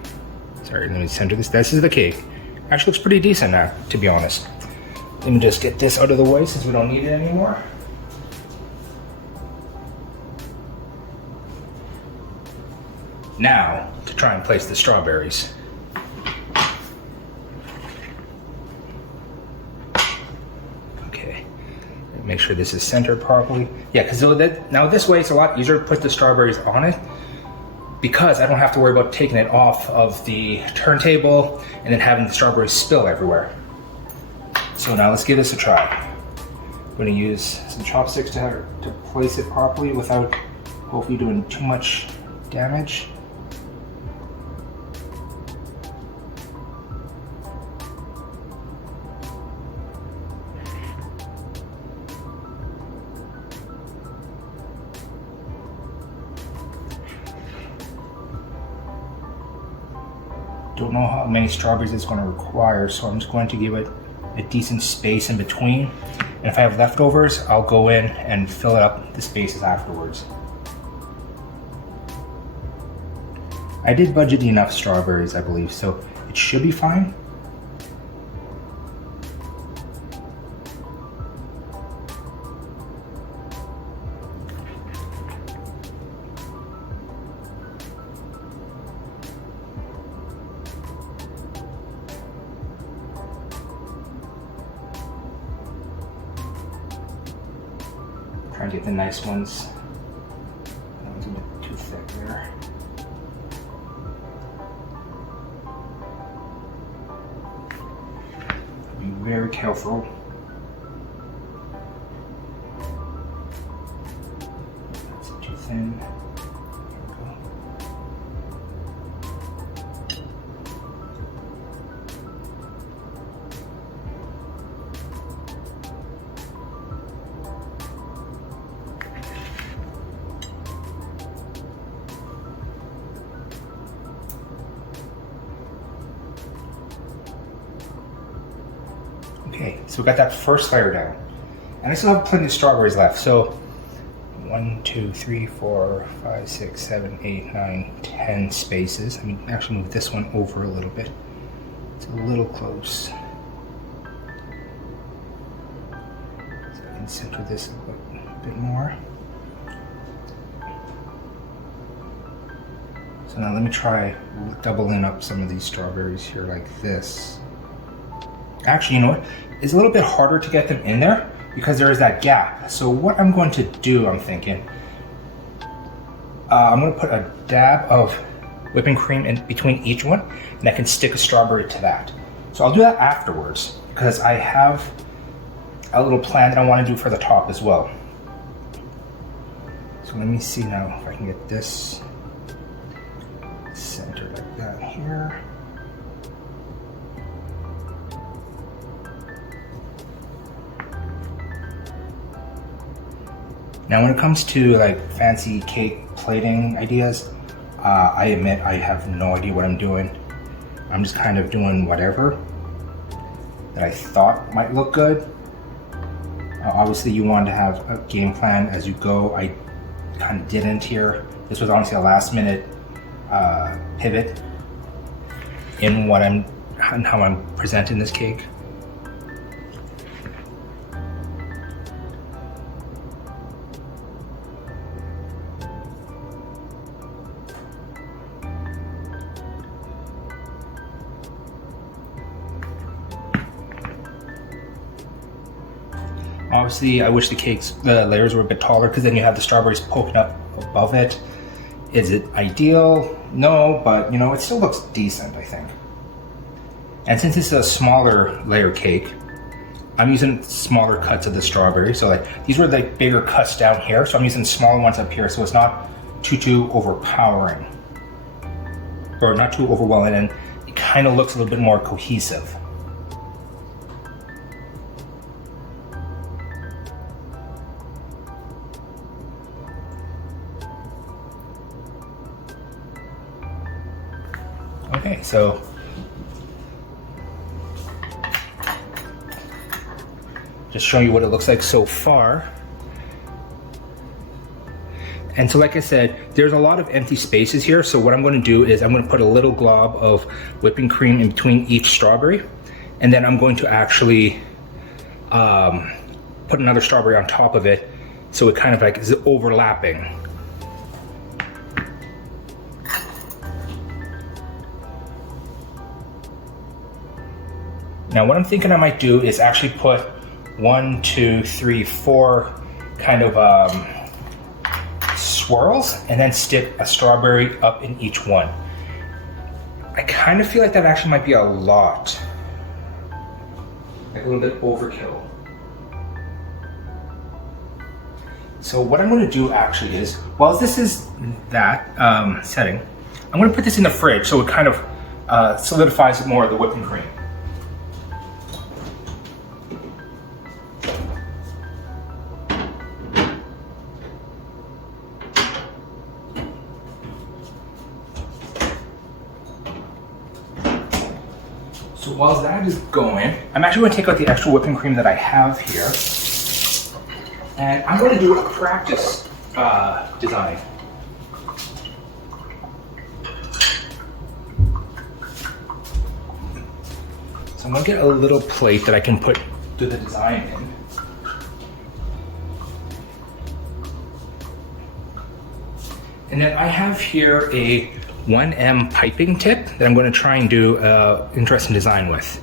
Sorry, let me center this. This is the cake. Actually looks pretty decent now, to be honest. Let me just get this out of the way since we don't need it anymore. Now, to try and place the strawberries. Okay, make sure this is centered properly. Yeah, because now this way it's a lot easier to put the strawberries on it because I don't have to worry about taking it off of the turntable and then having the strawberries spill everywhere. So now let's give this a try. I'm going to use some chopsticks to place it properly without hopefully doing too much damage. Don't know how many strawberries it's going to require, so I'm just going to give it a decent space in between. And if I have leftovers, I'll go in and fill up the spaces afterwards. I did budget enough strawberries, I believe, so it should be fine. Trying to get the nice ones. That one's a bit too thick there. Be very careful. That's too thin. Okay, so we got that first layer down. And I still have plenty of strawberries left. So 1, 2, 3, 4, 5, 6, 7, 8, 9, 10 spaces. I mean, actually move this one over a little bit. It's a little close. So I can center this a bit more. So now let me try doubling up some of these strawberries here like this. Actually, you know what? It's a little bit harder to get them in there because there is that gap. So what I'm going to do, I'm thinking, I'm going to put a dab of whipping cream in between each one, and I can stick a strawberry to that. So I'll do that afterwards because I have a little plan that I want to do for the top as well. So let me see now if I can get this centered like that here. Now when it comes to like fancy cake plating ideas, I admit I have no idea what I'm doing. I'm just kind of doing whatever that I thought might look good. Obviously you want to have a game plan as you go. I kind of didn't here. This was honestly a last minute pivot in how I'm presenting this cake. Obviously, I wish the layers were a bit taller because then you have the strawberries poking up above it. Is it ideal? No, but you know, it still looks decent, I think. And since it's a smaller layer cake, I'm using smaller cuts of the strawberry. So like these were like bigger cuts down here, so I'm using smaller ones up here, so it's not too overpowering or not too overwhelming, and it kind of looks a little bit more cohesive. So just showing you what it looks like so far. And so like I said, there's a lot of empty spaces here. So what I'm going to do is I'm going to put a little glob of whipping cream in between each strawberry. And then I'm going to actually put another strawberry on top of it. So it kind of like is overlapping. Now what I'm thinking I might do is actually put 1, 2, 3, 4 kind of swirls and then stick a strawberry up in each one. I kind of feel like that actually might be a lot. Like a little bit overkill. So what I'm going to do actually is, while this is that setting, I'm going to put this in the fridge so it kind of solidifies more of the whipping cream. So while that is going, I'm actually going to take out the extra whipping cream that I have here, and I'm going to do a practice design. So I'm going to get a little plate that I can do the design in. And then I have here a 1M piping tip that I'm going to try and do an interesting design with.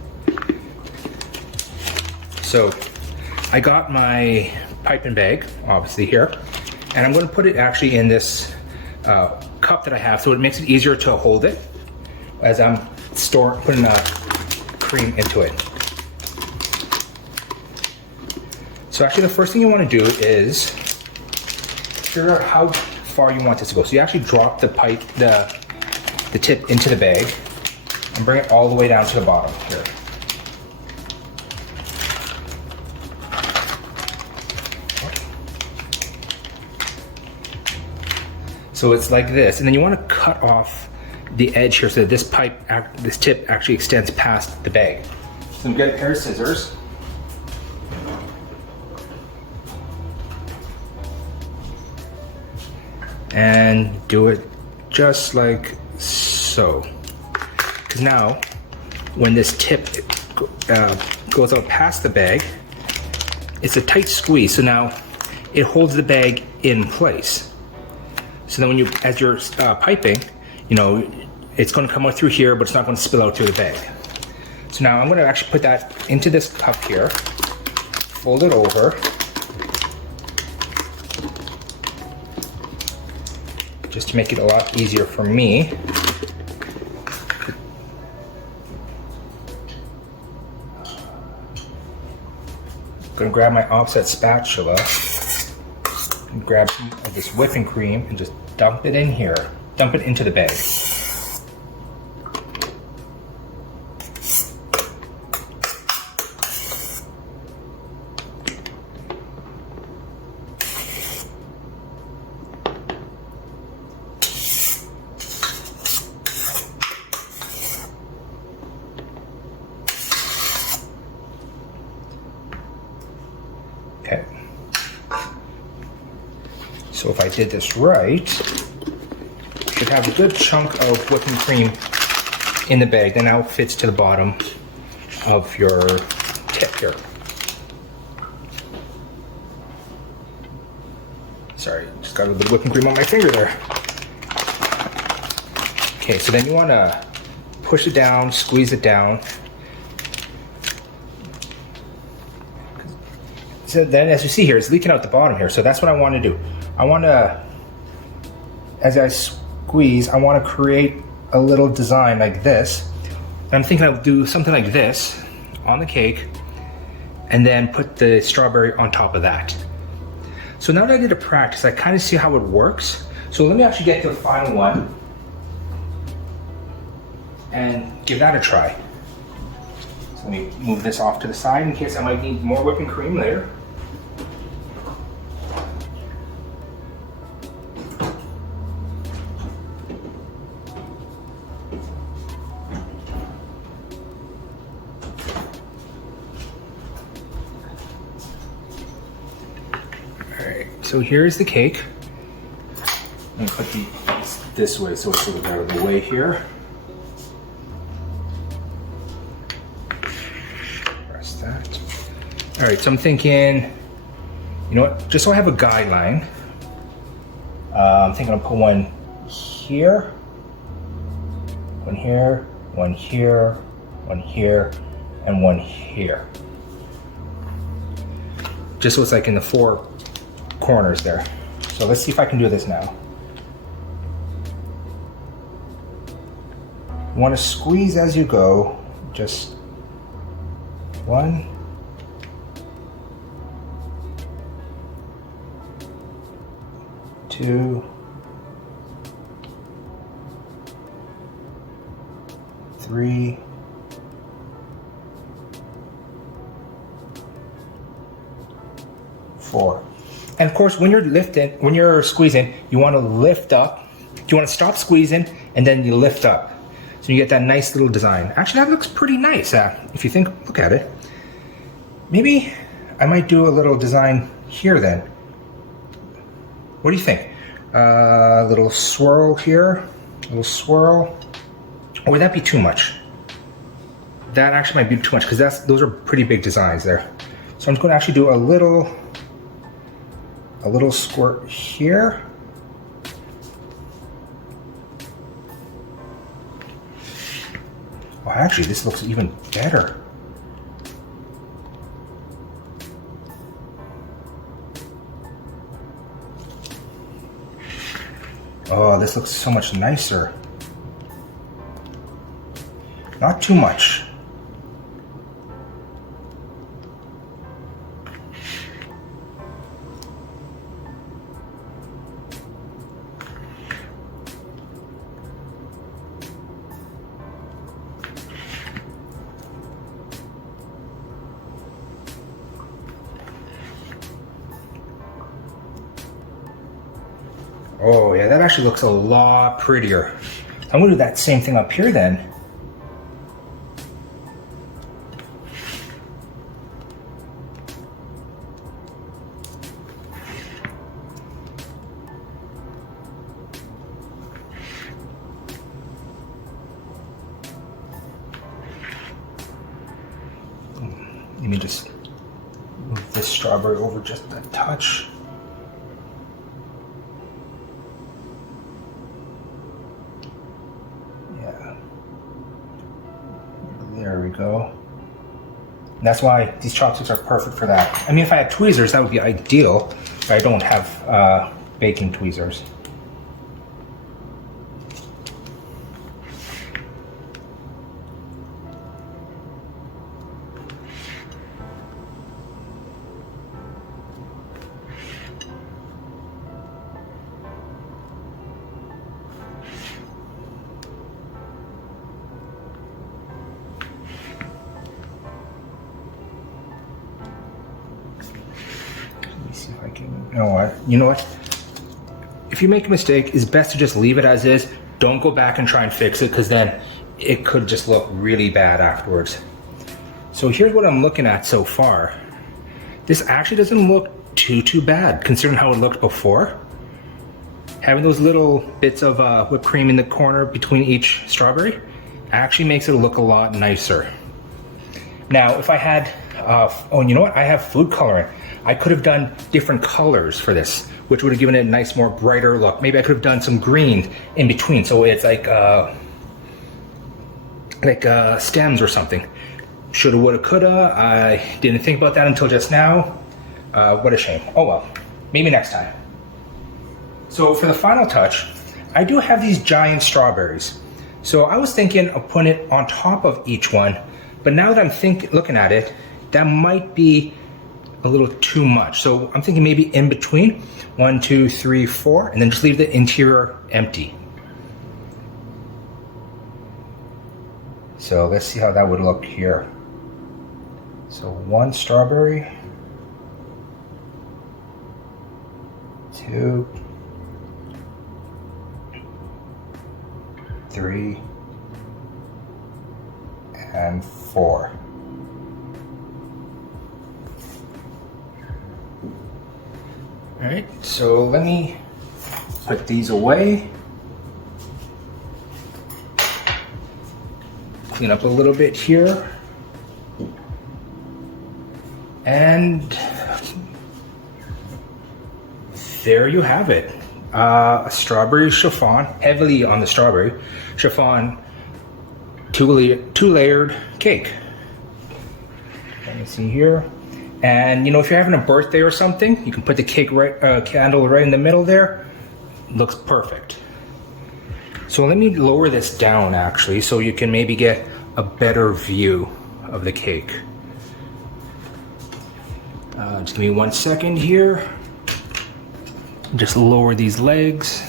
So I got my piping bag, obviously here, and I'm going to put it actually in this cup that I have, so it makes it easier to hold it as I'm putting cream into it. So actually the first thing you want to do is figure out how far you want this to go. So you actually drop the tip into the bag and bring it all the way down to the bottom here. So it's like this, and then you want to cut off the edge here so that this tip actually extends past the bag. So get a pair of scissors. And do it just like so. Because now, when this tip goes out past the bag, it's a tight squeeze. So now it holds the bag in place. So then as you're piping, it's going to come out through here, but it's not going to spill out through the bag. So now I'm going to actually put that into this cup here, fold it over, just to make it a lot easier for me. I'm going to grab my offset spatula and grab some of this whipping cream and just dump it in here. Dump it into the bag. Okay. So if I did this right, should have a good chunk of whipping cream in the bag that now fits to the bottom of your tip here. Sorry, just got a little bit of whipping cream on my finger there. Okay, so then you want to push it down, squeeze it down. So then, as you see here, it's leaking out the bottom here. So that's what I want to do. I want to, as I squeeze, I want to create a little design like this. And I'm thinking I'll do something like this on the cake and then put the strawberry on top of that. So now that I did a practice, I kind of see how it works. So let me actually get to the final one and give that a try. So let me move this off to the side in case I might need more whipping cream later. So here's the cake. I'm gonna put this way so it's a little out of the way here. Press that. All right, so I'm thinking, you know what, just so I have a guideline, I'm thinking I'll put one here, one here, one here, one here, and one here. Just so it's like in the four corners there. So let's see if I can do this now. You want to squeeze as you go, just 1, 2, 3, 4. And of course, when you're squeezing, you want to lift up. You want to stop squeezing and then you lift up. So you get that nice little design. Actually, that looks pretty nice. If you look at it. Maybe I might do a little design here then. What do you think? A little swirl here, a little swirl. Or would that be too much? That actually might be too much because those are pretty big designs there. So I'm just going to actually do a little squirt here. Well, actually, this looks even better. Oh, this looks so much nicer. Not too much. Oh yeah, that actually looks a lot prettier. I'm gonna do that same thing up here then. Let me just move this strawberry over just a touch. There we go. And that's why these chopsticks are perfect for that. I mean, if I had tweezers, that would be ideal, but I don't have baking tweezers. See if I can, you know what? If you make a mistake, it's best to just leave it as is. Don't go back and try and fix it because then it could just look really bad afterwards. So here's what I'm looking at so far. This actually doesn't look too bad considering how it looked before. Having those little bits of whipped cream in the corner between each strawberry actually makes it look a lot nicer. Now, if I had, oh, you know what? I have food coloring. I could have done different colors for this, which would have given it a nice, more brighter look. Maybe I could have done some green in between, so it's like stems or something. Shoulda, woulda, coulda. I didn't think about that until just now. What a shame. Oh well, maybe next time. So for the final touch, I do have these giant strawberries. So I was thinking of putting it on top of each one, but now that I'm looking at it, that might be a little too much. So I'm thinking maybe in between, 1, 2, 3, 4, and then just leave the interior empty. So let's see how that would look here. So 1 strawberry, 2, 3, and 4. All right, so let me put these away. Clean up a little bit here. And there you have it. A strawberry chiffon, heavily on the strawberry chiffon, two-layered cake. Let me see here. And you know, if you're having a birthday or something, you can put the cake candle right in the middle there. Looks perfect. So let me lower this down actually, so you can maybe get a better view of the cake. Just give me 1 second here. Just lower these legs.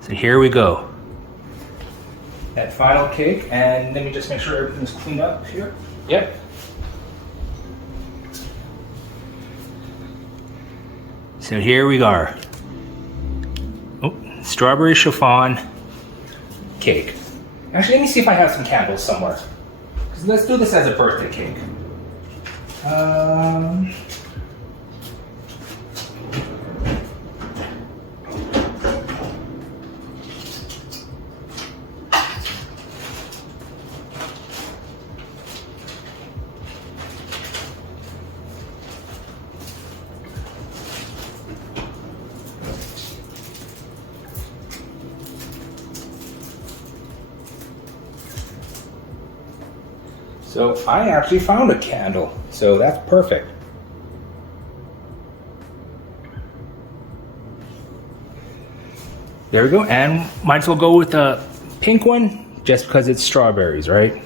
So here we go. That final cake, and let me just make sure everything's cleaned up here. Yep. So here we are. Oh, strawberry chiffon cake. Actually, let me see if I have some candles somewhere. Let's do this as a birthday cake. So I actually found a candle, so that's perfect. There we go, and might as well go with the pink one, just because it's strawberries, right?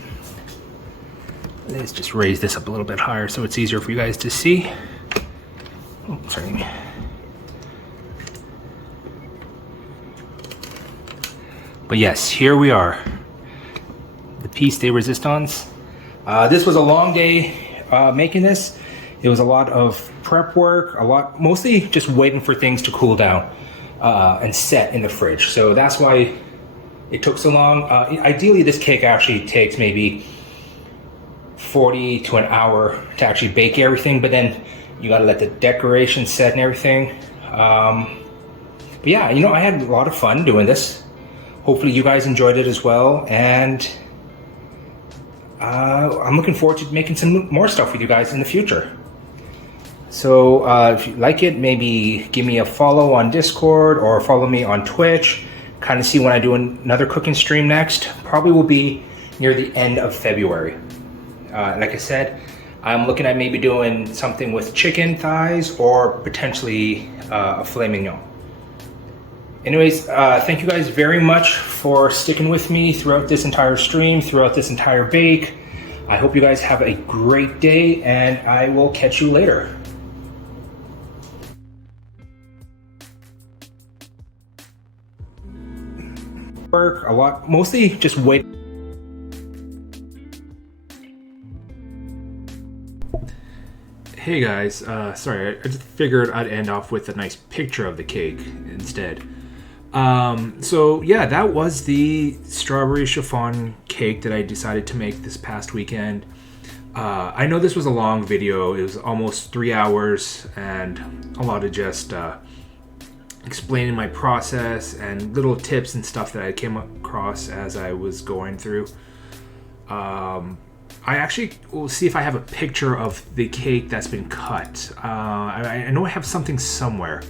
Let's just raise this up a little bit higher so it's easier for you guys to see. Oh, sorry. But yes, here we are. The piece de resistance. This was a long day making this. It was a lot of prep work, mostly just waiting for things to cool down and set in the fridge. So that's why it took so long. Ideally, this cake actually takes maybe 40 to an hour to actually bake everything, but then you gotta let the decoration set and everything. But yeah, you know, I had a lot of fun doing this. Hopefully you guys enjoyed it as well, and I'm looking forward to making some more stuff with you guys in the future. So if you like it, maybe give me a follow on Discord or follow me on Twitch. Kind of see when I do another cooking stream next. Probably will be near the end of February. Like I said, I'm looking at maybe doing something with chicken thighs or potentially a filet mignon. Anyways, thank you guys very much for sticking with me throughout this entire stream, throughout this entire bake. I hope you guys have a great day, and I will catch you later. Work a lot, mostly just wait. Hey guys, sorry, I just figured I'd end off with a nice picture of the cake instead. So yeah, that was the strawberry chiffon cake that I decided to make this past weekend. I know this was a long video. It was almost 3 hours and a lot of just explaining my process and little tips and stuff that I came across as I was going through. I actually will see if I have a picture of the cake that's been cut. I know I have something somewhere.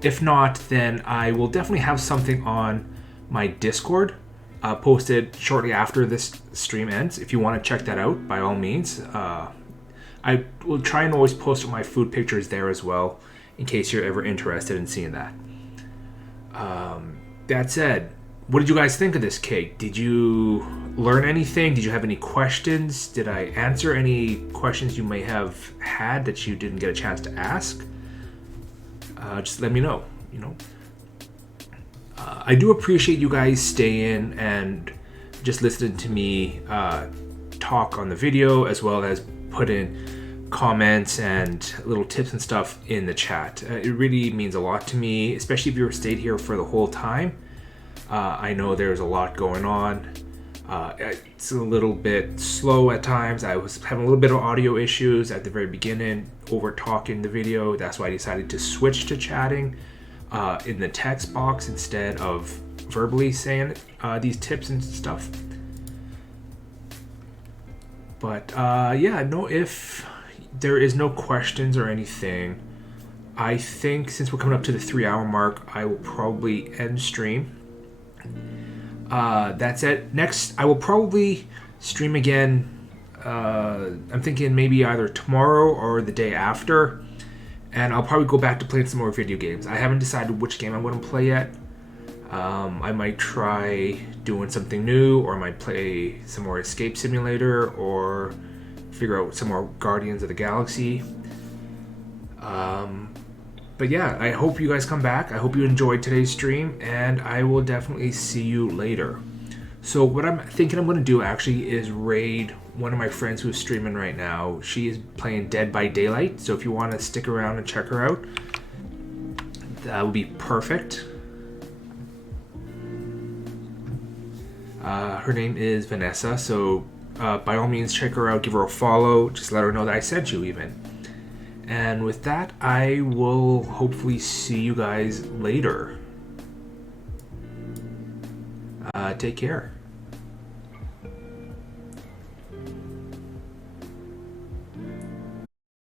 If not, then I will definitely have something on my Discord posted shortly after this stream ends. If you want to check that out, by all means. I will try and always post my food pictures there as well, in case you're ever interested in seeing that. That said, what did you guys think of this cake? Did you learn anything? Did you have any questions? Did I answer any questions you may have had that you didn't get a chance to ask? Just let me know, you know. I do appreciate you guys staying and just listening to me talk on the video, as well as put in comments and little tips and stuff in the chat. It really means a lot to me, especially if you stayed here for the whole time. I know there's a lot going on. It's a little bit slow at times. I was having a little bit of audio issues at the very beginning, over talking the video. That's why I decided to switch to chatting in the text box instead of verbally saying these tips and stuff. But yeah, if there is no questions or anything, I think since we're coming up to the 3-hour mark, I will probably end stream. That's it. Next, I will probably stream again. I'm thinking maybe either tomorrow or the day after, and I'll probably go back to playing some more video games. I haven't decided which game I'm going to play yet. I might try doing something new, or I might play some more Escape Simulator, or figure out some more Guardians of the Galaxy. But yeah, I hope you guys come back. I hope you enjoyed today's stream, and I will definitely see you later. So what I'm thinking I'm going to do actually is raid one of my friends who's streaming right now. She is playing Dead by Daylight, so if you want to stick around and check her out, that would be perfect. Her name is Vanessa, so by all means check her out, give her a follow, just let her know that I sent you even. And with that, I will hopefully see you guys later. Take care.